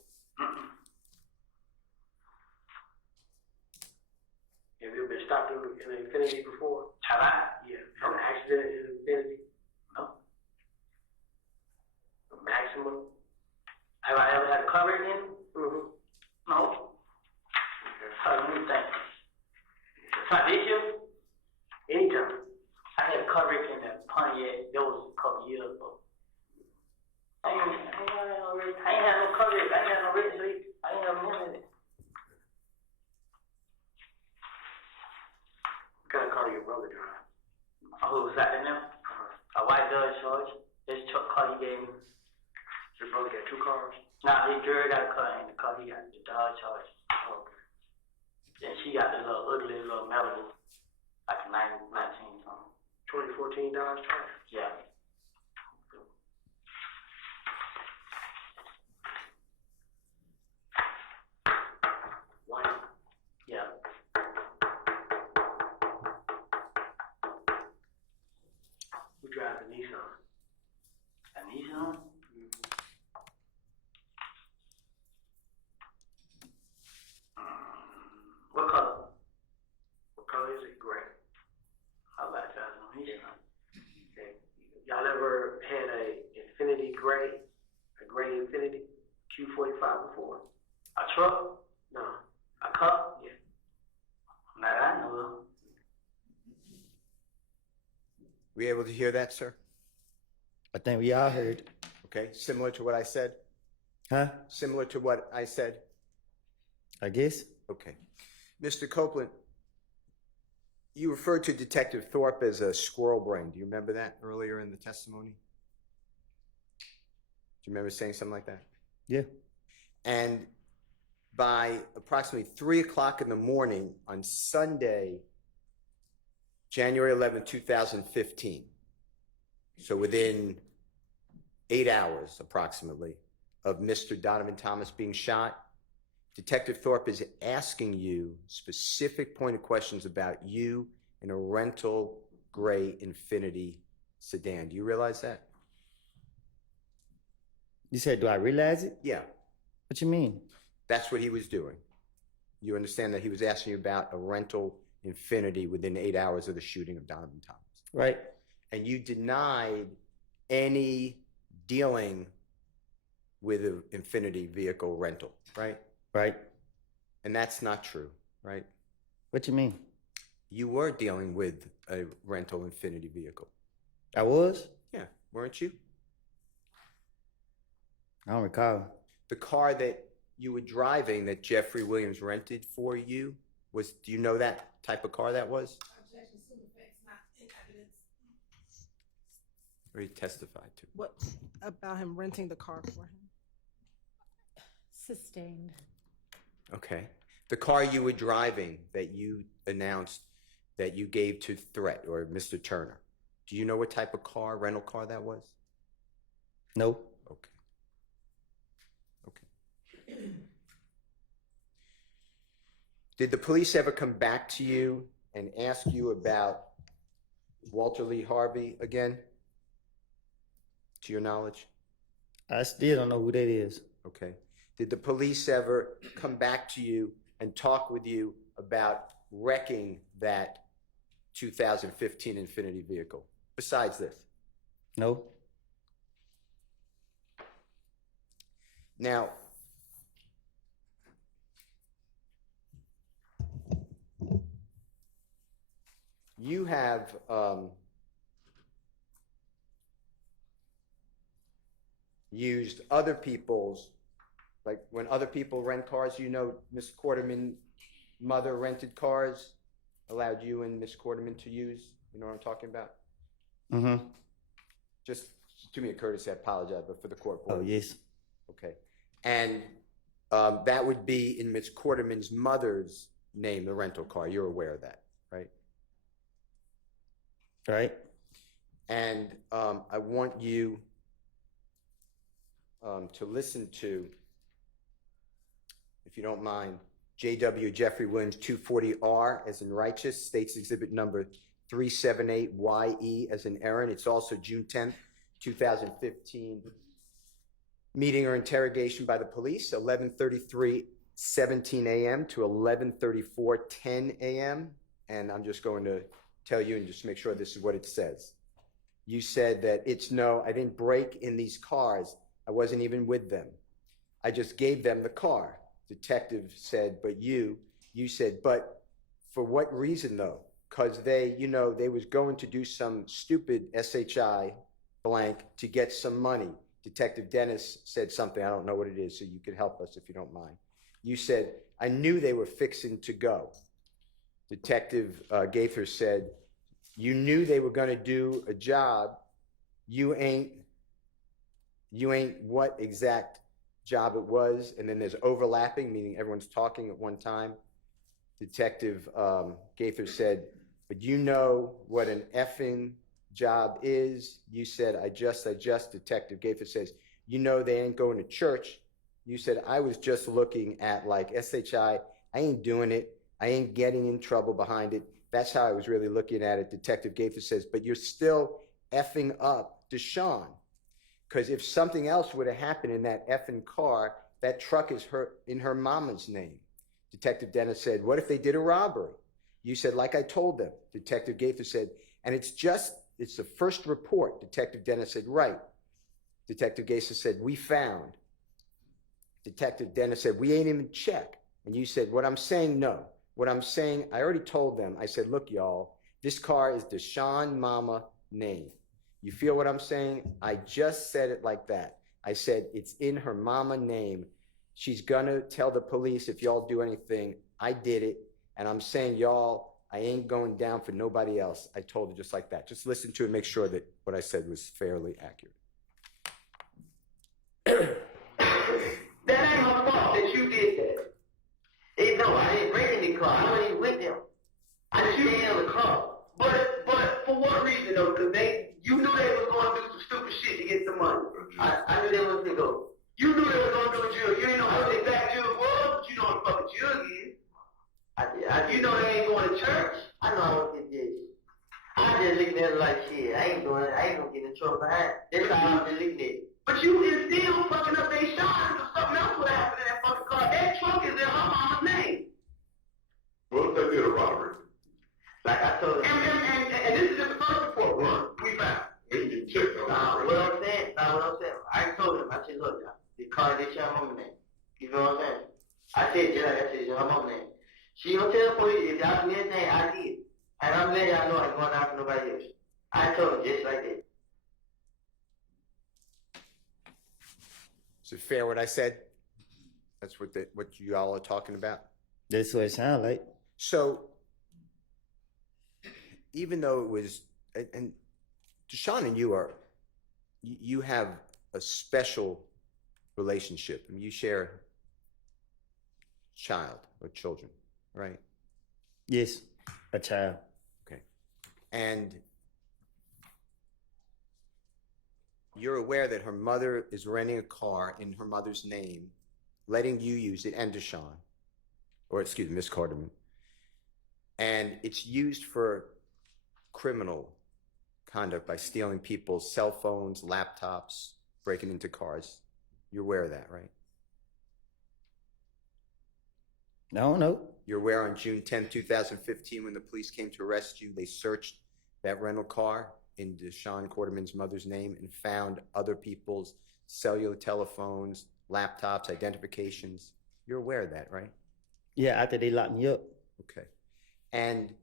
Have you ever been stopped in an Infinity before? Have I? Yeah. Had an accident in an Infinity? No. A maximum? Have I ever had a car wreck in it? No. Let me think. Try this year? Anytime. I had a car wreck in that Pontiac. That was a couple years ago. I ain't had no car wreck. I ain't had no wreck, so I ain't have none of it. What kind of car do your brother drive? Oh, was that in there? A white Dodge Charger. This car he gave me. Your brother got 2 cars? Nah, his girl got a car, and the car he got the Dodge Charger. Oh. Then she got the little ugly little Malibu, like a 19 something. 2014 Dodge Charger? Yeah. White? Yeah. Who drives the Nissan? A Nissan? What color? What color is it? Gray. I like that on Nissan. Okay. Y'all ever had a Infinity Gray? A gray Infinity Q45 before? A truck? No. A car? Yeah. Not that I know of. Were you able to hear that, sir? I think we all heard. Okay, similar to what I said? Huh? Similar to what I said? I guess. Okay. Mr. Copeland, you referred to Detective Thorpe as a squirrel brain. Do you remember that earlier in the testimony? Do you remember saying something like that? Yeah. And by approximately 3 o'clock in the morning on Sunday, January 11, 2015, so within 8 hours approximately of Mr. Donovan Thomas being shot, Detective Thorpe is asking you specific pointed questions about you in a rental gray Infinity sedan. Do you realize that? You said, do I realize it? Yeah. What you mean? That's what he was doing. You understand that he was asking you about a rental Infinity within 8 hours of the shooting of Donovan Thomas. Right. And you denied any dealing with an Infinity vehicle rental, right? Right. And that's not true, right? What you mean? You were dealing with a rental Infinity vehicle. I was? Yeah, weren't you? I don't recall. The car that you were driving that Jeffrey Williams rented for you was, do you know that type of car that was? Or he testified to? What about him renting the car for him? Sustained. Okay. The car you were driving that you announced that you gave to Threat or Mr. Turner, do you know what type of car, rental car that was? No. Okay. Okay. Did the police ever come back to you and ask you about Walter Lee Harvey again? To your knowledge? I still don't know who that is. Okay. Did the police ever come back to you and talk with you about wrecking that 2015 Infiniti vehicle? Besides this? No. Now, you have used other people's, like when other people rent cars, you know, Miss Quarterman's mother rented cars, allowed you and Miss Quarterman to use, you know what I'm talking about? Mm-hmm. Just do me a courtesy, I apologize, but for the court. Oh, yes. Okay. And that would be in Miss Quarterman's mother's name, the rental car. You're aware of that, right? Right. And I want you to listen to, if you don't mind, J.W. Jeffrey Williams 240R as in righteous, states exhibit number 378YE as in Aaron. It's also June 10th, 2015. Meeting or interrogation by the police, 11:33:17 a.m. to 11:34:10 a.m. And I'm just going to tell you and just make sure this is what it says. You said that I didn't break in these cars. I wasn't even with them. I just gave them the car. Detective said, but you said, but for what reason though? Because they was going to do some stupid SHI blank to get some money. Detective Dennis said something, I don't know what it is, so you could help us if you don't mind. You said, I knew they were fixing to go. Detective Gaither said, you knew they were gonna do a job. You ain't what exact job it was, and then there's overlapping, meaning everyone's talking at one time. Detective Gaither said, but you know what an effing job is. You said, I just. Detective Gaither says, you know they ain't going to church. You said, I was just looking at like SHI. I ain't doing it. I ain't getting in trouble behind it. That's how I was really looking at it. Detective Gaither says, but you're still effing up Deshaun. Because if something else would have happened in that effing car, that truck is in her mama's name. Detective Dennis said, what if they did a robbery? You said, like I told them. Detective Gaither said, and it's the first report. Detective Dennis said, right. Detective Gaither said, we found. Detective Dennis said, we ain't even check. And you said, what I'm saying, no. What I'm saying, I already told them. I said, look, y'all, this car is Deshaun Mama name. You feel what I'm saying? I just said it like that. I said, it's in her mama name. She's gonna tell the police if y'all do anything. I did it. And I'm saying, y'all, I ain't going down for nobody else. I told her just like that. Just listen to it and make sure that what I said was fairly accurate. That ain't my fault that you did that. No, I didn't break any car. I wasn't even with them. I just stayed in the car. But for what reason though? Because you knew they was going to do some stupid shit to get some money. I knew they was going to go. You knew they was going to do a jug. You didn't know what the exact jug was, but you know what the fucking jug is. You know they ain't going to church. I know I won't get this. I just looking at it like shit. I ain't going to get in trouble behind. That's how I'm just looking at it. But you is still fucking up their shot because something else would happen in that fucking car. That truck is in her mama's name. What if they did a robbery? Like I told you. And this is just the first report we found. You checked on What I'm saying, I told him, I said, look, the car they shot her mama name. You know what I'm saying? I said, just like I said, her mama name. She gonna tell the police, if y'all do anything, I did. And I'm letting y'all know I ain't going out for nobody else. I told him just like that. Is it fair what I said? That's what you all are talking about? That's what it sounds like. So, even though it was, and Deshaun and you have a special relationship. I mean, you share a child or children, right? Yes, a child. Okay. And you're aware that her mother is renting a car in her mother's name, letting you use it, and Deshaun, or excuse me, Miss Carterman. And it's used for criminal conduct by stealing people's cell phones, laptops, breaking into cars. You're aware of that, right? I don't know. You're aware on June 10, 2015, when the police came to arrest you, they searched that rental car in Deshaun Quarterman's mother's name and found other people's cellular telephones, laptops, identifications. You're aware of that, right? Yeah, after they locked me up. Okay. And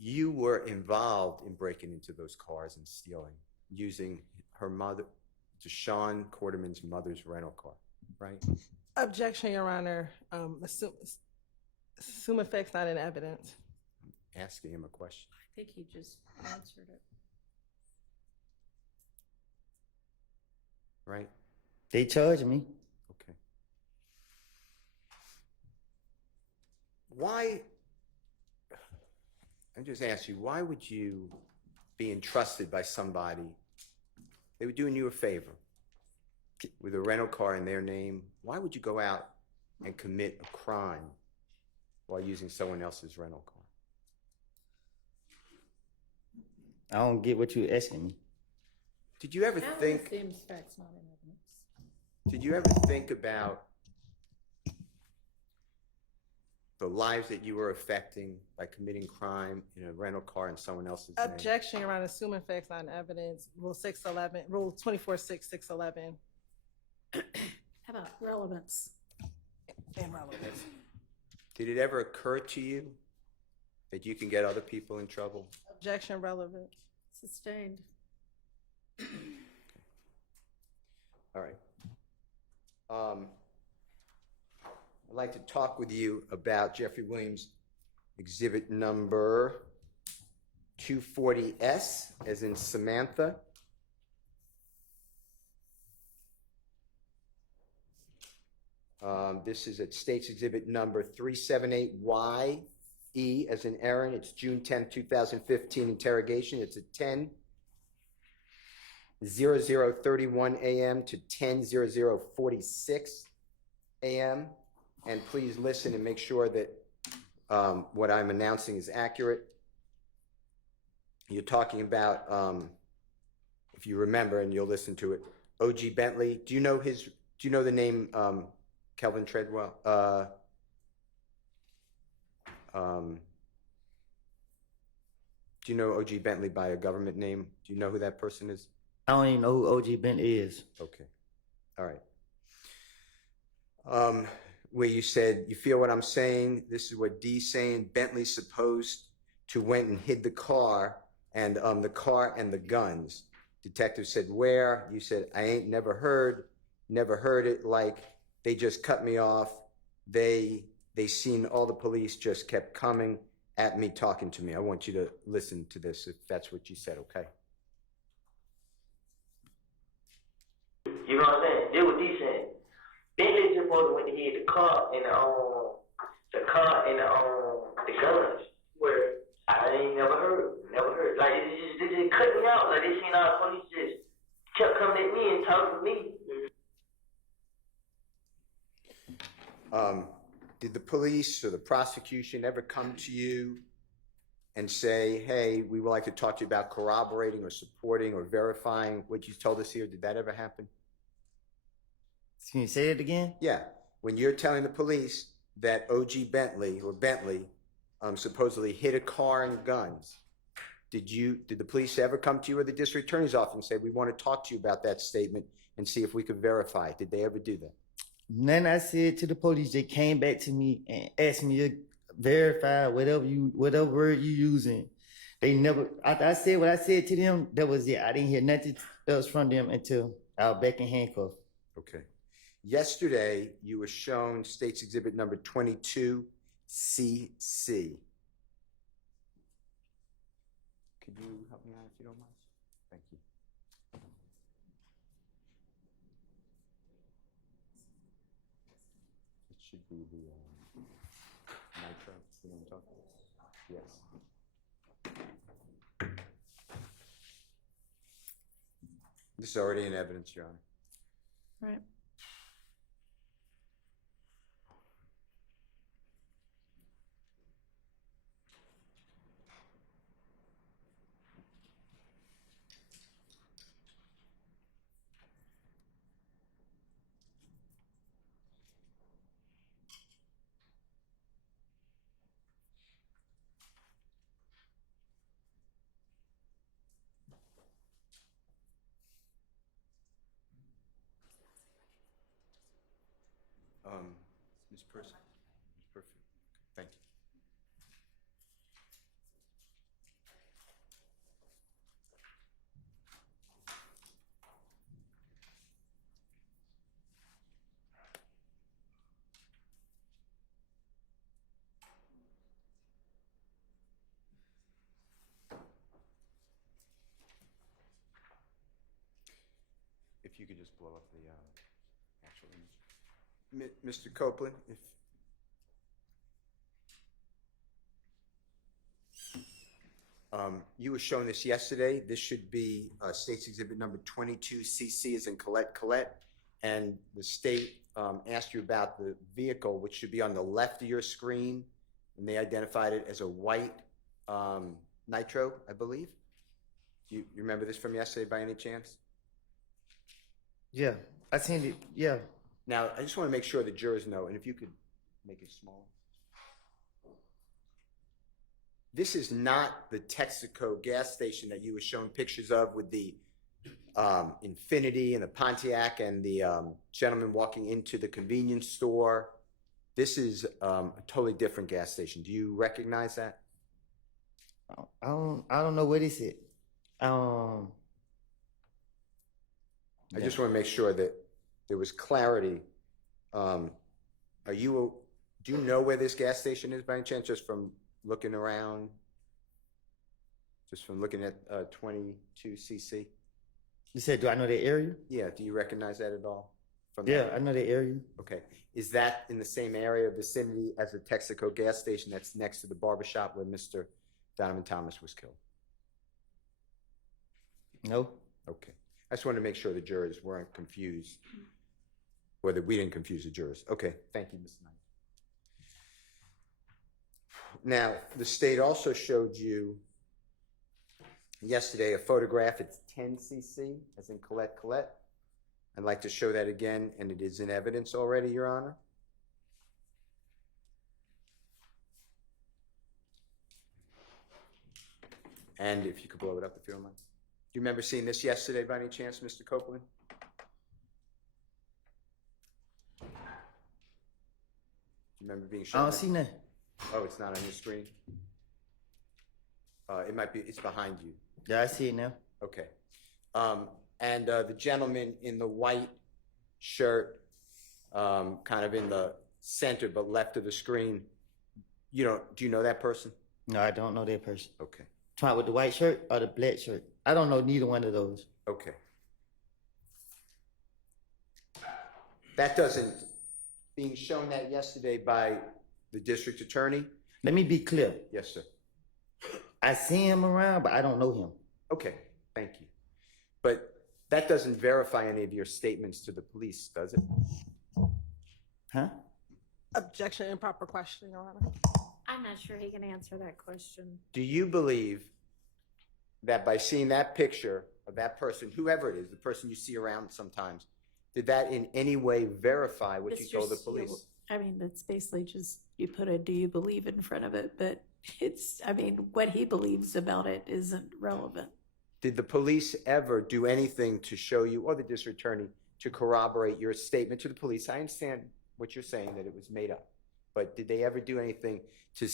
you were involved in breaking into those cars and stealing, using her mother, Deshaun Quarterman's mother's rental car, right? Objection, Your Honor. Assume effects not in evidence. Asking him a question. I think he just answered it. Right? They charged me. Okay. Why, I just ask you, why would you be entrusted by somebody? They were doing you a favor with a rental car in their name. Why would you go out and commit a crime while using someone else's rental car? I don't get what you're asking me. Did you ever think? Seems facts not in evidence. Did you ever think about the lives that you were affecting by committing crime in a rental car in someone else's name? Objection, Your Honor. Assume effects not in evidence. Rule 611, Rule 24-6-611. How about relevance? And relevance. Did it ever occur to you that you can get other people in trouble? Objection, relevant. Sustained. All right. I'd like to talk with you about Jeffrey Williams' exhibit number 240S, as in Samantha. This is at State's exhibit number 378YE, as in Aaron. It's June 10, 2015 interrogation. It's at 10:00:31 a.m. to 10:00:46 a.m. And please listen and make sure that what I'm announcing is accurate. You're talking about, if you remember, and you'll listen to it, O.G. Bentley. Do you know the name Kelvin Treadwell? Do you know O.G. Bentley by a government name? Do you know who that person is? I don't even know who OG Bent is. Okay. All right. Where you said, you feel what I'm saying? This is what D's saying. Bentley's supposed to went and hid the car and the guns. Detective said, where? You said, I ain't never heard it. Like, they just cut me off. They seen all the police just kept coming at me, talking to me. I want you to listen to this if that's what you said, okay? You know what I'm saying? Did what he said. Bentley supposed to went to hit the car and the guns. Where I ain't never heard. Like they just cut me out. Like they seen all the police just kept coming at me and talking to me. Did the police or the prosecution ever come to you and say, hey, we would like to talk to you about corroborating or supporting or verifying what you told us here? Did that ever happen? Can you say it again? Yeah. When you're telling the police that O.G. Bentley supposedly hit a car and guns, did the police ever come to you or the district attorney's office and say, we want to talk to you about that statement and see if we could verify it? Did they ever do that? Then I said to the police, they came back to me and asked me to verify whatever word you using. They never, after I said what I said to them, that was it. I didn't hear nothing else from them until I was back in handcuffs. Okay. Yesterday, you were shown State's Exhibit number 22CC. Could you help me out if you don't mind? Thank you. It should be the nitro. You know what I'm talking about? Yes. This is already in evidence, Your Honor. Right. Ms. Person? Perfect. Thank you. If you could just blow up the actual image. Mr. Copeland, if you were shown this yesterday, this should be State's Exhibit number 22CC as in Colette, and the state asked you about the vehicle, which should be on the left of your screen, and they identified it as a white Nitro, I believe. Do you remember this from yesterday by any chance? Yeah, I seen it. Yeah. Now, I just want to make sure the jurors know, and if you could make it smaller. This is not the Texaco gas station that you were showing pictures of with the Infiniti and the Pontiac and the gentleman walking into the convenience store. This is a totally different gas station. Do you recognize that? I don't know what this is. I just want to make sure that there was clarity. Do you know where this gas station is by any chance, just from looking around? Just from looking at 22CC? You said, do I know that area? Yeah, do you recognize that at all? Yeah, I know that area. Okay. Is that in the same area, vicinity as the Texaco gas station that's next to the barber shop where Mr. Donovan Thomas was killed? No. Okay. I just wanted to make sure the jurors weren't confused, or that we didn't confuse the jurors. Okay, thank you, Ms. Knight. Now, the state also showed you yesterday a photograph. It's 10cc, as in Colette. I'd like to show that again, and it is in evidence already, Your Honor. And if you could blow it up, if you don't mind. Do you remember seeing this yesterday by any chance, Mr. Copeland? Do you remember being shown? I don't see nothing. Oh, it's not on your screen? It might be, it's behind you. Yeah, I see it now. Okay. And the gentleman in the white shirt, kind of in the center but left of the screen, do you know that person? No, I don't know that person. Okay. Try with the white shirt or the black shirt? I don't know neither one of those. Okay. That doesn't, being shown that yesterday by the district attorney? Let me be clear. Yes, sir. I see him around, but I don't know him. Okay, thank you. But that doesn't verify any of your statements to the police, does it? Huh? Objection, improper question, Your Honor. I'm not sure he can answer that question. Do you believe that by seeing that picture of that person, whoever it is, the person you see around sometimes, did that in any way verify what you told the police? I mean, that's basically just, you put a do you believe in front of it, but what he believes about it isn't relevant. Did the police ever do anything to show you, or the district attorney, to corroborate your statement to the police? I understand what you're saying, that it was made up, but did they ever do anything to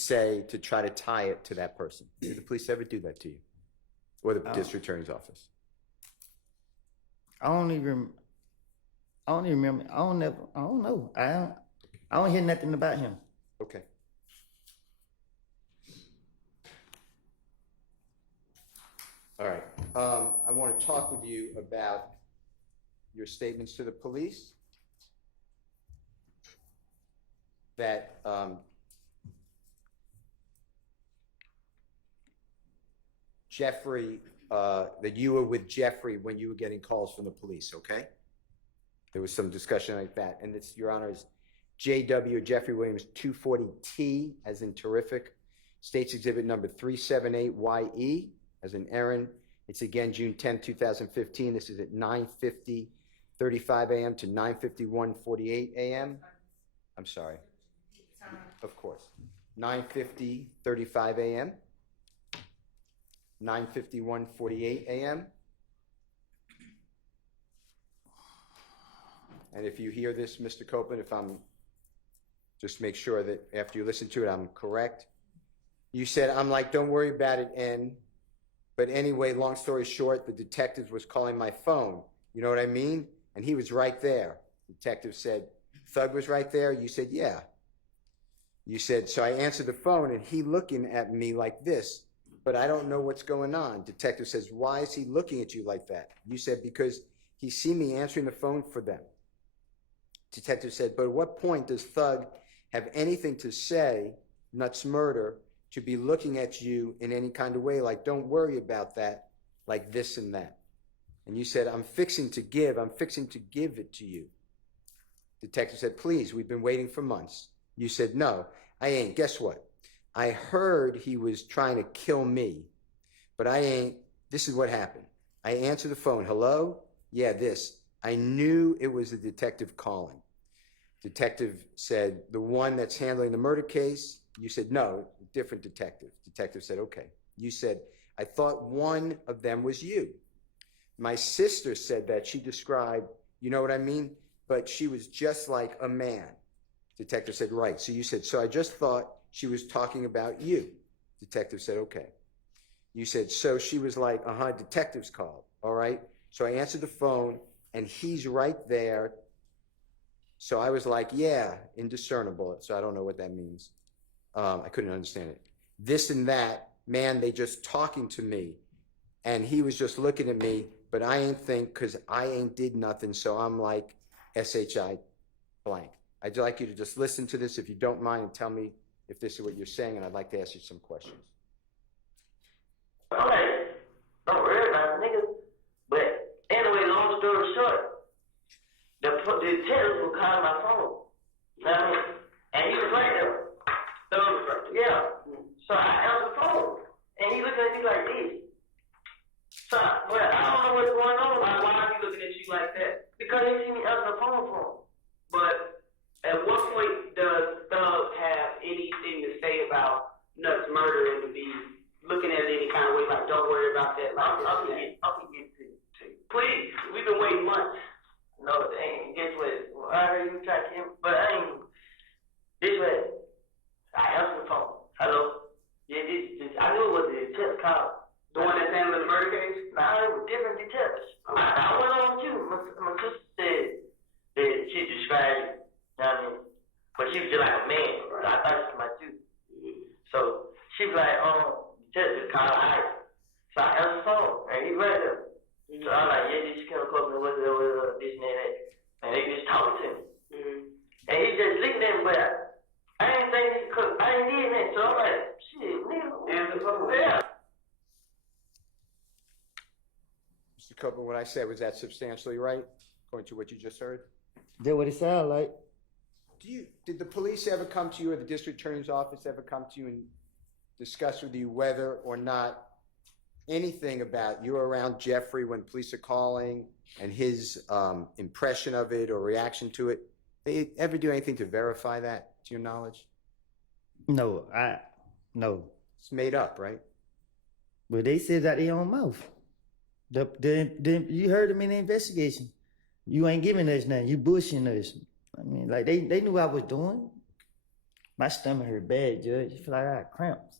try to tie it to that person? Did the police ever do that to you? Or the district attorney's office? I don't remember. I don't know. I don't hear nothing about him. Okay. All right. I want to talk with you about your statements to the police that Jeffrey, that you were with Jeffrey when you were getting calls from the police, okay? There was some discussion like that. And it's, Your Honor, is J.W. Jeffrey Williams 240T, as in terrific. State's Exhibit number 378YE, as in Aaron. It's again June 10, 2015. This is at 9:50:35 a.m. to 9:51:48 a.m. I'm sorry. Of course. 9:50:35 a.m. 9:51:48 a.m. And if you hear this, Mr. Copeland, if I'm Just make sure that after you listen to it, I'm correct. You said, I'm like, don't worry about it, N. But anyway, long story short, the detective was calling my phone. You know what I mean? And he was right there. Detective said, Thug was right there? You said, yeah. You said, so I answered the phone and he looking at me like this, but I don't know what's going on. Detective says, why is he looking at you like that? You said, because he see me answering the phone for them. Detective said, but at what point does Thug have anything to say, nuts murder, to be looking at you in any kind of way, like don't worry about that, like this and that? And you said, I'm fixing to give it to you. Detective said, please, we've been waiting for months. You said, no, I ain't. Guess what? I heard he was trying to kill me, but I ain't. This is what happened. I answered the phone. Hello? Yeah, this. I knew it was the detective calling. Detective said, the one that's handling the murder case? You said, no, different detective. Detective said, okay. You said, I thought one of them was you. My sister said that. She described, you know what I mean? But she was just like a man. Detective said, right. So you said, so I just thought she was talking about you. Detective said, okay. You said, so she was like, detective's called. All right. So I answered the phone and he's right there. So I was like, yeah, indiscernible. So I don't know what that means. I couldn't understand it. This and that, man, they just talking to me. And he was just looking at me, but I ain't think, because I ain't did nothing. So I'm like, SHI blank. I'd like you to just listen to this if you don't mind and tell me if this is what you're saying, and I'd like to ask you some questions. Okay, don't worry about it, nigga. But anyway, long story short, the detective was calling my phone. You know what I mean? And he was right there. Yeah. So I answered the phone, and he looking at me like this. So, well, I don't know what's going on. Like, why are you looking at you like that? Because he see me answer the phone for him. But at what point does Thug have anything to say about Nuts murder and to be looking at it any kind of way, like, don't worry about that? Like, I'll get to you. Please, we've been waiting months. No, it ain't. Guess what? I heard you try to kill me, but I ain't. This way, I answered the phone. Hello? Yeah, this I knew it was the detective called. The one that's handling the murder case? Nah, it was different detectives. I went on with you. My sister said that she described it. You know what I mean? But she was just like a man. Right. So I thought she was my dude. So she was like, detective called Ice. So I answered the phone, and he right there. So I was like, yeah, this Kenneth Copeland, what's this and that. And they just talking to me. And he just looking at me, but I ain't think he could. I ain't did that. So I'm like, shit, nigga. Answer the phone. Yeah. Mr. Copeland, what I said, was that substantially right, according to what you just heard? That what it sound like. Did the police ever come to you, or the district attorney's office ever come to you and discuss with you whether or not anything about you were around Jeffrey when police are calling and his impression of it or reaction to it? They ever do anything to verify that, to your knowledge? No. It's made up, right? But they said that their own mouth. You heard them in the investigation. You ain't giving us nothing. You bushing us. I mean, like they knew what I was doing. My stomach hurt bad, Judge. I feel like I got cramps.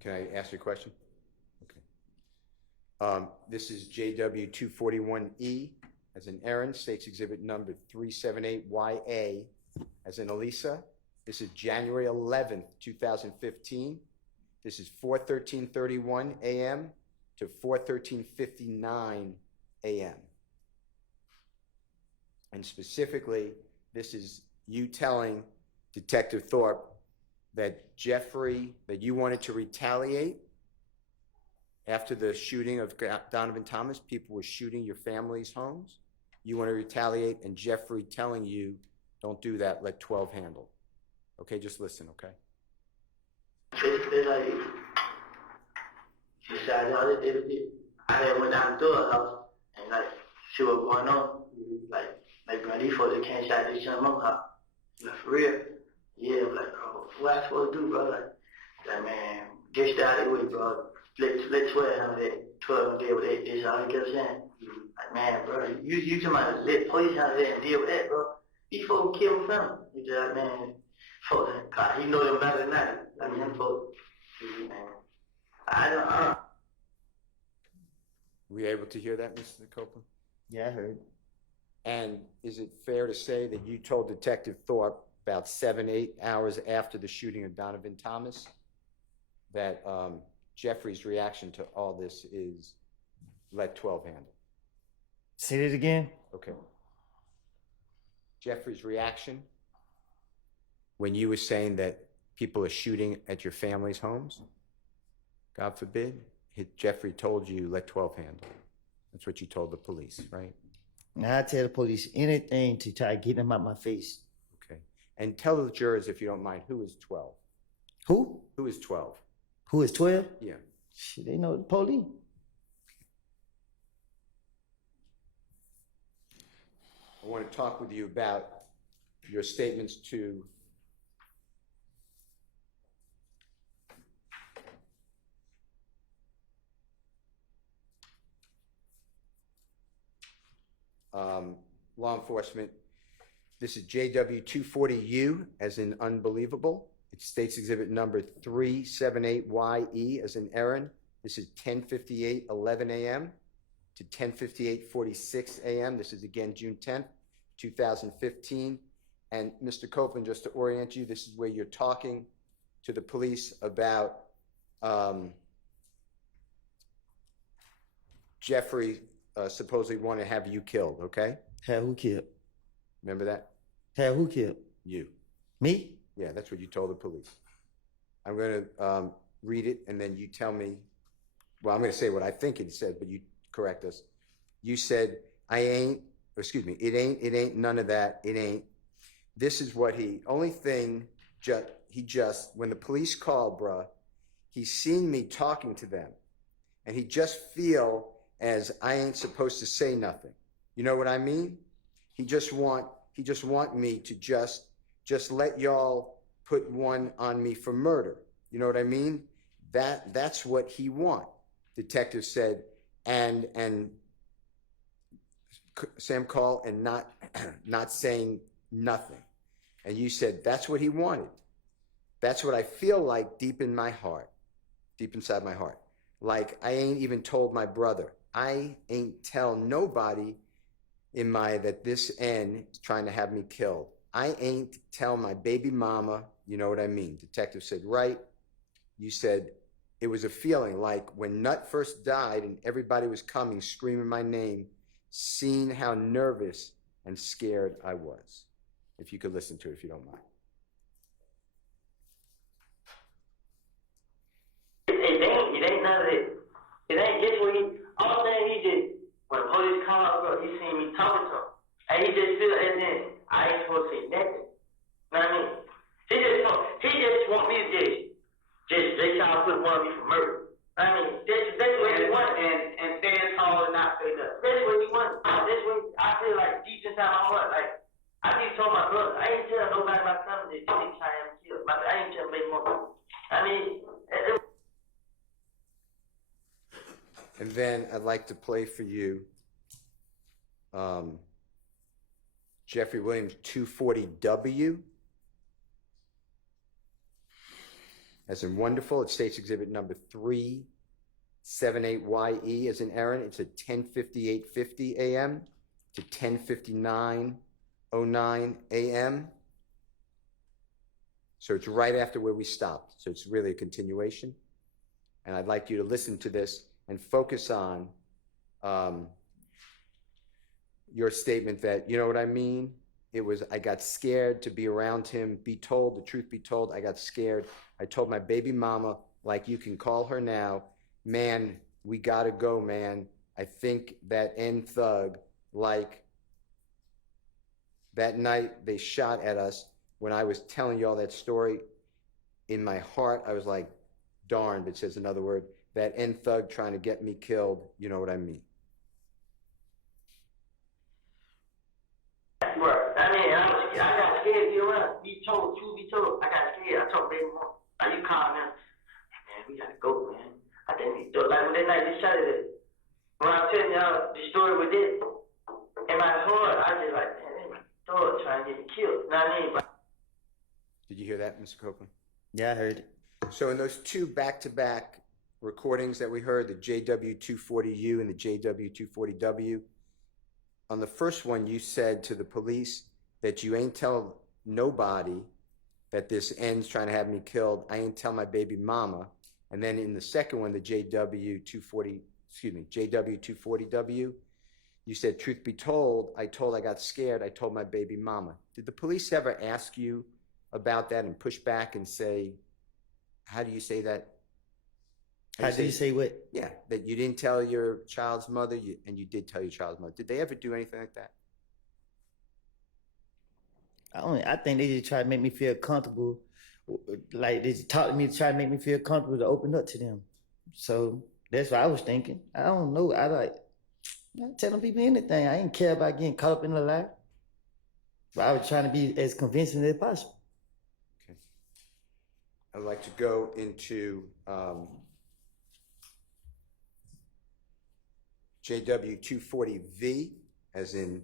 Can I ask you a question? Okay. This is JW 241E as an Aaron, states exhibit number 378YA as in Elisa. This is January 11th, 2015. This is 4:13:31 a.m. to 4:13:59 a.m. And specifically, this is you telling Detective Thorpe that that you wanted to retaliate after the shooting of Donovan Thomas. People were shooting your family's homes. You want to retaliate, and Jeffrey telling you, don't do that, let 12 handle. Okay, just listen, okay? She said, I had went down to her house and like see what's going on. Like man, these folks that can't shot this young mother house. Like, for real. Yeah, I'm like, bro, what I supposed to do, bro? Like, man, get started with it, bro. Let 12 handle that. 12 deal with that. That's all he kept saying. Like, man, bro, you talking about let police handle that and deal with that, bro. These folks kill my family. He just like, man, folks, God, he know them better than that. I mean, them folks, man. I don't. Were you able to hear that, Mr. Copeland? Yeah, I heard. And is it fair to say that you told Detective Thorpe about 7-8 hours after the shooting of Donovan Thomas that Jeffrey's reaction to all this is let 12 handle? Say it again. Okay. Jeffrey's reaction when you were saying that people are shooting at your family's homes, God forbid, Jeffrey told you let 12 handle. That's what you told the police, right? Now I tell the police anything to try to get them out my face. Okay. And tell the jurors, if you don't mind, who is 12? Who? Who is 12? Who is 12? Yeah. Shit, they know the police. I want to talk with you about your statements to law enforcement. This is JW240U as in unbelievable. It states exhibit number 378YE as in Aaron. This is 10:58:11 a.m. to 10:58:46 a.m. This is again June 10th, 2015. And Mr. Copeland, just to orient you, this is where you're talking to the police about Jeffrey supposedly want to have you killed, okay? Have who killed? Remember that? Have who killed? You. Me? Yeah, that's what you told the police. I'm going to read it, and then you tell me. Well, I'm going to say what I think it said, but you correct us. You said, it ain't none of that. It ain't. This is what only thing, when the police called, bruh, he seen me talking to them, and he just feel as I ain't supposed to say nothing. You know what I mean? He just want me to just let y'all put one on me for murder. You know what I mean? That's what he want. Detective said, and Sam called and not saying nothing. And you said, that's what he wanted. That's what I feel like deep inside my heart. Like I ain't even told my brother. I ain't tell nobody that this N is trying to have me killed. I ain't tell my baby mama, you know what I mean? Detective said, right. You said, it was a feeling like when Nut first died and everybody was coming, screaming my name, seeing how nervous and scared I was. If you could listen to it, if you don't mind. It ain't none of it. It ain't just when all thing he just, when the police come out, bro, he seen me talking to him. And he just feel, and then I ain't supposed to say nothing. You know what I mean? He just want me to just they try to put one of me for murder. I mean, that's what he wants. And stand tall and not say nothing. That's what he wants. That's what I feel like deep inside my heart. Like, I just told my brother, I ain't telling nobody my family that they try to kill. I ain't telling baby mama. I mean, and then I'd like to play for you Jeffrey Williams 240W. As in wonderful, it states exhibit number 378YE as in Aaron. It's at 10:58:50 a.m. to 10:59:09 a.m. So it's right after where we stopped. So it's really a continuation. And I'd like you to listen to this and focus on your statement that, you know what I mean? It was, I got scared to be around him, be told, the truth be told, I got scared. I told my baby mama, like you can call her now, man, we gotta go, man. I think that N thug, like that night they shot at us, when I was telling you all that story, in my heart, I was like, darn, but it says another word, that N thug trying to get me killed, you know what I mean? that's what told, truth be told, I got scared. I told baby mom, now you calm now. Man, we gotta go, man. I think we do. Like when that night they shot it, when I'm telling y'all the story with it, in my heart, I just like, man, they thought trying to get me killed. You know what I mean? But Did you hear that, Mr. Copeland? Yeah, I heard it. So in those two back-to-back recordings that we heard, the JW240U and the JW240W, on the first one you said to the police that you ain't tell nobody that this ends trying to have me killed. I ain't tell my baby mama. And then in the second one, the JW240W, you said, truth be told, I got scared. I told my baby mama. Did the police ever ask you about that and push back and say, how do you say that? How do you say what? Yeah, that you didn't tell your child's mother, and you did tell your child's mother. Did they ever do anything like that? I think they just try to make me feel comfortable. Like they just talk to me to try to make me feel comfortable to open up to them. So that's what I was thinking. I don't know. I'm not telling people anything. I ain't care about getting caught up in a lie. But I was trying to be as convincing as possible. Okay. I'd like to go into JW240V, as in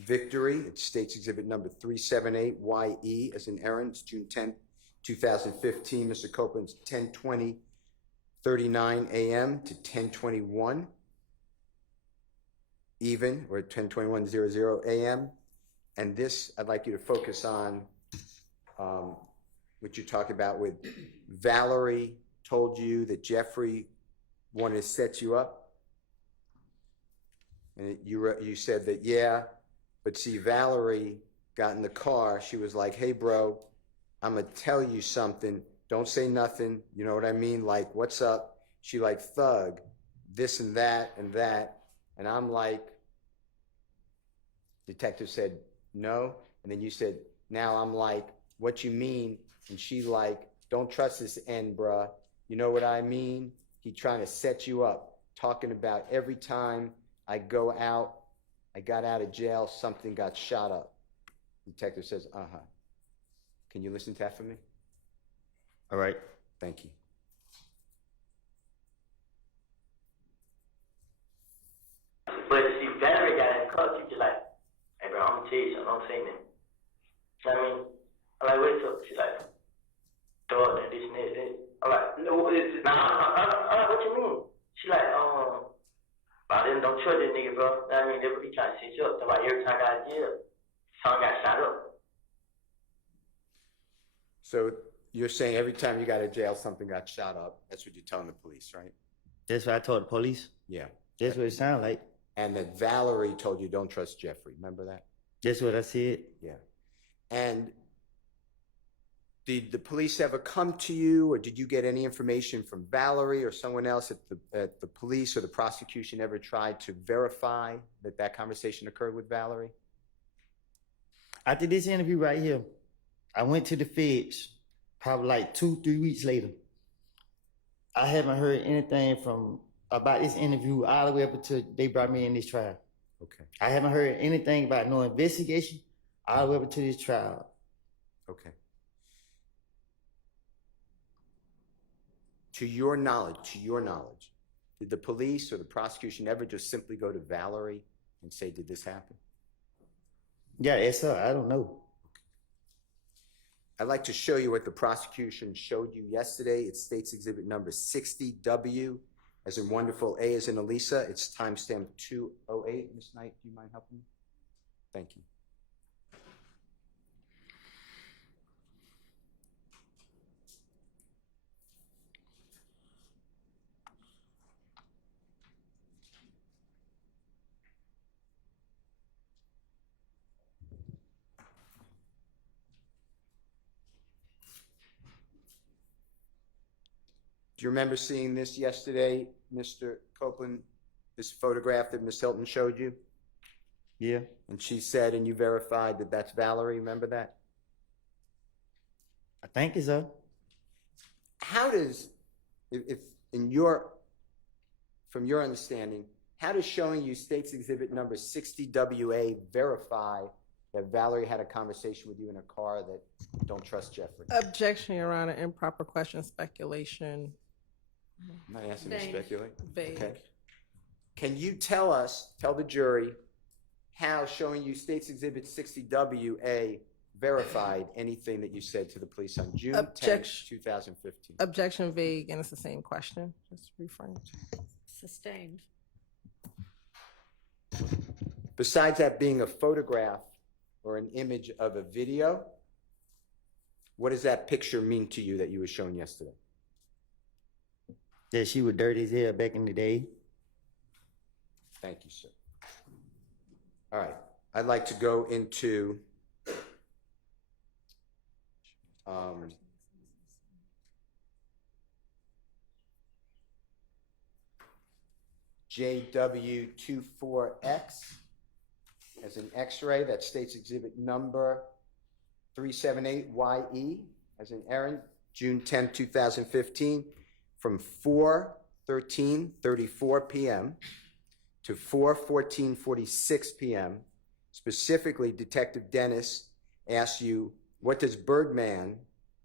Victory. It states exhibit number 378YE, as in Aaron. It's June 10th, 2015. Mr. Copeland's 10:20:39 a.m. to 10:21 even, or 10:21:00 a.m. And this, I'd like you to focus on what you talked about with Valerie told you that Jeffrey wanted to set you up. And you said that, yeah, but see, Valerie got in the car. She was like, hey, bro, I'm going to tell you something. Don't say nothing. You know what I mean? Like, what's up? She like, thug, this and that and that. And I'm like, detective said, no. And then you said, now I'm like, what you mean? And she like, don't trust this end, bruh. You know what I mean? He trying to set you up, talking about every time I go out, I got out of jail, something got shot up. Detective says, uh-huh. Can you listen to that for me? All right. Thank you. But see, Valerie got in the car, she just like, hey bro, I'm gonna tell you something, don't say nothing. You know what I mean? I'm like, what's up? She's like, dog, this and this. I'm like, no, it's nah, I'm like, what you mean? She like, I didn't don't trust this nigga, bro. You know what I mean? They really trying to set you up. That's why every time I got in jail, son got shot up. So you're saying every time you got out of jail, something got shot up. That's what you're telling the police, right? That's what I told the police. Yeah. That's what it sounded like. And that Valerie told you don't trust Jeffrey. Remember that? That's what I said. Yeah. And did the police ever come to you, or did you get any information from Valerie or someone else at the police or the prosecution ever tried to verify that that conversation occurred with Valerie? After this interview right here, I went to the feds probably like 2-3 weeks later. I haven't heard anything about this interview all the way up until they brought me in this trial. Okay. I haven't heard anything about no investigation all the way up until this trial. Okay. To your knowledge, did the police or the prosecution ever just simply go to Valerie and say, did this happen? Yeah, it's her. I don't know. I'd like to show you what the prosecution showed you yesterday. It states exhibit number 60W, as in wonderful, A as in Elisa. It's timestamp 208. Ms. Knight, do you mind helping me? Thank you. Do you remember seeing this yesterday, Mr. Copeland, this photograph that Ms. Hilton showed you? Yeah. And she said, and you verified that that's Valerie, remember that? I think it's her. How does, from your understanding, how does showing you States Exhibit number 60WA verify that Valerie had a conversation with you in a car that don't trust Jeffrey? Objection, Your Honor. Improper question, speculation. I'm not asking to Vague. speculate. Vague. Okay. Can you tell the jury, how showing you State's Exhibit 60WA verified anything that you said to the police on June 10th, Objection. 2015? Objection vague, and it's the same question. Just reframe. Sustained. Besides that being a photograph or an image of a video, what does that picture mean to you that you were shown yesterday? That she was dirty as hell back in the day. Thank you, sir. All right. I'd like to go into JW24X as an X-ray. That State's Exhibit number 378YE as an errand, June 10, 2015, from 4:13:34 p.m. to 4:14:46 p.m. Specifically, Detective Dennis asked you, what does Birdman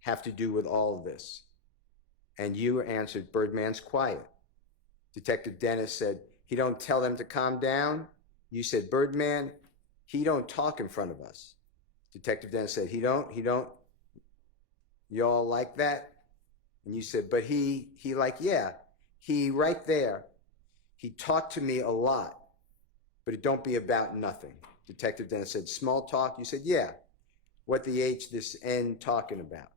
have to do with all of this? And you answered, Birdman's quiet. Detective Dennis said, he don't tell them to calm down. You said, Birdman, he don't talk in front of us. Detective Dennis said, he don't. You all like that? And you said, but he like, yeah, he right there. He talked to me a lot, but it don't be about nothing. Detective Dennis said, small talk. You said, yeah. What the H, this N talking about?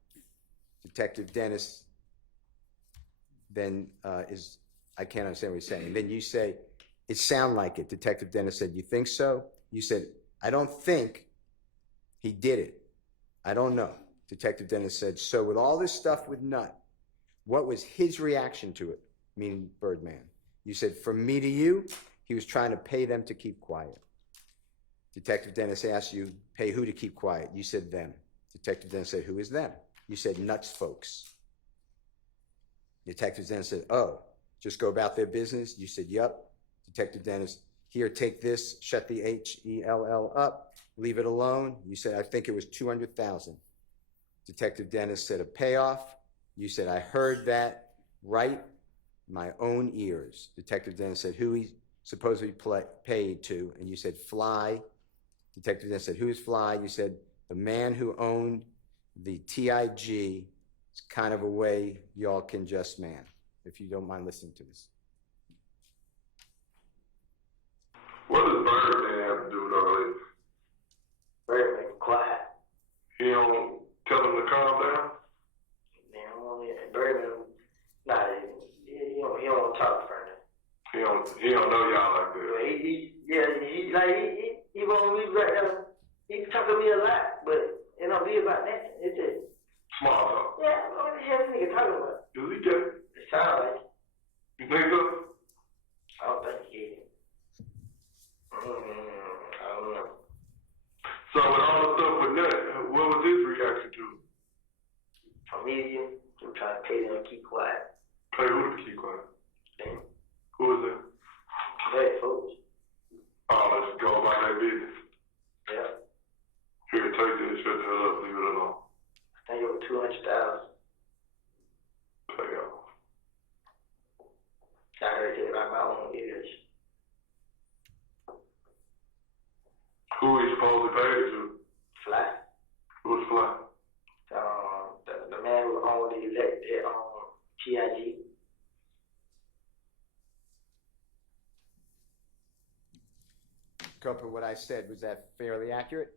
Detective Dennis then I can't understand what he's saying. And then you say, it sound like it. Detective Dennis said, you think so? You said, I don't think he did it. I don't know. Detective Dennis said, so with all this stuff with Nut, what was his reaction to it? Meaning Birdman. You said, from me to you, he was trying to pay them to keep quiet. Detective Dennis asked you, pay who to keep quiet? You said them. Detective Dennis said, who is them? You said, Nuts folks. Detective Dennis said, oh, just go about their business? You said, yup. Detective Dennis, here, take this, shut the HELL up, leave it alone. You said, I think it was $200,000. Detective Dennis said, a payoff. You said, I heard that right my own ears. Detective Dennis said, who he supposedly paid to, and you said, Fly. Detective Dennis said, who is Fly? You said, the man who owned the TIG. It's kind of a way y'all can just man, if you don't mind listening to this. What does Birdman have to do with all this? Birdman quiet. He don't tell him to calm down? Birdman, nah, he don't want to talk in front of him. He don't know y'all like that. He won't be right there. He talk to me a lot, but it don't be about that. It's just Small talk. yeah. What the hell this nigga talking about? Does he get it? It sound like You think so? I don't think he is. I don't know. So with all the stuff with Nut, what was his reaction to it? For me, I'm trying to pay them to keep quiet. Pay who to keep quiet? Damn. Who is that? Hey, folks. Oh, let's go about that business. Yeah. Here, take this, shut the hell up, leave it alone. I think it was 200,000. Pay off. I heard it by my own ears. Who he supposed to pay it to? Fly. Who's Fly? The man who owned the TIG. Copeland, what I said, was that fairly accurate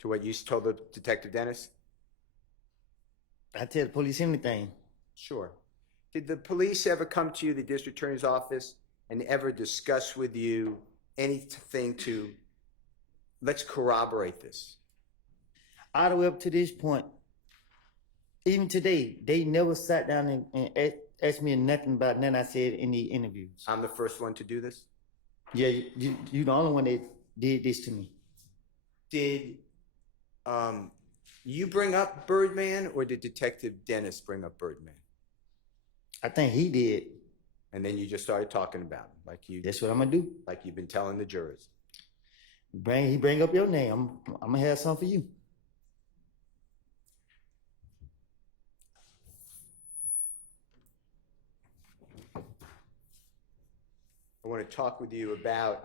to what you told the Detective Dennis? I tell the police anything. Sure. Did the police ever come to you, the district attorney's office, and ever discuss with you anything to, let's corroborate this? All the way up to this point, even today, they never sat down and asked me nothing about nothing I said in the interviews. I'm the first one to do this? Yeah, you the only one that did this to me. Did you bring up Birdman, or did Detective Dennis bring up Birdman? I think he did. And then you just started talking about him, like you. That's what I'm gonna do. Like you've been telling the jurors. He bring up your name. I'm gonna have something for you. I want to talk with you about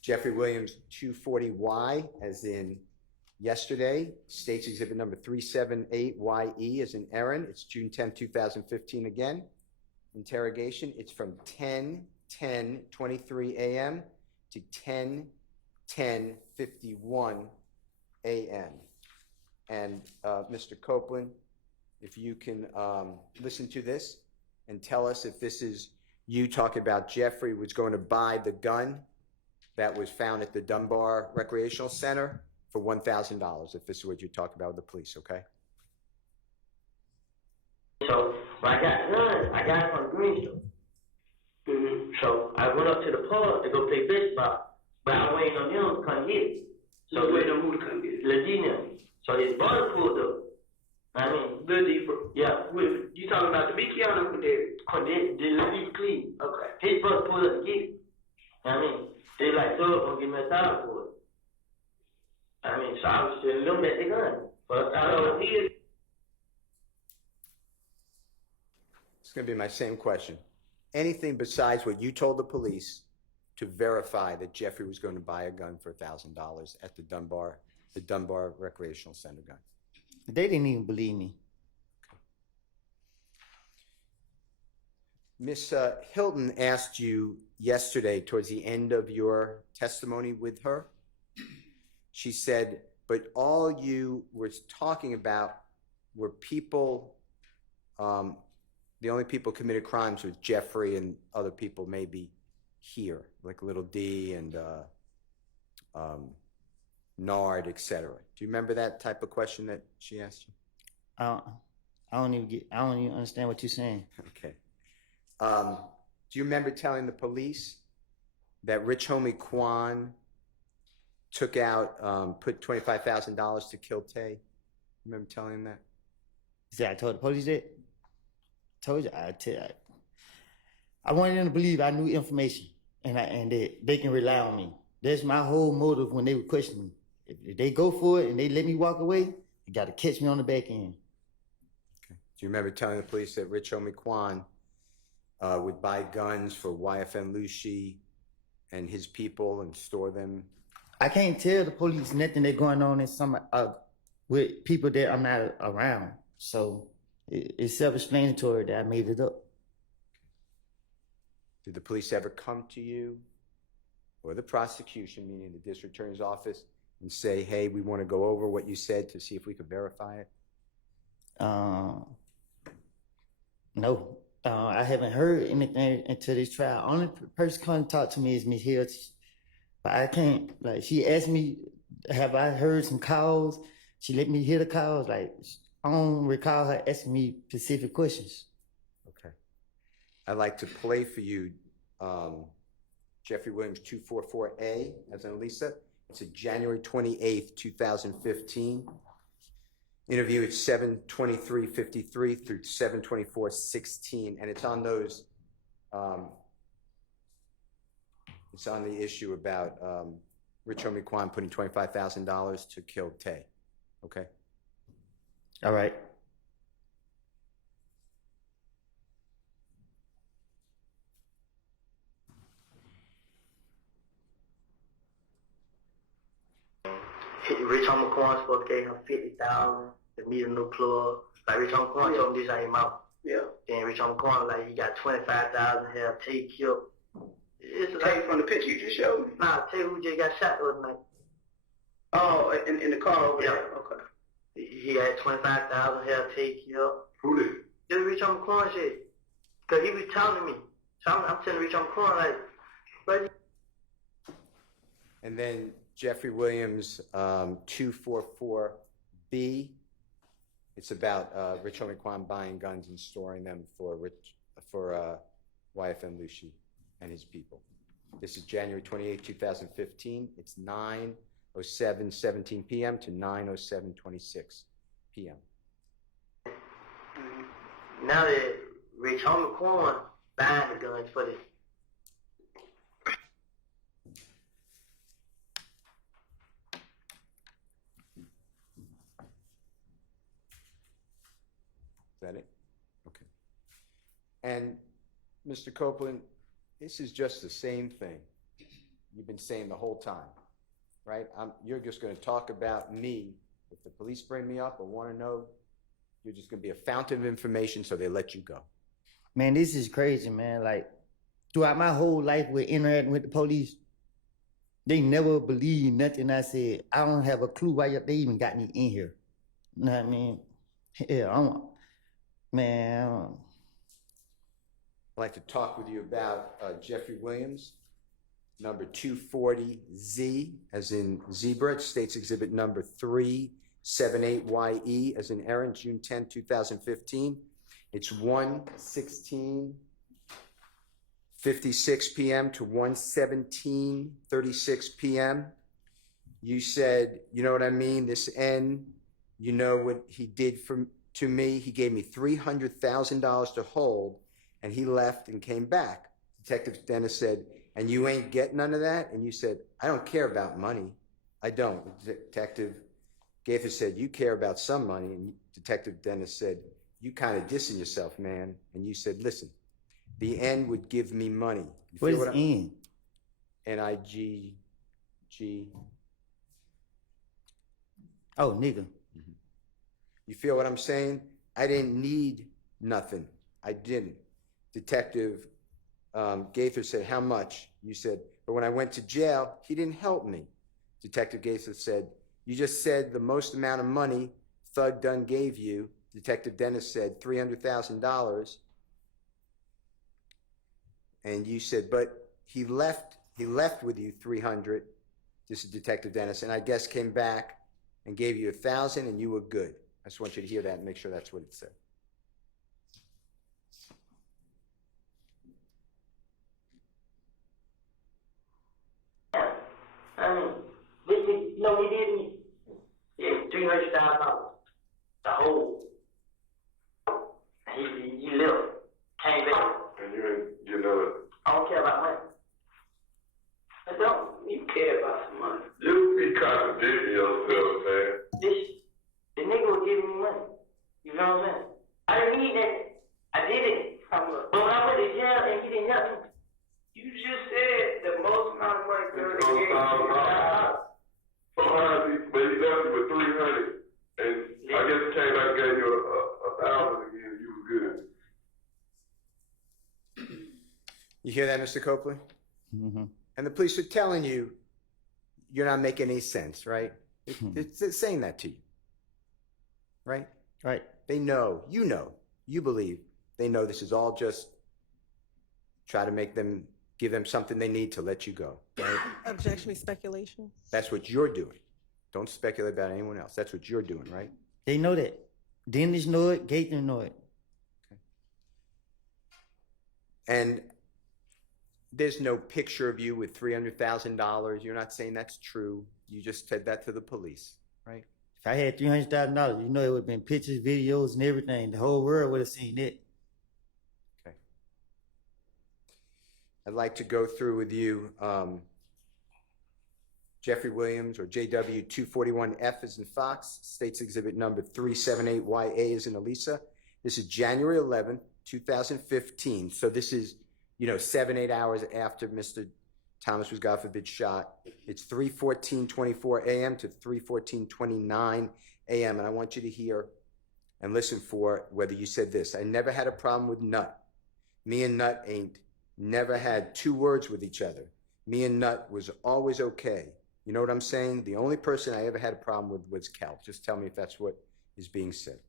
Jeffrey Williams 240Y, as in yesterday, State's Exhibit number 378YE, as in Aaron. It's June 10, 2015 again. Interrogation. It's from 10:23 a.m. to 10:51 a.m. And Mr. Copeland, if you can listen to this and tell us if this is you talking about Jeffrey was going to buy the gun that was found at the Dunbar Recreational Center for $1,000, if this is what you talked about with the police, okay? So when I got the gun, I got it from the green store. So I went up to the pub to go play baseball, but I waiting on them to come get it. So waiting on who to come get it? Legina. So his brother pulled up. I mean, yeah. You talking about the big Keanu or Cordell? The Clean. Okay. His brother pulled up to get it. I mean, they like, so gonna give me $1,000 for it. I mean, so I was just looking at the gun. But I don't know he is. It's going to be my same question. Anything besides what you told the police to verify that Jeffrey was going to buy a gun for $1,000 at the Dunbar Recreational Center gun? They didn't even believe me. Miss Hilton asked you yesterday, towards the end of your testimony with her, she said, but all you were talking about were people, the only people committed crimes was Jeffrey and other people maybe here, like Little D and Nard, etc. Do you remember that type of question that she asked you? I don't even understand what you're saying. Okay. Do you remember telling the police that Rich Homie Quan took out, put $25,000 to kill Tay? Remember telling him that? See, I told the police that. Told you, I wanted them to believe I knew information, and that they can rely on me. That's my whole motive when they were questioning me. If they go for it and they let me walk away, you got to catch me on the back end. Okay. Do you remember telling the police that Rich Homie Quan would buy guns for YFN Lucy and his people and store them? I can't tell the police nothing that's going on in some with people that I'm not around. So it's self-explanatory that I made it up. Did the police ever come to you or the prosecution, meaning the district attorney's office, and say, hey, we want to go over what you said to see if we could verify it? No. I haven't heard anything until this trial. Only person come talk to me is Miss Hill. But I can't, like, she asked me, have I heard some calls? She let me hear the calls. Like, I don't recall her asking me specific questions. Okay. I'd like to play for you Jeffrey Williams 244A as an Elisa. It's a January 28th, 2015. Interview at 7:23:53 through 7:24:16, and it's on those. It's on the issue about Rich Homie Quan putting $25,000 to kill Tay. Okay. All right. Rich Homie Quan supposed to give him $50,000 to meet a new plug. Like Rich Homie Quan told him this out his mouth. Yeah. Then Rich Homie Quan like he got $25,000 have Tay killed. Tay from the picture you just showed me? Nah, Tay who just got shot the other night. Oh, in the car over there. Okay. He had $25,000 have Tay killed. Who did? Just Rich Homie Quan shit. Cause he was telling me. So I'm telling Rich Homie Quan like, but. And then Jeffrey Williams 244B. It's about Rich Homie Quan buying guns and storing them for YFN Lucy and his people. This is January 28, 2015. It's 9:07:17 p.m. to 9:07:26 p.m. Now that Rich Homie Quan buying the guns for this. And Mr. Copeland, this is just the same thing you've been saying the whole time, right? You're just going to talk about me. If the police bring me up or want to know, you're just going to be a fountain of information, so they let you go. Man, this is crazy, man. Like, throughout my whole life with interacting with the police, they never believed nothing I said. I don't have a clue why they even got me in here. You know what I mean? Yeah, man. I'd like to talk with you about Jeffrey Williams, number 240Z, as in zebra. It states exhibit number 378YE, as in Aaron, June 10, 2015. It's 1:16:56 p.m. to 1:17:36 p.m. You said, you know what I mean? This N, you know what he did to me? He gave me $300,000 to hold, and he left and came back. Detective Dennis said, and you ain't get none of that? And you said, I don't care about money. I don't. Detective Gaither said, you care about some money. And Detective Dennis said, you kind of dissing yourself, man. And you said, listen, the N would give me money. What is N? N-I-G-G. Oh, nigga. You feel what I'm saying? I didn't need nothing. I didn't. Detective Gaither said, how much? You said, but when I went to jail, he didn't help me. Detective Gaither said, you just said the most amount of money Thug Dunn gave you. Detective Dennis said $300,000. And you said, but he left with you 300. This is Detective Dennis, and I guess came back and gave you 1,000 and you were good. I just want you to hear that and make sure that's what it said. I mean, you know, we did me. Yeah, $300,000. The whole. You left. Came back. And you know it. I don't care about money. I don't. You care about some money. You be contradicting yourself, man. The nigga was giving me money. You know what I'm saying? I didn't need that. I did it. But when I went to jail and he didn't help me. You just said the most amount of money girl they gave me. Sometimes he left you with 300, and I guess he came back and gave you a 1,000 again, and you was good. You hear that, Mr. Copeland? Mm-hmm. And the police are telling you you're not making any sense, right? It's saying that to you, right? Right. They know, you believe, they know this is all just try to give them something they need to let you go, right? Objection is speculation. That's what you're doing. Don't speculate about anyone else. That's what you're doing, right? They know that. Dennis know it, Gaither know it. Okay. And there's no picture of you with $300,000. You're not saying that's true. You just said that to the police, right? If I had $300,000, you know it would have been pictures, videos, and everything. The whole world would have seen it. Okay. I'd like to go through with you Jeffrey Williams, or JW 241F as in Fox, states exhibit number 378YA as in Elisa. This is January 11th, 2015. So this is, 7-8 hours after Mr. Thomas was, God forbid, shot. It's 3:14:24 a.m. to 3:14:29 a.m. And I want you to hear and listen for whether you said this. I never had a problem with Nut. Me and Nut ain't never had two words with each other. Me and Nut was always okay. You know what I'm saying? The only person I ever had a problem with was Cal. Just tell me if that's what is being said.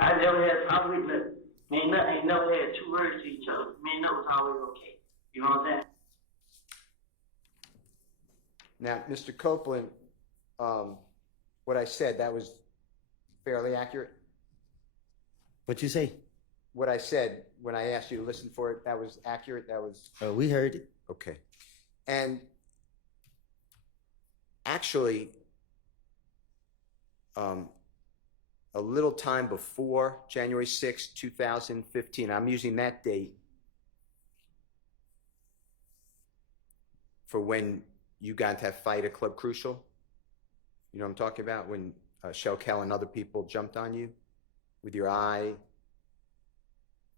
I never had a problem with nothing. Me and Nut ain't never had two words to each other. Me and Nut was always okay. You know what I'm saying? Now, Mr. Copeland, what I said, that was fairly accurate? What you say? What I said when I asked you to listen for it, that was accurate? That was... We heard it. Okay. And actually, a little time before January 6, 2015, I'm using that date for when you got into that fight at Club Crucial? You know what I'm talking about? When Shell Kell and other people jumped on you with your eye?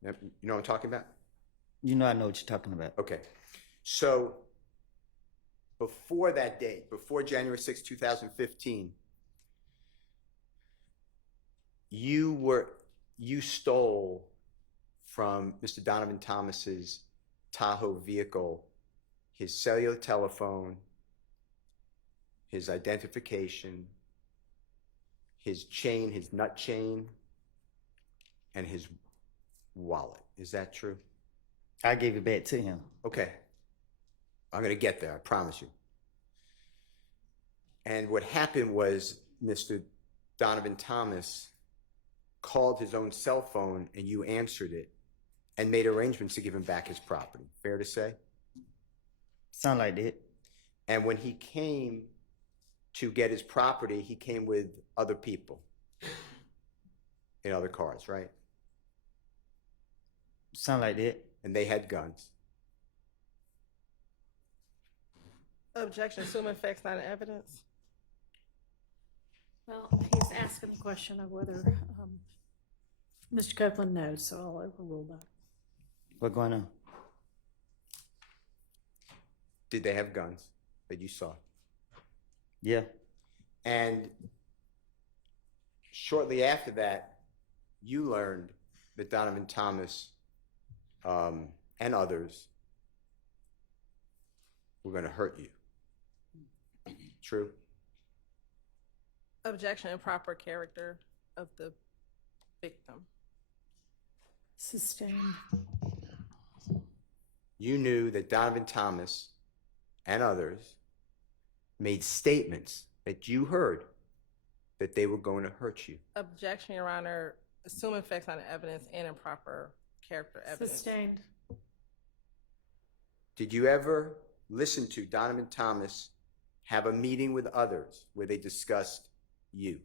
You know what I'm talking about? You know I know what you're talking about. Okay. So before that date, before January 6, 2015, you stole from Mr. Donovan Thomas's Tahoe vehicle his cellular telephone, his identification, his chain, his nut chain, and his wallet. Is that true? I gave it back to him. Okay. I'm going to get there, I promise you. And what happened was Mr. Donovan Thomas called his own cell phone and you answered it and made arrangements to give him back his property. Fair to say? Sound like that. And when he came to get his property, he came with other people in other cars, right? Sound like that. And they had guns. Objection, assuming facts not in evidence. Well, he's asking the question of whether Mr. Copeland knows, so I'll overrule that. What's going on? Did they have guns that you saw? Yeah. And shortly after that, you learned that Donovan Thomas and others were going to hurt you. True? Objection, improper character of the victim. Sustained. You knew that Donovan Thomas and others made statements that you heard that they were going to hurt you. Objection, Your Honor, assuming facts not in evidence and improper character evidence. Sustained. Did you ever listen to Donovan Thomas have a meeting with others where they discussed you?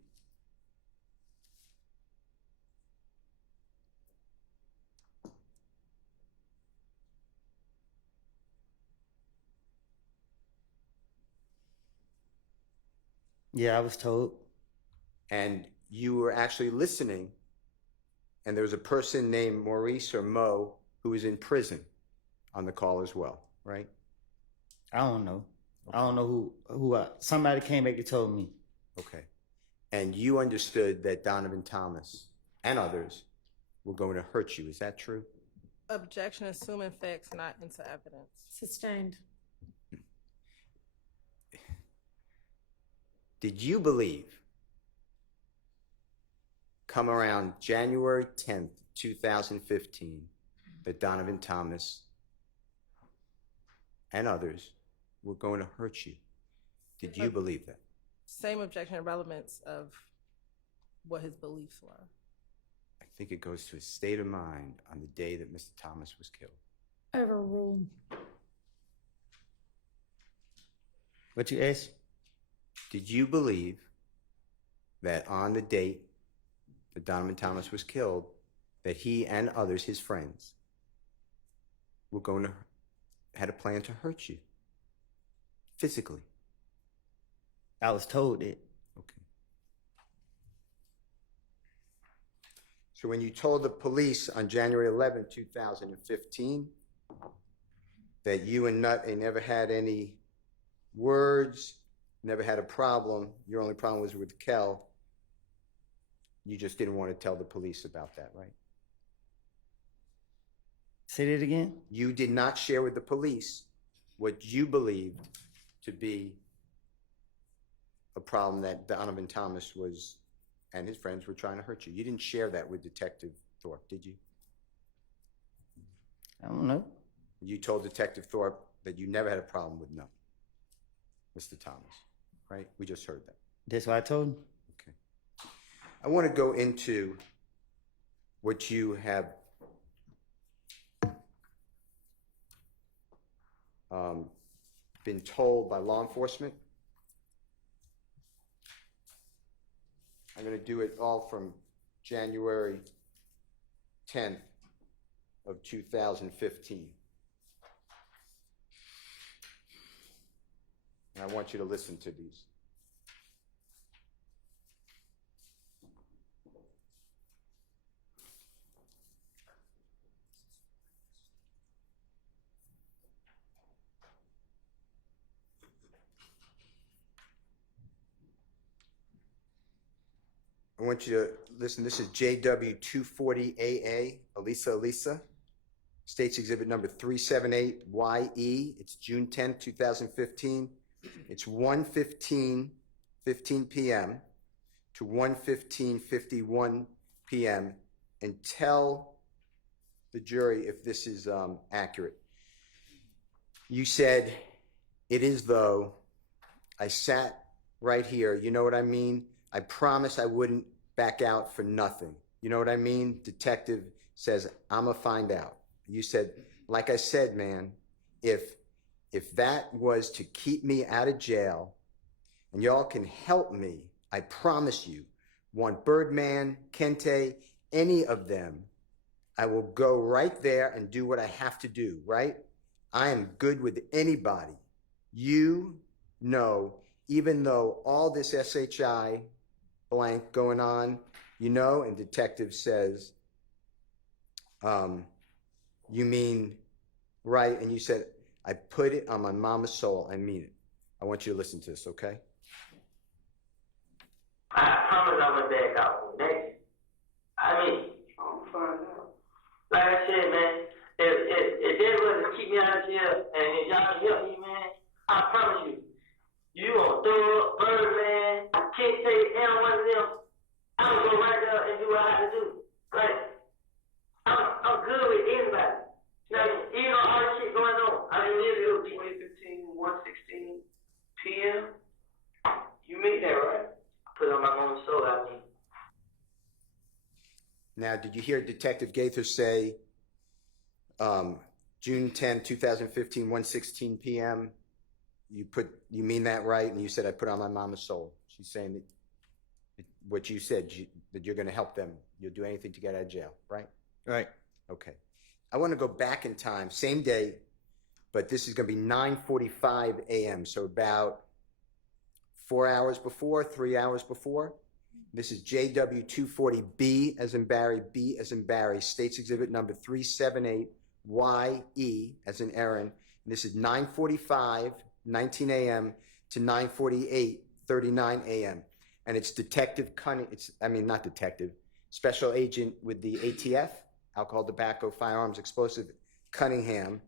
Yeah, I was told. And you were actually listening, and there was a person named Maurice or Mo who was in prison on the call as well, right? I don't know. Okay. I don't know who somebody came back and told me. Okay. And you understood that Donovan Thomas and others were going to hurt you. Is that true? Objection, assuming facts not into evidence. Sustained. Did you believe, come around January 10th, 2015, that Donovan Thomas and others were going to hurt you? Did you believe that? Same objection and relevance of what his beliefs were. I think it goes to his state of mind on the day that Mr. Thomas was killed. Overruled. What you asked? Did you believe that on the date that Donovan Thomas was killed, that he and others, his friends, were going to, had a plan to hurt you physically? I was told it. Okay. So when you told the police on January 11, 2015, that you and Nut ain't never had any words, never had a problem, your only problem was with Kel, you just didn't want to tell the police about that, right? Say that again? You did not share with the police what you believed to be a problem that Donovan Thomas was and his friends were trying to hurt you. You didn't share that with Detective Thorpe, did you? I don't know. You told Detective Thorpe that you never had a problem with Mr. Thomas, right? We just heard that. That's what I told him? Okay. I want to go into what you have been told by law enforcement. I'm going to do it all from January 10th of 2015. And I want you to listen to these. I want you to listen. This is JW240AA, Elisa. State's Exhibit number 378YE. It's June 10th, 2015. It's 1:15 p.m. to 1:51 p.m. and tell the jury if this is accurate. You said, it is though. I sat right here. You know what I mean? I promised I wouldn't back out for nothing. You know what I mean? Detective says, I'ma find out. You said, like I said, man, if that was to keep me out of jail and y'all can help me, I promise you, want Birdman, Kenneth, any of them, I will go right there and do what I have to do, right? I am good with anybody. You know, even though all this SHI blank going on, you know, and detective says, you mean, right? And you said, I put it on my mama's soul. I mean it. I want you to listen to this, okay? I promise I'm gonna back out next. I mean, I'm find out. Like I said, man, if they was to keep me out of jail and if y'all can help me, man, I promise you gonna throw up Birdman, Kenneth, and one of them. I'm gonna go right there and do what I have to do. Like, I'm good with anybody. Now, even though all this shit going on, I mean, it was 2015, 1:16 p.m. You mean that, right? I put on my own soul, I mean. Now, did you hear Detective Gaither say June 10, 2015, 1:16 p.m.? You mean that right? And you said, I put on my mama's soul. She's saying that what you said, that you're going to help them. You'll do anything to get out of jail, right? Right. Okay. I want to go back in time, same day, but this is going to be 9:45 a.m., so about 4 hours before, 3 hours before. This is JW240B as in Barry, B as in Barry, State's Exhibit number 378YE as in Aaron. And this is 9:45, 19 a.m. to 9:48, 39 a.m. And it's Detective not detective, Special Agent with the ATF, Alcohol, Tobacco, Firearms, Explosive, Cunningham.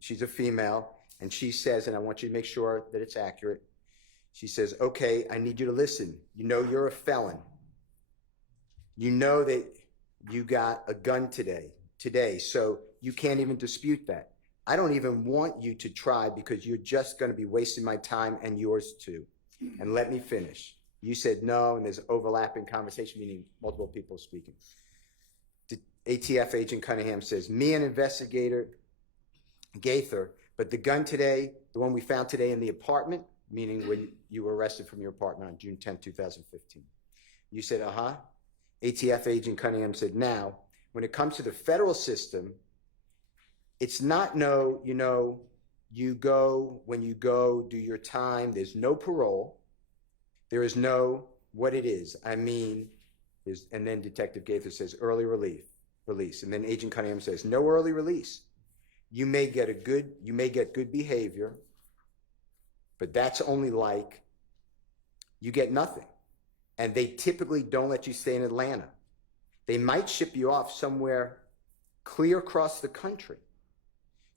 She's a female, and she says, and I want you to make sure that it's accurate. She says, okay, I need you to listen. You know you're a felon. You know that you got a gun today, so you can't even dispute that. I don't even want you to try because you're just going to be wasting my time and yours too. And let me finish. You said no, and there's overlapping conversation, meaning multiple people speaking. The ATF agent Cunningham says, me and investigator Gaither, but the gun today, the one we found today in the apartment, meaning when you were arrested from your apartment on June 10, 2015. You said, ATF agent Cunningham said, now, when it comes to the federal system, it's not you go, when you go, do your time, there's no parole. There is no what it is. I mean, and then Detective Gaither says early release. And then Agent Cunningham says, no early release. You may get good behavior, but that's only like you get nothing. And they typically don't let you stay in Atlanta. They might ship you off somewhere clear across the country.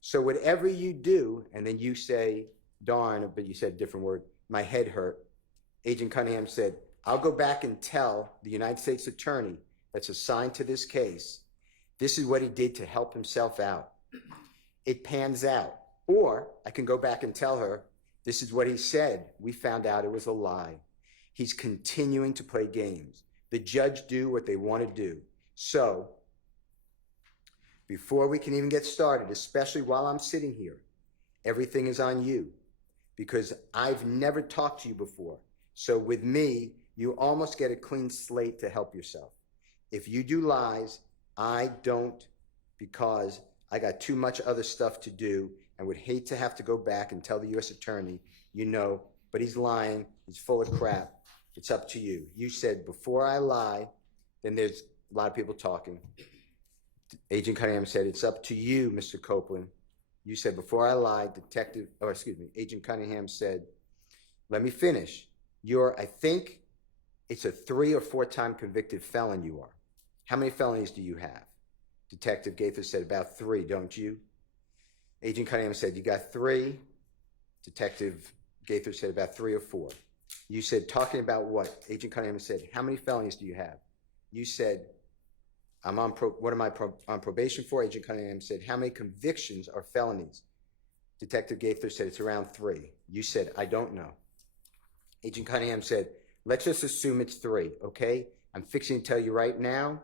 So whatever you do, and then you say, darn, but you said a different word, my head hurt. Agent Cunningham said, I'll go back and tell the United States attorney that's assigned to this case, this is what he did to help himself out. It pans out. Or I can go back and tell her, this is what he said. We found out it was a lie. He's continuing to play games. The judge do what they want to do. So, before we can even get started, especially while I'm sitting here, everything is on you because I've never talked to you before. So with me, you almost get a clean slate to help yourself. If you do lies, I don't, because I got too much other stuff to do and would hate to have to go back and tell the U.S. attorney You know, but he's lying. He's full of crap. It's up to you. You said, before I lie, then there's a lot of people talking. Agent Cunningham said, it's up to you, Mr. Copeland. You said, before I lie, Agent Cunningham said, let me finish. I think it's a 3 or 4 time convicted felon you are. How many felonies do you have? Detective Gaither said, about 3, don't you? Agent Cunningham said, you got 3. Detective Gaither said, about 3 or 4. You said, talking about what? Agent Cunningham said, how many felonies do you have? You said, what am I on probation for? Agent Cunningham said, how many convictions are felonies? Detective Gaither said, it's around 3. You said, I don't know. Agent Cunningham said, let's just assume it's 3, okay? I'm fixing to tell you right now,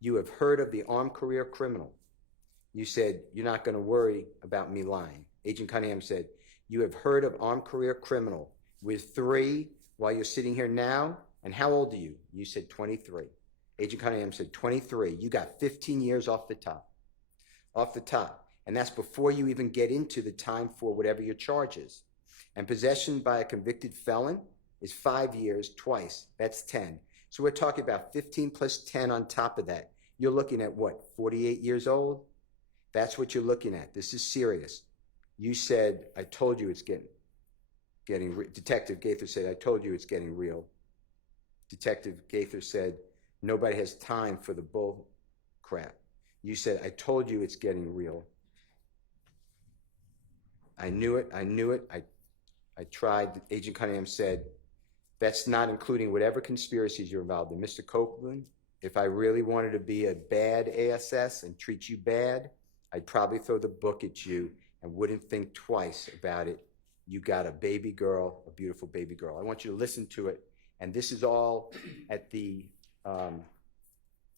you have heard of the armed career criminal. You said, you're not going to worry about me lying. Agent Cunningham said, you have heard of armed career criminal with 3 while you're sitting here now, and how old are you? You said 23. Agent Cunningham said 23. You got 15 years off the top. Off the top. And that's before you even get into the time for whatever your charge is. And possession by a convicted felon is 5 years twice. That's 10. So we're talking about 15 plus 10 on top of that. You're looking at what, 48 years old? That's what you're looking at. This is serious. You said, I told you it's getting Detective Gaither said, I told you it's getting real. Detective Gaither said, nobody has time for the bull crap. You said, I told you it's getting real. I knew it. I tried. Agent Cunningham said, that's not including whatever conspiracies you're involved in. Mr. Copeland, if I really wanted to be a bad ASS and treat you bad, I'd probably throw the book at you and wouldn't think twice about it. You got a baby girl, a beautiful baby girl. I want you to listen to it. And this is all at the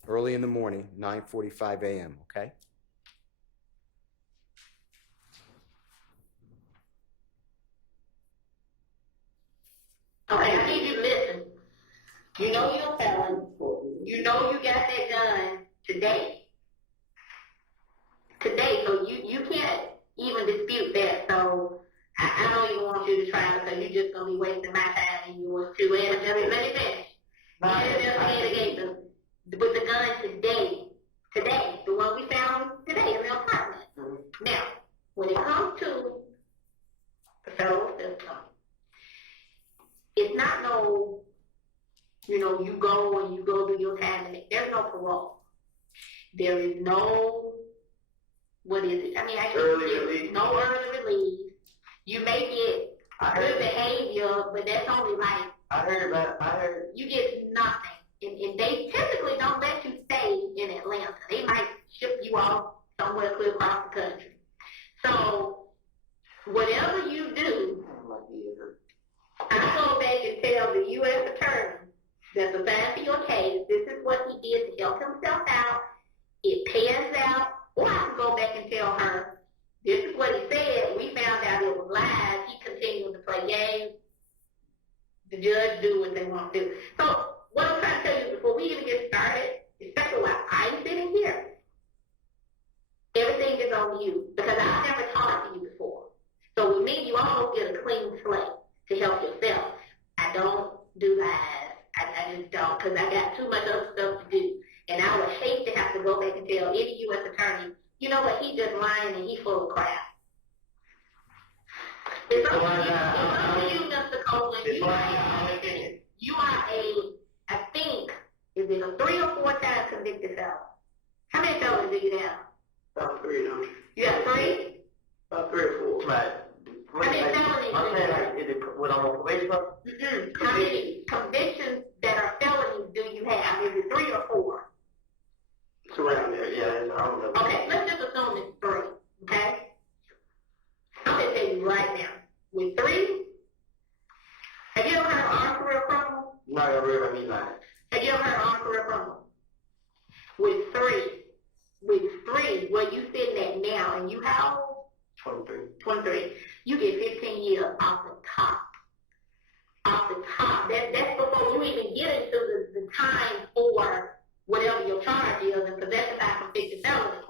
early in the morning, 9:45 a.m., okay? Okay, I need you to listen. You know you're a felon. You know you got that gun today. Today, so you can't even dispute that. So I don't even want you to try because you're just gonna be wasting my time and yours too. And let me finish. With the gun today, the one we found today in the apartment. Now, when it comes to the federal system, it's not no, you go do your time and there's no parole. There is no, what is it? I mean, no early release. You may get good behavior, but that's only like, you get nothing. And they typically don't let you stay in Atlanta. They might ship you off somewhere clear across the country. So, whatever you do, I go back and tell the U.S. attorney that's assigned to your case, this is what he did to help himself out. It pans out. Or I can go back and tell her, this is what he said. We found out it was lies. He continued to play games. The judge do what they want to do. So, what I'm trying to tell you before we even get started, especially while I'm sitting here, everything is on you because I've never talked to you before. So with me, you almost get a clean slate to help yourself. I don't do lies. I just don't because I got too much other stuff to do. And I would hate to have to go back and tell any U.S. attorney, you know what, he just lying and he full of crap. It's up to you, Mr. Copeland. You are I think, is it a 3 or 4 time convicted felon? How many felons do you have? About 3, don't you? You have 3? About 3 or 4. Right. How many felonies? I'm saying, like, is it what I'm on probation for? How many convictions that are felonies do you have? Is it 3 or 4? It's around there, yeah. I don't know. Okay, let's just assume it's 3, okay? I'm going to tell you right now. With 3, have you ever heard of armed career criminal? No, I read what I mean, like. Have you ever heard of armed career criminal? With 3, where you sitting at now, and you how old? 23. You get 15 years off the top. Off the top. That's before you even get into the time for whatever your charge is, and possession by convicted felon is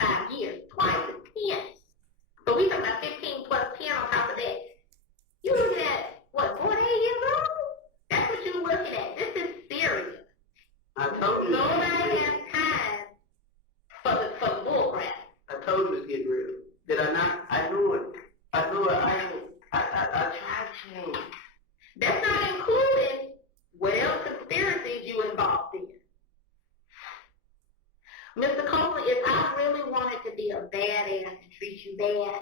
5 years, twice is 10. So we talking about 15 plus 10 on top of that. You don't you bad.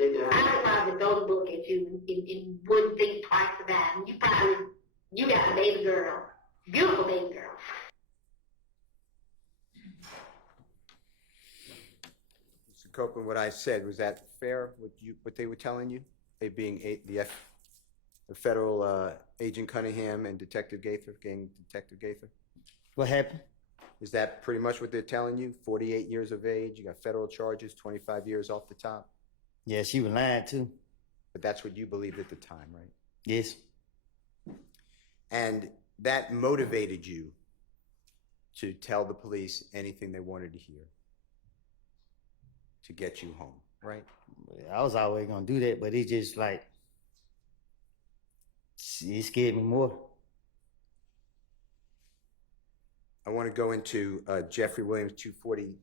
I would probably throw the book at you and wouldn't think twice about it. You got a baby girl. Beautiful baby girl. Mr. Copeland, what I said, was that fair, what they were telling you? They being the federal Agent Cunningham and Detective Gaither, Detective Gaither? What happened? Is that pretty much what they're telling you? 48 years of age, you got federal charges, 25 years off the top? Yeah, she was lying too. But that's what you believed at the time, right? Yes. And that motivated you to tell the police anything they wanted to hear to get you home, right? I was always gonna do that, but it just like, it scared me more. I want to go into Jeffrey Williams 240,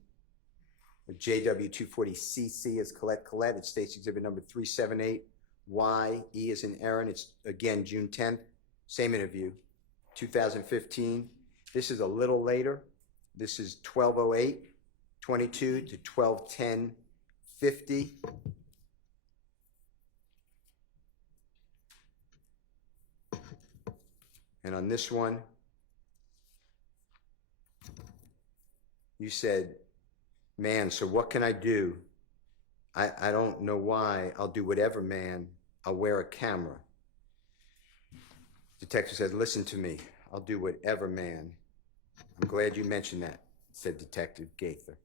JW 240CC as Colette. It states exhibit number 378. YE is in Aaron. It's again June 10th. Same interview, 2015. This is a little later. This is 12:08:22 to 12:10:50. And on this one, you said, man, so what can I do? I don't know why. I'll do whatever, man. I'll wear a camera. Detective said, listen to me. I'll do whatever, man. I'm glad you mentioned that, said Detective Gaither.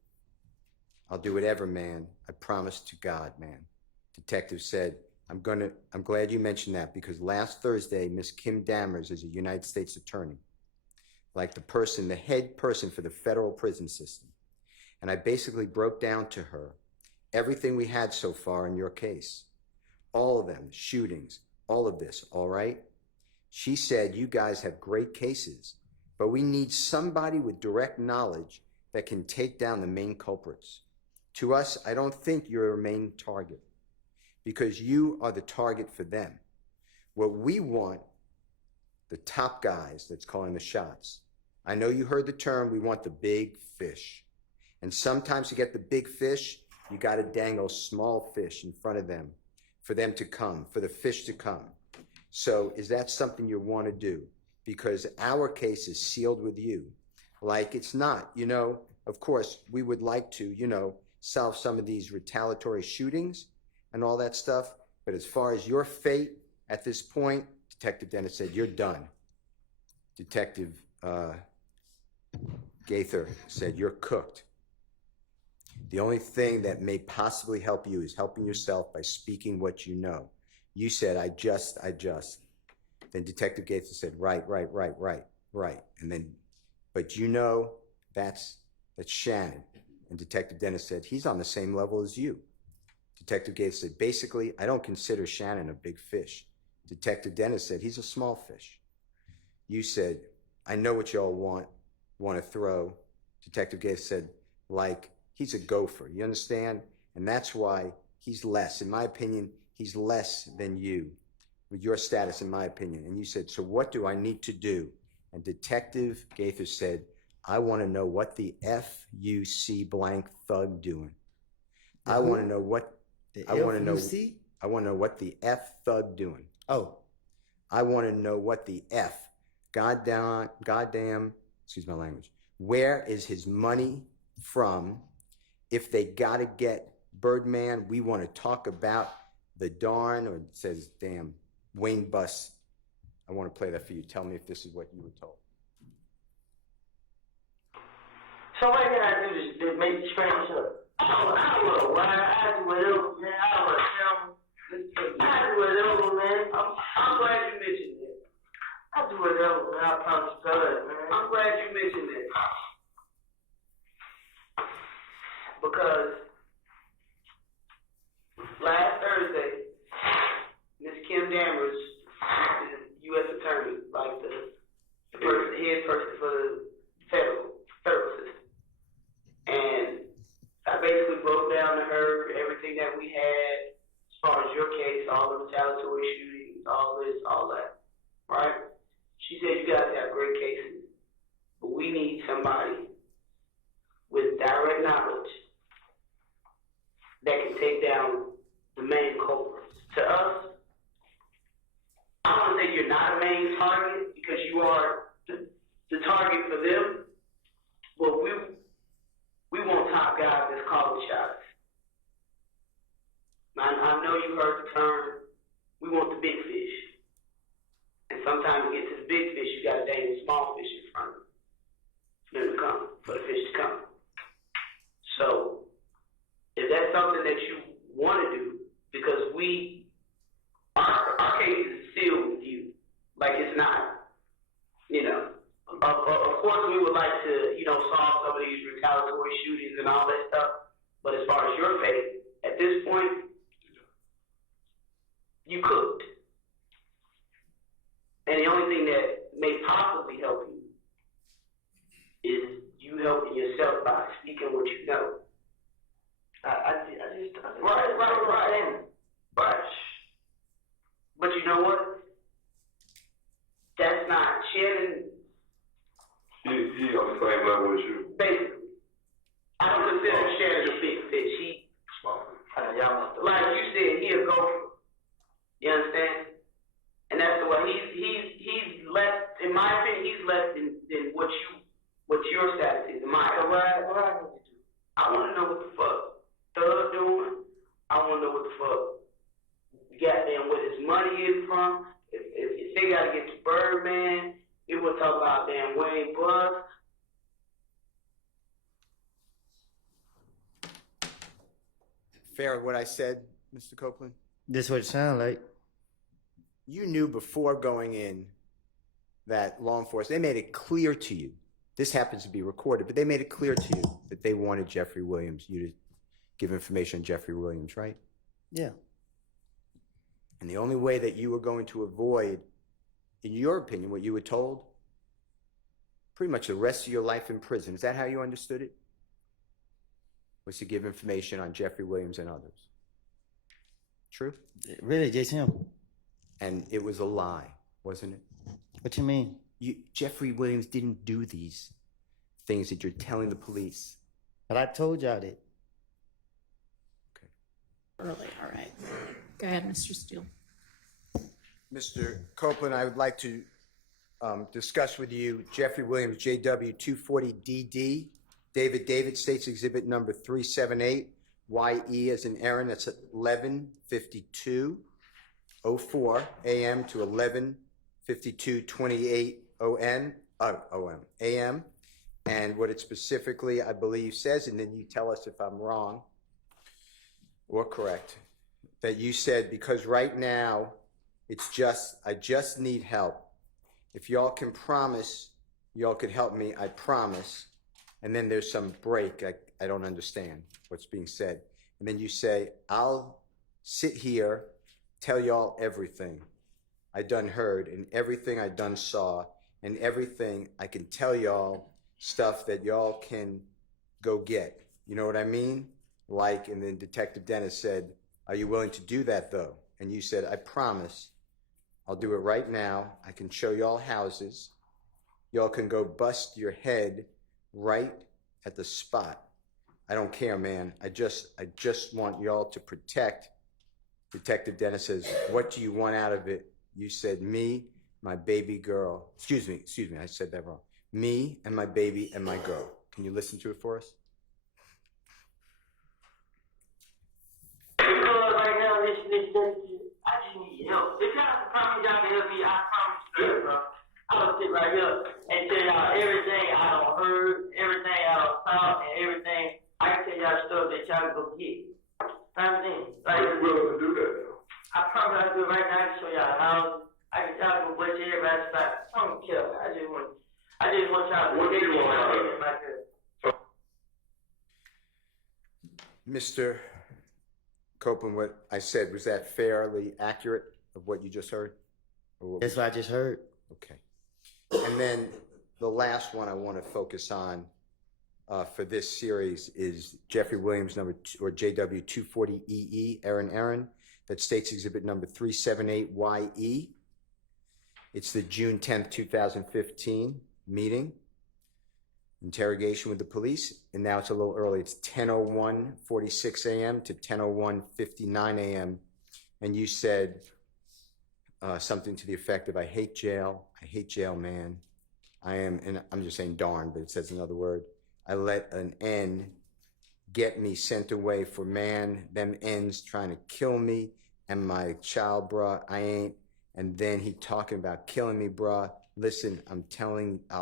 I'll do whatever, man. I promise to God, man. Detective said, I'm glad you mentioned that because last Thursday, Miss Kim Dammers is a United States attorney, like the head person for the federal prison system. And I basically broke down to her everything we had so far in your case. All of them, shootings, all of this, all right? She said, you guys have great cases, but we need somebody with direct knowledge that can take down the main culprits. To us, I don't think you're a main target because you are the target for them. What we want, the top guys that's calling the shots. I know you heard the term, we want the big fish. And sometimes to get the big fish, you got to dangle small fish in front of them for them to come, for the fish to come. So is that something you want to do? Because our case is sealed with you. Like it's not, of course, we would like to, solve some of these retaliatory shootings and all that stuff. But as far as your fate at this point, Detective Dennis said, you're done. Detective Gaither said, you're cooked. The only thing that may possibly help you is helping yourself by speaking what you know. You said, I just. Then Detective Gaither said, right. And then, but that's Shannon. And Detective Dennis said, he's on the same level as you. Detective Gaither said, basically, I don't consider Shannon a big fish. Detective Dennis said, he's a small fish. You said, I know what y'all want to throw. Detective Gaither said, like, he's a gopher, you understand? And that's why he's less. In my opinion, he's less than you with your status, in my opinion. And you said, so what do I need to do? And Detective Gaither said, I want to know what the F-U-C blank thug doing. I want to know what the F thug doing. Oh. I want to know what the F, goddamn, excuse my language. Where is his money from? If they got to get Birdman, we want to talk about the darn, or it says, damn, Wayne Bus. I want to play that for you. Tell me if this is what you were told. So what can I do to make you straighten up? I don't know why. I do whatever, man. I do whatever, man. I'm glad you mentioned that. I do whatever, man. I promise God, man. I'm glad you mentioned that. Because last Thursday, Miss Kim Dammers, the U.S. attorney, like the head person for the federal system, and I basically broke down to her everything that we had as far as your case, all the retaliatory shootings, all this, all that, right? She said you guys have great cases, but we need somebody with direct knowledge the main target because you are the target for them, but we want top guys that's calling shots. I know you heard the term, we want the big fish. And sometimes to get to the big fish, you gotta dang the small fish in front of them. For them to come, for the fish to come. So, if that's something that you wanna do, because our case is sealed with you. Like it's not, you know. Of course we would like to, you know, solve some of these retaliatory shootings and all that stuff. But as far as your fate, at this point, you cooked. And the only thing that may possibly help you is you helping yourself by speaking what you know. Right. But you know what? That's not Shannon. He on the same level as you. Basically, I don't consider Shannon a big fish. Like you said, he a gopher. You understand? And that's the way he's less. In my opinion, he's less than what your status is. In my opinion. What I need to do? I want to know what the fuck Thug doing. I want to know what the fuck goddamn where his money is from. If they gotta get to Birdman, we will talk about damn Wayne Buzz. Fair what I said, Mr. Copeland? This what it sound like. You knew before going in that law enforcement, they made it clear to you, this happens to be recorded, but they made it clear to you that they wanted Jeffrey Williams, you to give information on Jeffrey Williams, right? Yeah. And the only way that you were going to avoid, in your opinion, what you were told, pretty much the rest of your life in prison, is that how you understood it? Was to give information on Jeffrey Williams and others. True? Really, just him. And it was a lie, wasn't it? What you mean? Jeffrey Williams didn't do these things that you're telling the police. But I told y'all that. Early, all right. Go ahead, Mr. Steele. Mr. Copeland, I would like to discuss with you Jeffrey Williams, JW 240DD, David States Exhibit number 378, YE as in Aaron, that's at 11:52:04 a.m. to 11:52:28 a.m. And what it specifically, I believe, says, and then you tell us if I'm wrong or correct, that you said, because right now, I just need help. If y'all can promise, y'all could help me, I promise. And then there's some break, I don't understand what's being said. And then you say, I'll sit here, tell y'all everything I done heard, and everything I done saw, and everything I can tell y'all, stuff that y'all can go get. You know what I mean? Like, and then Detective Dennis said, are you willing to do that though? And you said, I promise, I'll do it right now. I can show y'all houses. Y'all can go bust your head right at the spot. I don't care, man. I just want y'all to protect. Detective Dennis says, what do you want out of it? You said, me, my baby girl. Excuse me, I said that wrong. Me and my baby and my girl. Can you listen to it for us? Right now, I just need help. If y'all can promise y'all can help me, I promise you, bro. I'll sit right here and tell y'all everything I done heard, everything I done saw, and everything. I can tell y'all stuff that y'all can go get. Understand? Like, Are you willing to do that now? I promise I'll do it right now. I can show y'all how. I can tell you what everybody's about. I don't care. I just want y'all to What do you want? Mr. Copeland, what I said, was that fairly accurate of what you just heard? That's what I just heard. Okay. And then the last one I want to focus on for this series is Jeffrey Williams number or JW 240EE, Aaron, that states exhibit number 378YE. It's the June 10th, 2015 meeting, interrogation with the police, and now it's a little early. It's 10:01:46 a.m. to 10:01:59 a.m. And you said something to the effect of, I hate jail, man. And I'm just saying darn, but it says another word. I let an N get me sent away for man, them N's trying to kill me and my child, bruh, I ain't. And then he talking about killing me, bruh. Listen, I'm a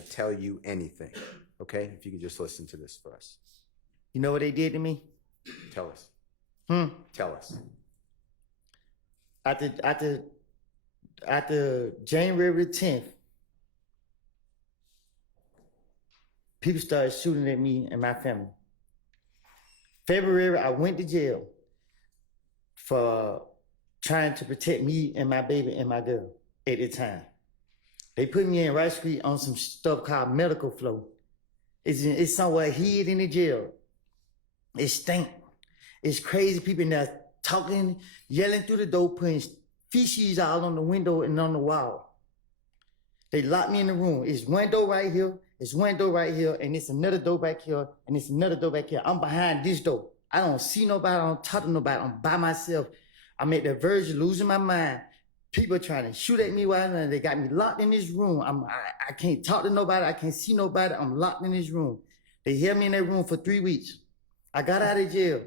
tell you anything. Okay? If you could just listen to this for us. You know what they did to me? Tell us. Tell us. After January 10th, people started shooting at me and my family. February, I went to jail for trying to protect me and my baby and my girl at the time. They put me in Rice Street on some stuff called medical flow. It's somewhere hid in the jail. It stink. It's crazy people in there talking, yelling through the door, putting feces all on the window and on the wall. They locked me in the room. It's one door right here, it's one door right here, and it's another door back here, and it's another door back here. I'm behind this door. I don't see nobody, I don't talk to nobody, I'm by myself. I'm at the verge of losing my mind. People trying to shoot at me while they got me locked in this room. I can't talk to nobody, I can't see nobody, I'm locked in this room. They held me in that room for 3 weeks. I got out of jail.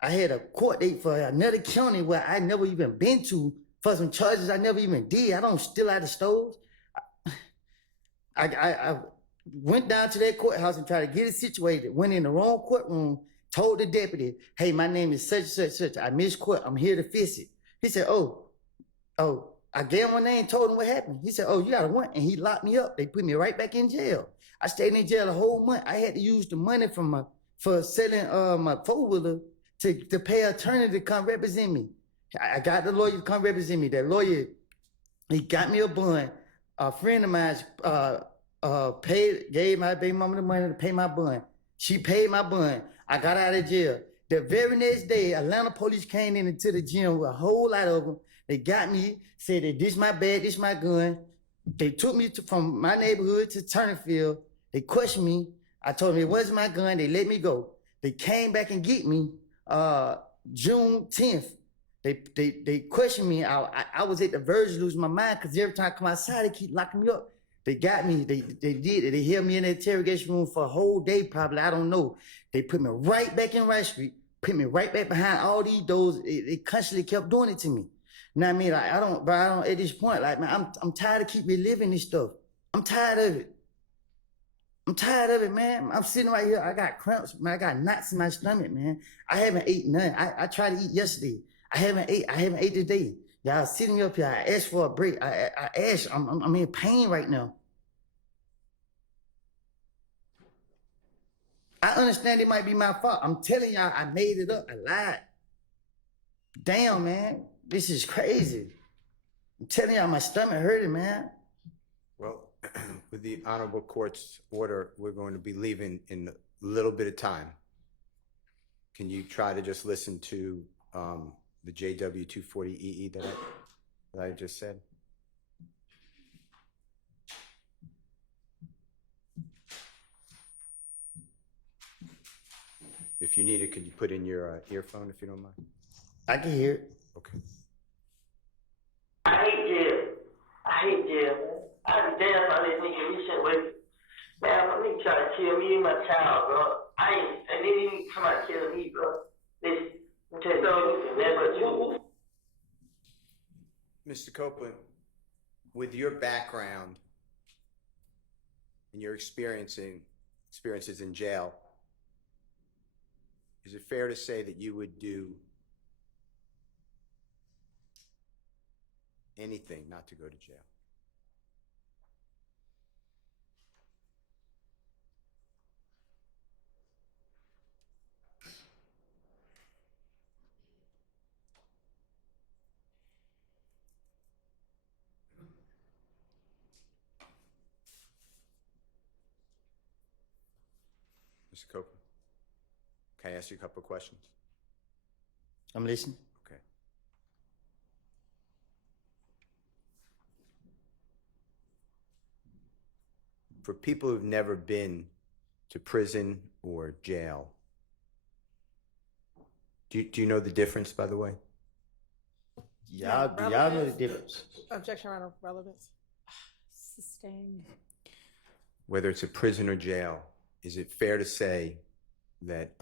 I had a court date for another county where I never even been to for some charges I never even did. I don't steal out of stores. I went down to that courthouse and tried to get it situated. Went in the wrong courtroom, told the deputy, hey, my name is such, such, such. I missed court. I'm here to fix it. He said, oh, I gave him my name, told him what happened. He said, oh, you got a warrant. And he locked me up. They put me right back in jail. I stayed in jail a whole month. I had to use the money for selling my four-wheeler to pay an attorney to come represent me. I got the lawyer to come represent me. That lawyer, he got me a bond. A friend of mine gave my baby mama the money to pay my bond. She paid my bond. I got out of jail. The very next day, Atlanta police came into the gym with a whole lot of them. They got me, said that this my bag, this my gun. They took me from my neighborhood to Turnerfield. They questioned me. I told them it wasn't my gun. They let me go. They came back and get me June 10th. They questioned me. I was at the verge of losing my mind because every time I come outside, they keep locking me up. They got me. They did it. They held me in the interrogation room for a whole day, probably. I don't know. They put me right back in Rice Street, put me right back behind all these doors. They constantly kept doing it to me. You know what I mean? Like, I don't, at this point, like, man, I'm tired of keep reliving this stuff. I'm tired of it. I'm tired of it, man. I'm sitting right here. I got cramps, man. I got knots in my stomach, man. I haven't ate none. I tried to eat yesterday. I haven't ate today. Y'all sitting up here. I asked for a break. I asked. I'm in pain right now. I understand it might be my fault. I'm telling y'all, I made it up. I lied. Damn, man. This is crazy. I'm telling y'all, my stomach hurting, man. Well, with the honorable court's order, we're going to be leaving in a little bit of time. Can you try to just listen to the JW 240EE that I just said? If you need it, could you put in your earphone if you don't mind? I can hear it. Okay. I hate jail. I hate jail, man. I'd be damn if I let nigga me shit with man, my nigga try to kill me and my child, bro. And then he come out kill me, bro. Listen, I'm telling you, never you. Mr. Copeland, with your background and your experiences in jail, is it fair to say that you would do anything not to go to jail? Mr. Copeland, can I ask you a couple of questions? I'm listening. Okay. For people who've never been to prison or jail, do you know the difference, by the way? Y'all know the difference. Objection around relevance. Sustained. Whether it's a prison or jail, is it fair to say that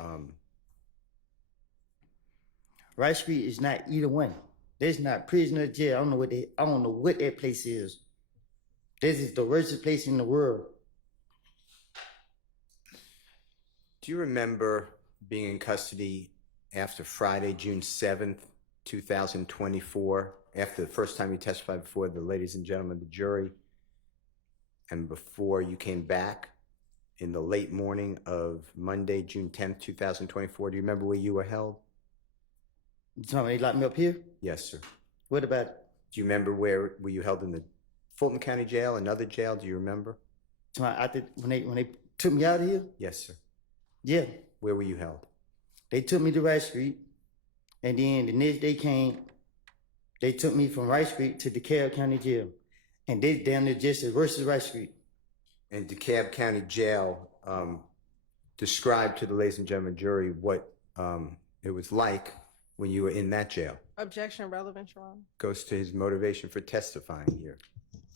Rice Street is not either one. There's not prison or jail. I don't know what that place is. This is the worst place in the world. do you remember being in custody after Friday, June 7th, 2024, after the first time you testified before the ladies and gentlemen of the jury, and before you came back in the late morning of Monday, June 10th, 2024? Do you remember where you were held? You talking about they locked me up here? Yes, sir. What about it? Do you remember where were you held in the Fulton County Jail, another jail? Do you remember? When they took me out of here? Yes, sir. Yeah. Where were you held? They took me to Rice Street, and then the next day came, they took me from Rice Street to DeKalb County Jail. And they down there just as worse as Rice Street. And DeKalb County Jail, describe to the ladies and gentlemen jury what it was like when you were in that jail. Objection relevant, Your Honor. Goes to his motivation for testifying here.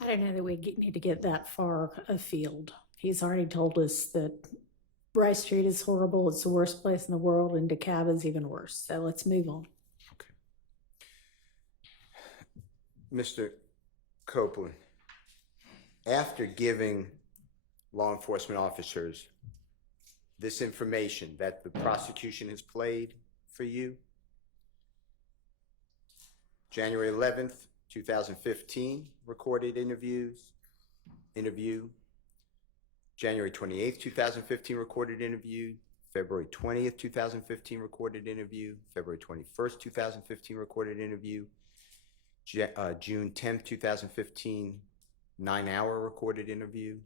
I don't know that we need to get that far afield. He's already told us that Rice Street is horrible. It's the worst place in the world, and DeKalb is even worse. So let's move on. Okay. Mr. Copeland, after giving law enforcement officers this information that the prosecution has played for you, January 11th, 2015, recorded interview, January 28th, 2015, recorded interview, February 20th, 2015, recorded interview, February 21st, 2015, recorded interview, June 10th, 2015, 9-hour recorded interview.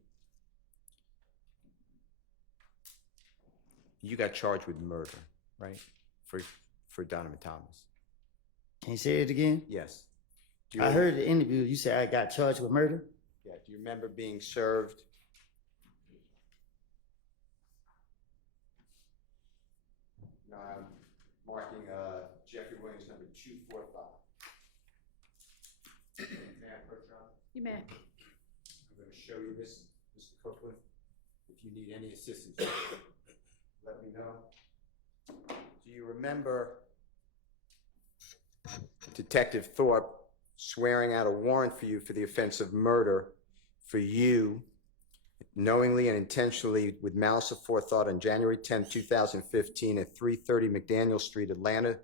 You got charged with murder, right? For Donovan Thomas. Can you say it again? Yes. I heard the interview. You said I got charged with murder? Yeah. Do you remember being served? No, I'm marking Jeffrey Williams number 245. May I approach, Ron? You may. I'm going to show you this, Mr. Copeland. If you need any assistance, let me know. Do you remember Detective Thorpe swearing out a warrant for you for the offense of murder for you knowingly and intentionally with malice aforethought on January 10, 2015 at 330 McDaniel Street, Atlanta,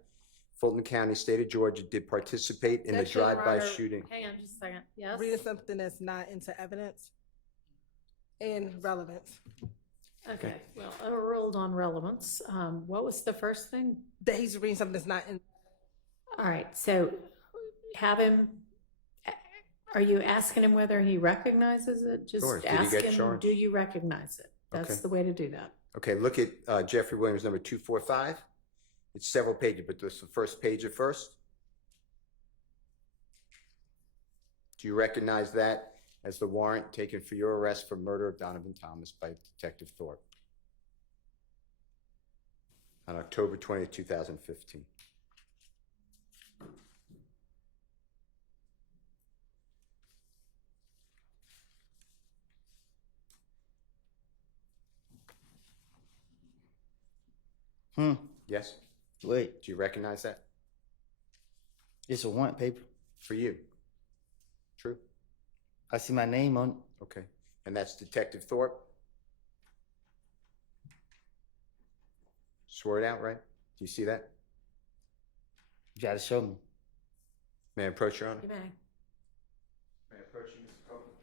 Fulton County, state of Georgia, did participate in the drive-by shooting? Hang on just a second. Yes? Reading something that's not into evidence and relevance. Okay, well, overruled on relevance. What was the first thing? That he's reading something that's not in. All right, so have him, are you asking him whether he recognizes it? Just Sure. Did he ask get him, charged? do you recognize it? That's Okay. the way to do that. Okay, look at Jeffrey Williams number 245. It's several pages, but this is the first page at first. Do you recognize that as the warrant taken for your arrest for murder of Donovan Thomas by Detective Thorpe on October 20th, 2015? Yes? Wait, Do you recognize that? it's a warrant paper. For you? True? I see my name on it. Okay. And that's Detective Thorpe? Swore it out, right? Do you see that? You gotta show me. May I approach, Your Honor? You may. May I approach you, Mr. Copeland?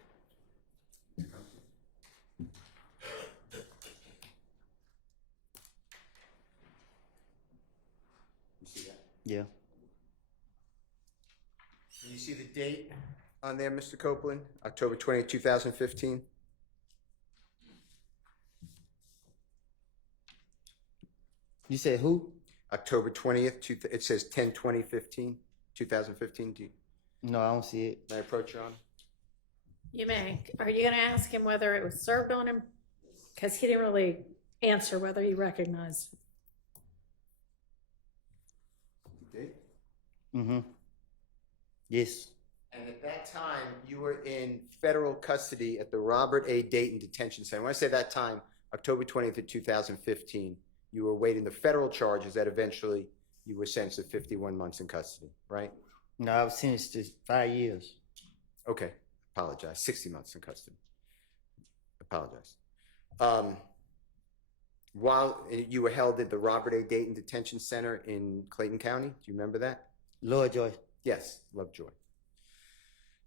You see that? Yeah. You see the date on there, Mr. Copeland? October 20th, 2015? You said who? October 20th, it says 10/20/15, 2015. No, I don't see it. May I approach, Your Honor? You may. Are you going to ask him whether it was served on him? Because he didn't really answer whether he recognized it. Date? Mm-hmm. Yes. And at that time, you were in federal custody at the Robert A. Dayton Detention Center. When I say that time, October 20th of 2015, you were awaiting the federal charges that eventually you were sentenced to 51 months in custody, right? No, I was sentenced to 5 years. Okay, apologize. 60 months in custody. Apologize. While you were held at the Robert A. Dayton Detention Center in Clayton County, do you remember that? Lovejoy. Yes, Lovejoy.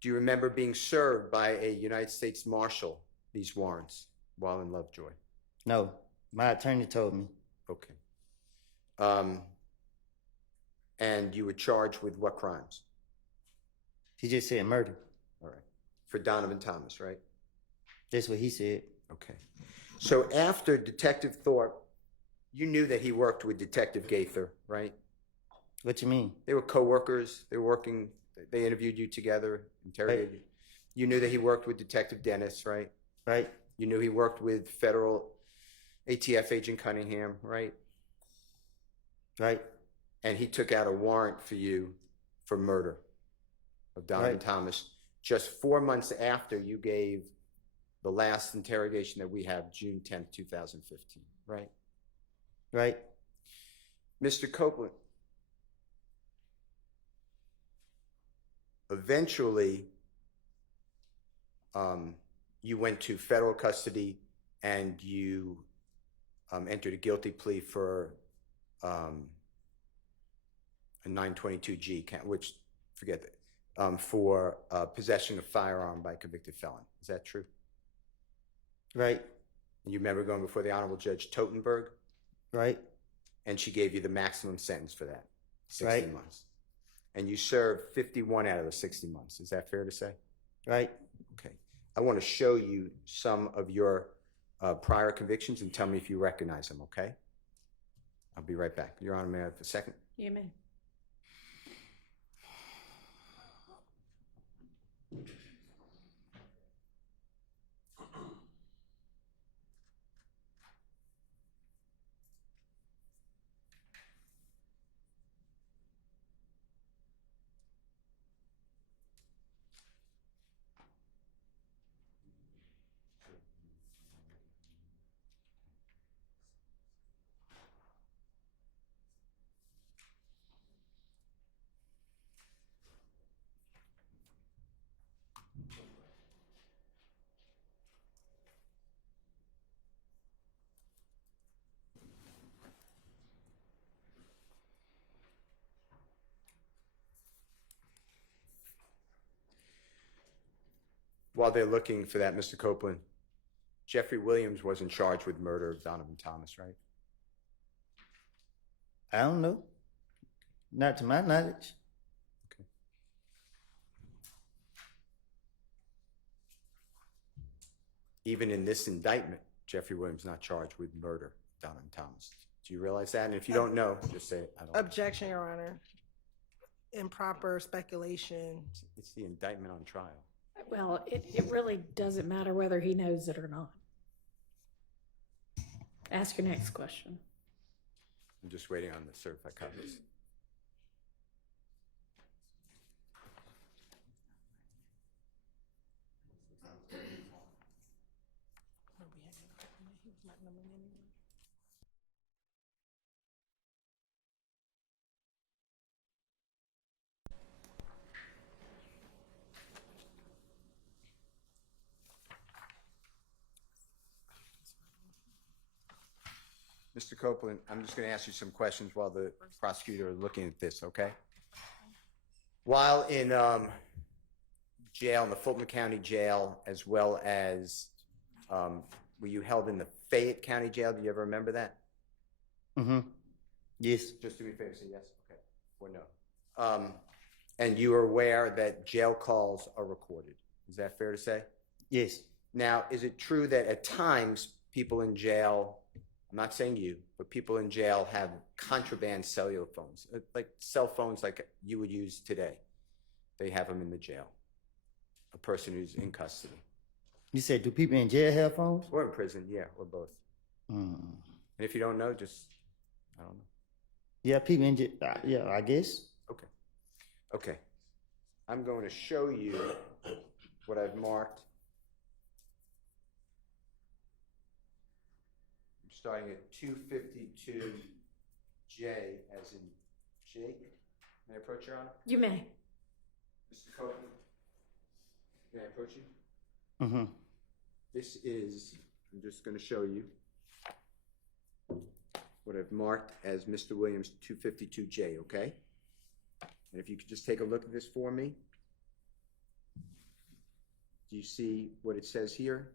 Do you remember being served by a United States Marshal these warrants while in Lovejoy? No, my attorney told me. Okay. And you were charged with what crimes? He just said murder. All right. For Donovan Thomas, right? That's what he said. Okay. So after Detective Thorpe, you knew that he worked with Detective Gaither, right? What you mean? They were co-workers. They were working. They interviewed you together, interrogated you. You knew that he worked with Detective Dennis, right? Right. You knew he worked with federal ATF agent Cunningham, right? Right. And he took out a warrant for you for murder of Donovan Thomas just 4 months after you gave the last interrogation that we have, June 10th, 2015, right? Right. Mr. Copeland, eventually, you went to federal custody and you entered a guilty plea for a 922G count, which, forget that, for possession of firearm by a convicted felon. Is that true? Right. And you remember going before the Honorable Judge Totenberg? Right. And she gave you the maximum sentence for that, 60 Right. months. And you served 51 out of the 60 months. Is that fair to say? Right. Okay. I want to show you some of your prior convictions and tell me if you recognize them, okay? I'll be right back. Your Honor, may I have a second? You may. While they're looking for that, Mr. Copeland, Jeffrey Williams wasn't charged with murder of Donovan Thomas, right? I don't know. Not to my knowledge. Okay. Even in this indictment, Jeffrey Williams not charged with murder of Donovan Thomas. Do you realize that? And if you don't know, just say, I don't know. Objection, Your Honor. Improper speculation. It's the indictment on trial. Well, it really doesn't matter whether he knows it or not. Ask your next question. I'm just waiting on the certified copies. Mr. Copeland, I'm just going to ask you some questions while the prosecutor is looking at this, okay? While in jail, in the Fulton County Jail, as well as, were you held in the Fayette County Jail? Do you ever remember that? Mm-hmm. Yes. Just to be fair, say yes, okay, or no. And you are aware that jail calls are recorded. Is that fair to say? Yes. Now, is it true that at times people in jail, I'm not saying you, but people in jail have contraband cellular phones, like cell phones like you would use today? They have them in the jail. A person who's in custody. You said, do people in jail have phones? Or in prison, yeah, or both. Mm. And if you don't know, just, I don't know. Yeah, people in jail, yeah, I guess. Okay. Okay. I'm going to show you what I've marked. I'm starting at 252J as in Jake. May I approach, Your Honor? You may. Mr. Copeland, may I approach you? Mm-hmm. This is, I'm just going to show you what I've marked as Mr. Williams 252J, okay? And if you could just take a look at this for me. Do you see what it says here?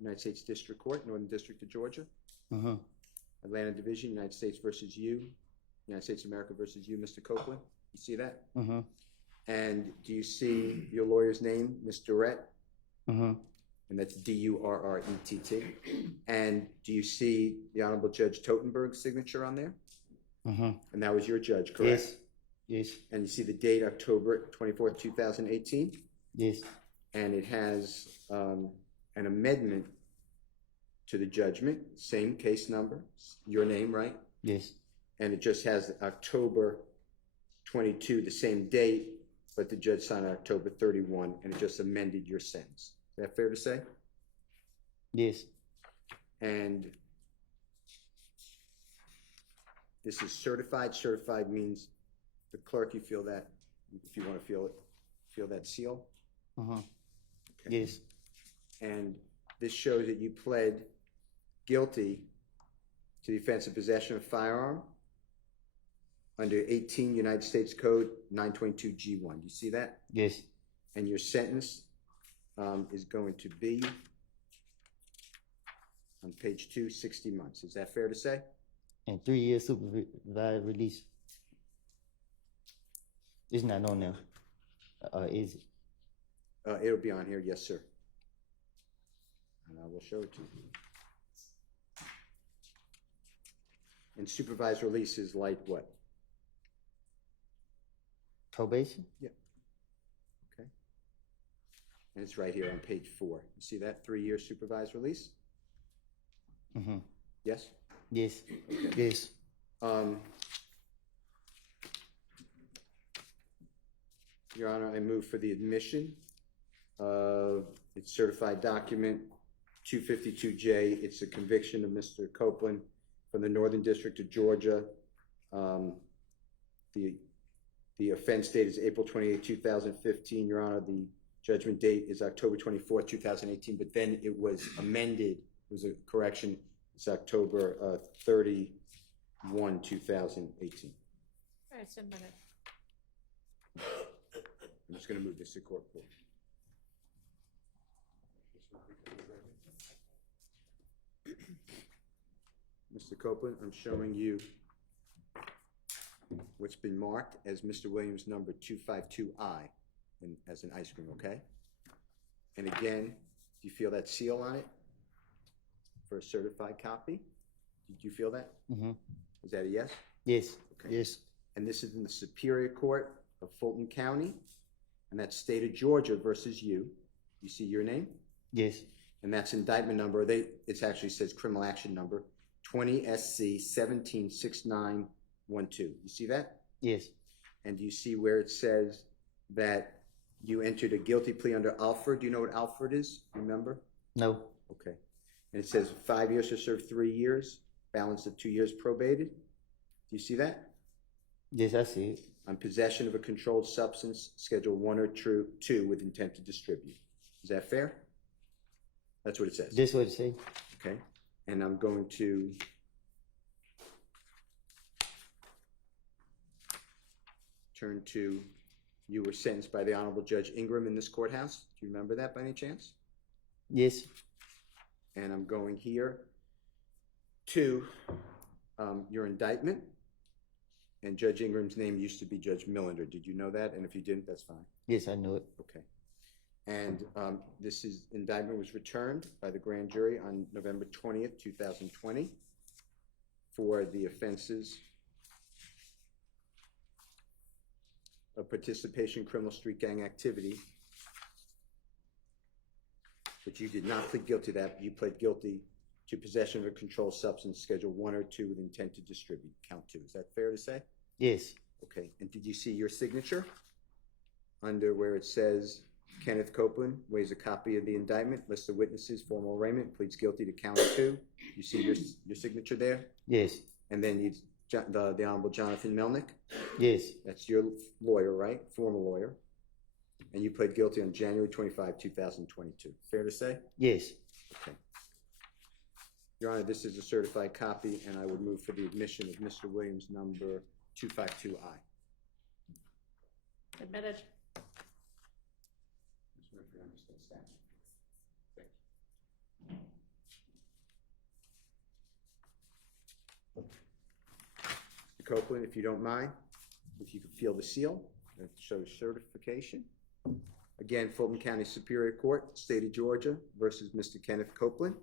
United States District Court, Northern District of Georgia. Mm-hmm. Atlanta Division, United States versus you. United States of America versus you, Mr. Copeland. You see that? Mm-hmm. And do you see your lawyer's name, Ms. Durrett? Mm-hmm. And that's Durrett. And do you see the Honorable Judge Totenberg's signature on there? Mm-hmm. And that was your judge, correct? Yes. Yes. And you see the date, October 24th, 2018? Yes. And it has an amendment to the judgment, same case number, your name, right? Yes. And it just has October 22, the same date, but the judge signed on October 31, and it just amended your sentence. Is that fair to say? Yes. And this is certified. Certified means the clerk, you feel that, if you want to feel it, feel that seal? Uh-huh. Okay. Yes. And this shows that you pled guilty to the offense of possession of a firearm under 18 United States Code 922G1. Do you see that? Yes. And your sentence is going to be on page 2, 60 months. Is that fair to say? And 3 years supervised release. It's not on there. Is it? It'll be on here, yes, sir. And I will show it to you. And supervised release is like what? Probation? Yeah. Okay. And it's right here on page 4. You see that? 3-year supervised release? Mm-hmm. Yes? Yes. Okay. Yes. Your Honor, I move for the admission of its certified document 252J. It's a conviction of Mr. Copeland from the Northern District of Georgia. The offense date is April 28, 2015. Your Honor, the judgment date is October 24, 2018, but then it was amended. It was a correction. It's October 31, 2018. All right, 10 minutes. I'm just going to move this to court. Mr. Copeland, I'm showing you what's been marked as Mr. Williams number 252I as an ice cream, okay? And again, do you feel that seal on it for a certified copy? Did you feel that? Mm-hmm. Is that a yes? Yes. Okay. Yes. And this is in the Superior Court of Fulton County, and that's state of Georgia versus you. You see your name? Yes. And that's indictment number. It actually says criminal action number 20 SC 176912. You see that? Yes. And do you see where it says that you entered a guilty plea under Alford? Do you know what Alford is? Remember? No. Okay. And it says 5 years to serve 3 years, balance of 2 years probated. Do you see that? Yes, I see it. On possession of a controlled substance, Schedule 1 or 2 with intent to distribute. Is that fair? That's what it says. This what it say. Okay. And I'm going to turn to, you were sentenced by the Honorable Judge Ingram in this courthouse. Do you remember that by any chance? Yes. And I'm going here to your indictment. And Judge Ingram's name used to be Judge Millender. Did you know that? And if you didn't, that's fine. Yes, I know it. Okay. And this indictment was returned by the grand jury on November 20th, 2020 for the offenses of participation in criminal street gang activity. But you did not plead guilty to that. You pled guilty to possession of a controlled substance, Schedule 1 or 2 with intent to distribute, count 2. Is that fair to say? Yes. Okay. And did you see your signature under where it says Kenneth Copeland waives a copy of the indictment, lists of witnesses, formal arraignment, pleads guilty to count 2. You see your signature there? Yes. And then the Honorable Jonathan Melnick. Yes. That's your lawyer, right? Former lawyer. And you pled guilty on January 25, 2022. Fair to say? Yes. Okay. Your Honor, this is a certified copy, and I would move for the admission of Mr. Williams, number 252I. Admitted. Mr. Copeland, if you don't mind, if you could feel the seal, that shows certification. Again, Fulton County Superior Court, State of Georgia versus Mr. Kenneth Copeland.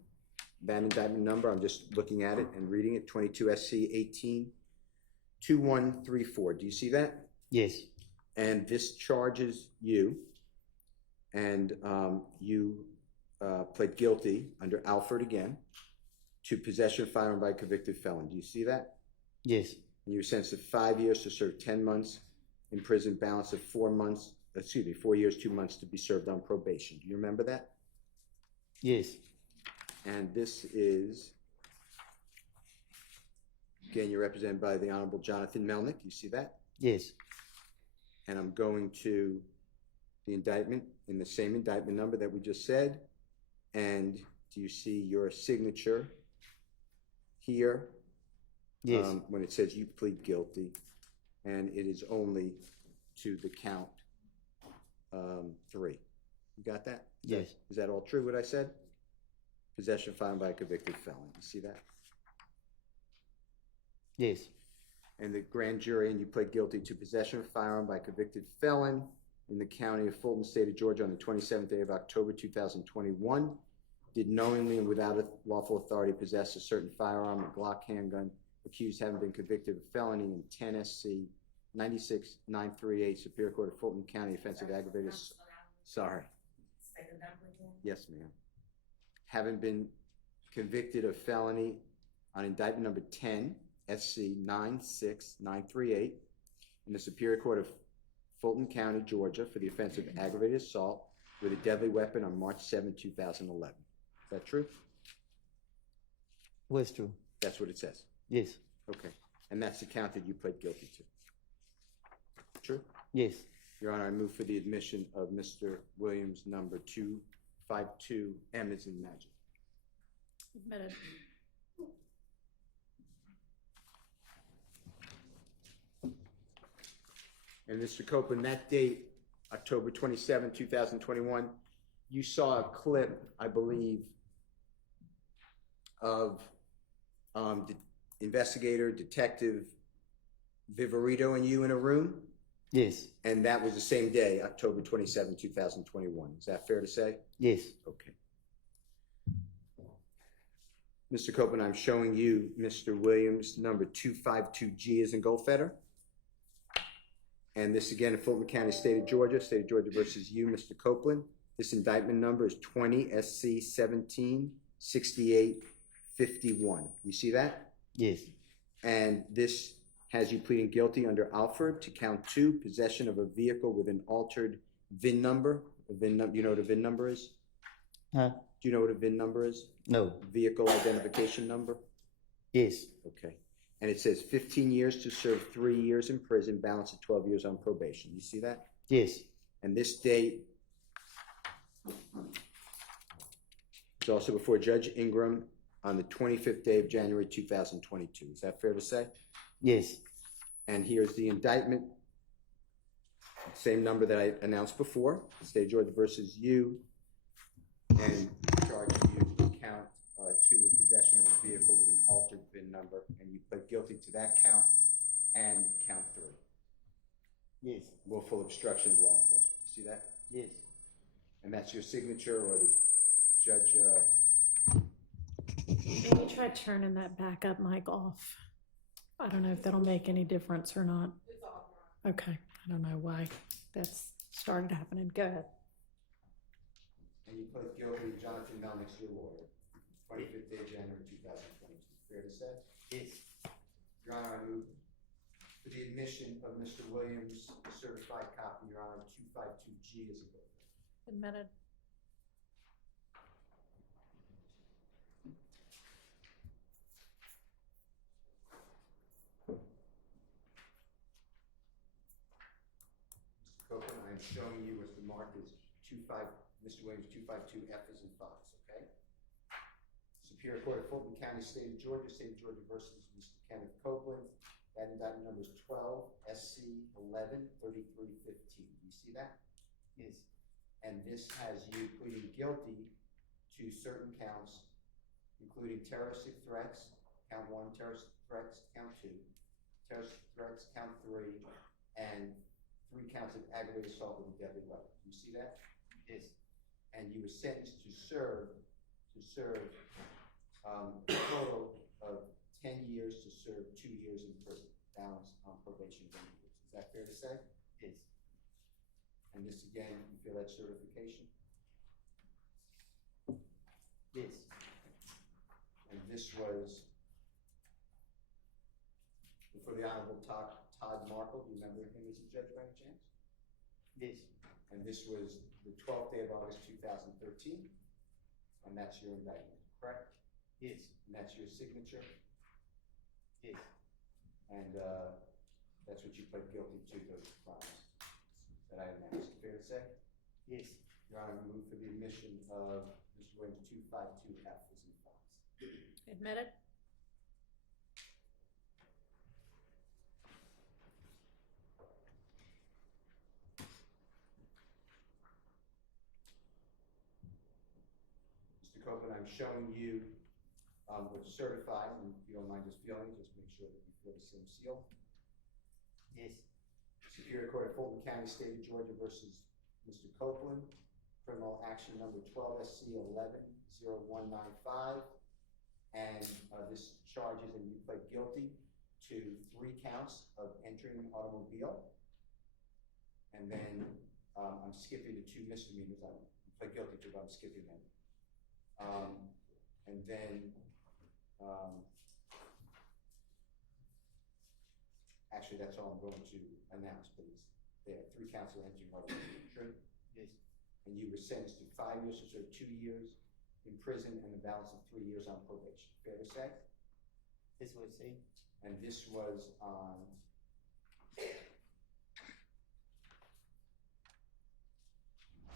That indictment number, I'm just looking at it and reading it, 22 SC 182134. Do you see that? Yes. And this charges you, and you pled guilty under Alford again to possession of firearm by a convicted felon. Do you see that? Yes. And you were sentenced to 5 years to serve 10 months in prison, balance of 4 years, 2 months to be served on probation. Do you remember that? Yes. And this is, again, you're represented by the Honorable Jonathan Melnick. You see that? Yes. And I'm going to the indictment in the same indictment number that we just said. And do you see your signature here? Yes. When it says you plead guilty, and it is only to the count 3. You got that? Yes. Is that all true, what I said? Possession of firearm by a convicted felon. You see that? Yes. And the grand jury, and you pled guilty to possession of firearm by a convicted felon in the county of Fulton, State of Georgia, on the 27th day of October 2021, did knowingly and without a lawful authority possess a certain firearm, a Glock handgun, accused having been convicted of felony in 10 SC 96938, Superior Court of Fulton County, offensive aggravated. Sorry. Yes, ma'am. Having been convicted of felony on indictment number 10 SC 96938 in the Superior Court of Fulton County, Georgia, for the offense of aggravated assault with a deadly weapon on March 7, 2011. Is that true? What's true? That's what it says. Yes. Okay. And that's the count that you pled guilty to. True? Yes. Your Honor, I move for the admission of Mr. Williams, number 252M as in magic. Admitted. And Mr. Copeland, that date, October 27, 2021, you saw a clip, I believe, of the investigator, Detective Viverito and you in a room? Yes. And that was the same day, October 27, 2021. Is that fair to say? Yes. Okay. Mr. Copeland, I'm showing you Mr. Williams, number 252G as in Goldfetter. And this again in Fulton County, State of Georgia versus you, Mr. Copeland. This indictment number is 20 SC 176851. You see that? Yes. And this has you pleading guilty under Alford to count 2, possession of a vehicle with an altered VIN number. You know what a VIN number is? Huh? Do you know what a VIN number is? No. Vehicle identification number? Yes. Okay. And it says 15 years to serve 3 years in prison, balance of 12 years on probation. You see that? Yes. And this date is also before Judge Ingram on the 25th day of January 2022. Is that fair to say? Yes. And here's the indictment. Same number that I announced before. State of Georgia versus you. And charging you to count 2 with possession of a vehicle with an altered VIN number. And you pled guilty to that count and count 3. Yes. Willful obstruction of law enforcement. You see that? Yes. And that's your signature, or the judge? Maybe try turning that backup mic off. I don't know if that'll make any difference or not. It's off. Okay. I don't know why that's started happening. Go ahead. And you pled guilty to Jonathan Melnick's your lawyer, 25th day of January 2022. Fair to say? Yes. Your Honor, I move the the admission of Mr. Williams' certified copy, Your Honor, 252G is a vote. Admitted. Mr. Copeland, I am showing you what's marked as Mr. Williams 252F as in Fox, okay? Superior Court of Fulton County, State of Georgia versus Mr. Kenneth Copeland. That indictment number is 12 SC 11 3315. Do you see that? Yes. And this has you pleading guilty to certain counts, including terroristic threats, count 1, terrorist threats, count 2, terrorist threats, count 3, and 3 counts of aggravated assault with a deadly weapon. Do you see that? Yes. And you were sentenced to serve a total of 10 years to serve 2 years in prison, balance on probation 1 year. Is that fair to say? Yes. And this again, you feel that certification? Yes. And this was for the Honorable Todd Markle. Do you remember him as a judge by any chance? Yes. And this was the 12th day of August 2013, and that's your indictment, correct? Yes. And that's your signature? Yes. And that's what you pled guilty to, those crimes that I announced. Fair to say? Yes. Your Honor, we move for the admission of Mr. Williams 252F as in Fox. Admitted. Mr. Copeland, I'm showing you what's certified, and if you don't mind just feeling, just make sure that you feel the same seal. Yes. Superior Court of Fulton County, State of Georgia versus Mr. Copeland, criminal action number 12 SC 110195, and this charges, and you pled guilty to 3 counts of entering an automobile, and then I'm skipping the 2 misdemeanors. I pled guilty to, but I'm skipping them. And then, actually, that's all I'm going to announce, but it's there. 3 counts of entering automobile. True? Yes. And you were sentenced to 5 years to serve 2 years in prison and a balance of 3 years on probation. Fair to say? This would say. And this was on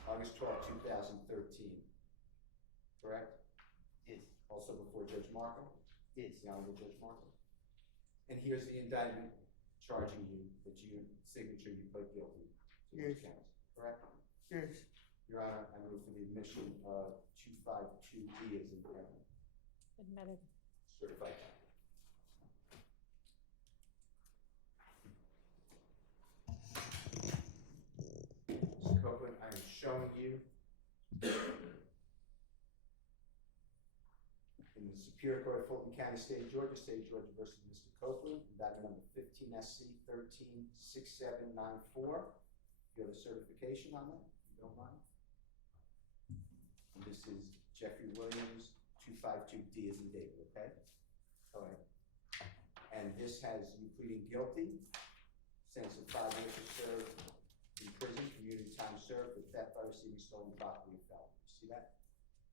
August 12, 2013. Correct? Yes. Also before Judge Markham? Yes. The Honorable Judge Markham. And here's the indictment charging you that you signature you pled guilty to those counts. Correct? Yes. Your Honor, I move for the admission of 252B as impairment. Admitted. Certified. Mr. Copeland, I am showing you in the Superior Court of Fulton County, State of Georgia versus Mr. Copeland, indictment number 15 SC 136794. You have a certification on that, if you don't mind. And this is Jeffrey Williams, 252D as in David, okay? All right. And this has you pleading guilty, sentence of 5 years to serve in prison, community time served for theft by receiving stolen property of felon. You see that?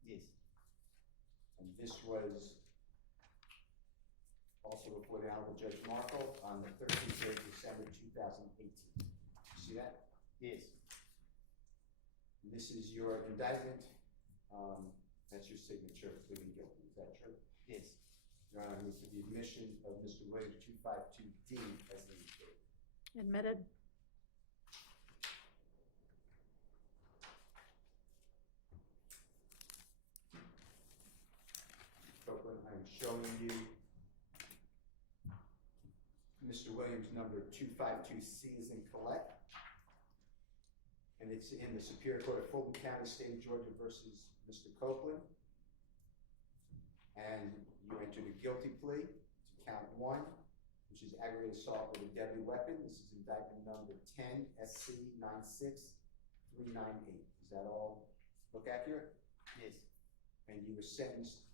Yes. And this was also before the Honorable Judge Markle on the 13th day of December 2018. You see that? Yes. And this is your indictment. That's your signature pleading guilty. Is that true? Yes. Your Honor, I move for the admission of Mr. Williams 252D as indicated. Admitted. Copeland, I am showing you Mr. Williams number 252C as in Collect. And it's in the Superior Court of Fulton County, State of Georgia versus Mr. Copeland. And you entered a guilty plea to count 1, which is aggravated assault with a deadly weapon. This is indictment number 10 SC 96398. Does that all look accurate? Yes. And you were sentenced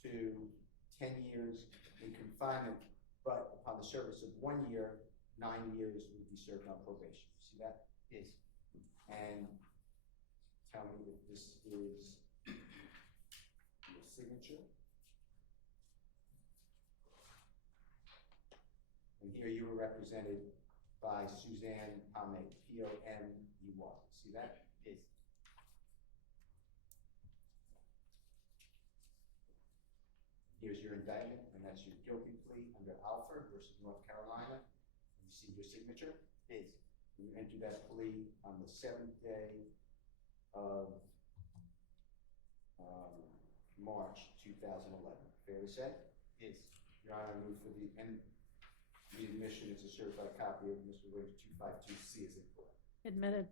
to 10 years in confinement, but upon the service of 1 year, 9 years would be served on probation. See that? Yes. And tell me if this is your signature. And here you were represented by Suzanne Pomey, Pomey. See that? Yes. Here's your indictment, and that's your guilty plea under Alford versus North Carolina. You see your signature? Yes. You entered that plea on the 7th day of March 2011. Fair to say? Yes. Your Honor, I move for the admission is a certified copy of Mr. Williams 252C is incorrect. Admitted.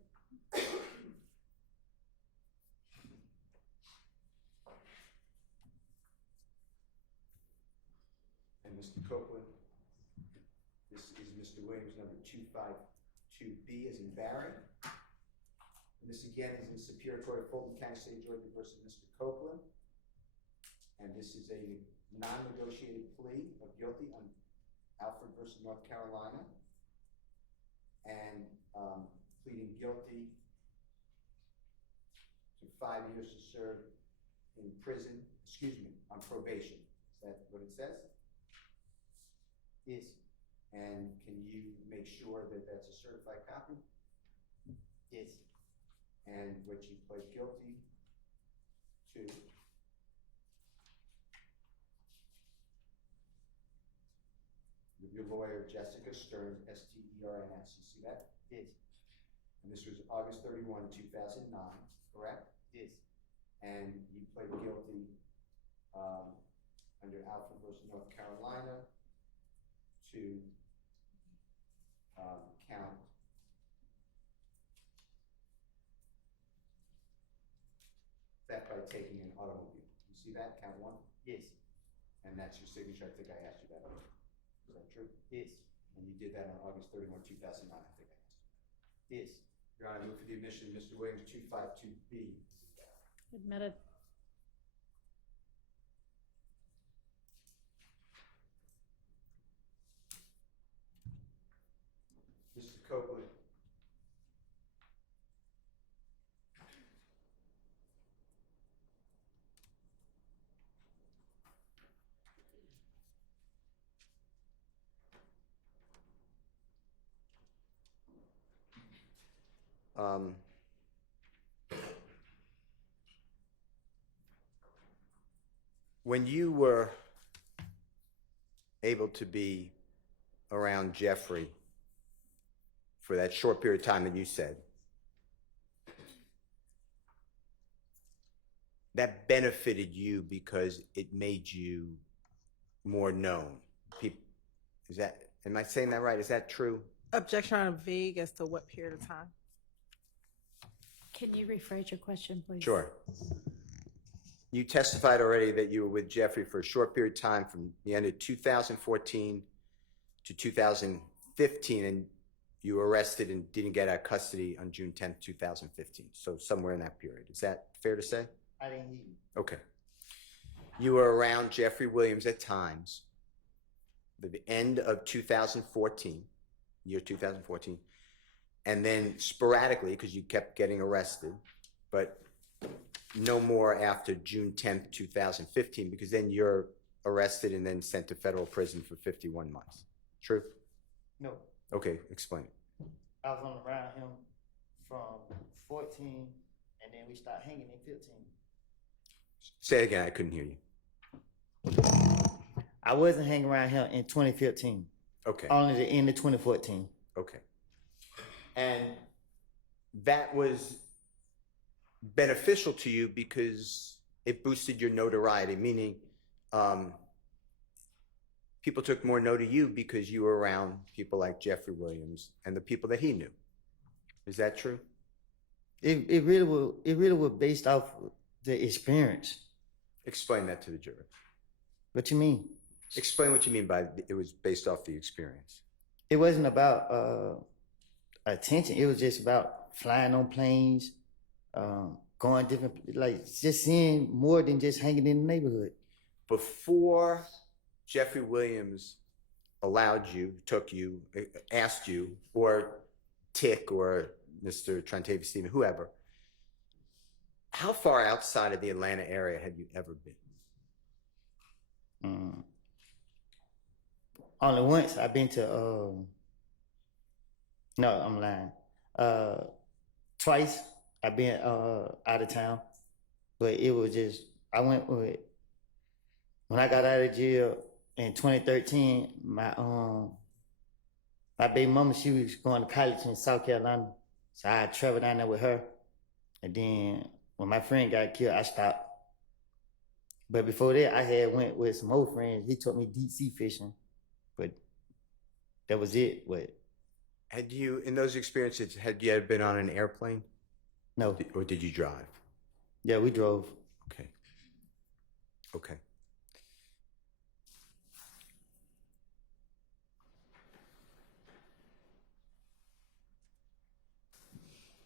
And Mr. Copeland, this is Mr. Williams number 252B as in Barry. And this again is in Superior Court of Fulton County, State of Georgia versus Mr. Copeland. And this is a non-negotiated plea of guilty on Alford versus North Carolina. And pleading guilty to 5 years to serve in prison, on probation. Is that what it says? Yes. And can you make sure that that's a certified copy? Yes. And what you pled guilty to with your lawyer, Jessica Stearns, Stearns. You see that? Yes. And this was August 31, 2009, correct? Yes. And you pled guilty under Alford versus North Carolina to count theft by taking an automobile. You see that? Count 1? Yes. And that's your signature. I think I asked you that earlier. Is that true? Yes. And you did that on August 31, 2009, I think I asked you. Yes. Your Honor, I move for the admission of Mr. Williams 252B. Admitted. Mr. Copeland. When you were able to be around Jeffrey for that short period of time that you said, that benefited you because it made you more known. Am I saying that right? Is that true? Objection on vague as to what period of time? Can you rephrase your question, please? Sure. You testified already that you were with Jeffrey for a short period of time from the end of 2014 to 2015, and you were arrested and didn't get out of custody on June 10th, 2015. So somewhere in that period. Is that fair to say? I didn't hear you. Okay. You were around Jeffrey Williams at times, the end of 2014, year 2014, and then sporadically, because you kept getting arrested, but no more after June 10th, 2015, because then you're arrested and then sent to federal prison for 51 months. True? No. Okay, explain. I was on around him from 14, and then we started hanging in 15. Say it again, I couldn't hear you. I wasn't hanging around him in 2015. Okay. Only the end of 2014. Okay. And that was beneficial to you because it boosted your notoriety, meaning people took more note of you because you were around people like Jeffrey Williams and the people that he knew. Is that true? It really was based off the experience. Explain that to the jury. What you mean? Explain what you mean by it was based off the experience. It wasn't about attention. It was just about flying on planes, going different, like just seeing more than just hanging in the neighborhood. Before Jeffrey Williams allowed you, took you, asked you, or Tick or Mr. Trentavious Stephen, whoever, how far outside of the Atlanta area had you ever been? Only once I've been to, no, I'm lying. Twice I've been out of town, but it was just, I went with, when I got out of jail in 2013, my baby mama, she was going to college in South Carolina. So I traveled down there with her. And then when my friend got killed, I stopped. But before that, I had went with some old friends. He took me deep sea fishing, but that was it. But Had you, in those experiences, had you ever been on an airplane? No. Or did you drive? Yeah, we drove. Okay. Okay.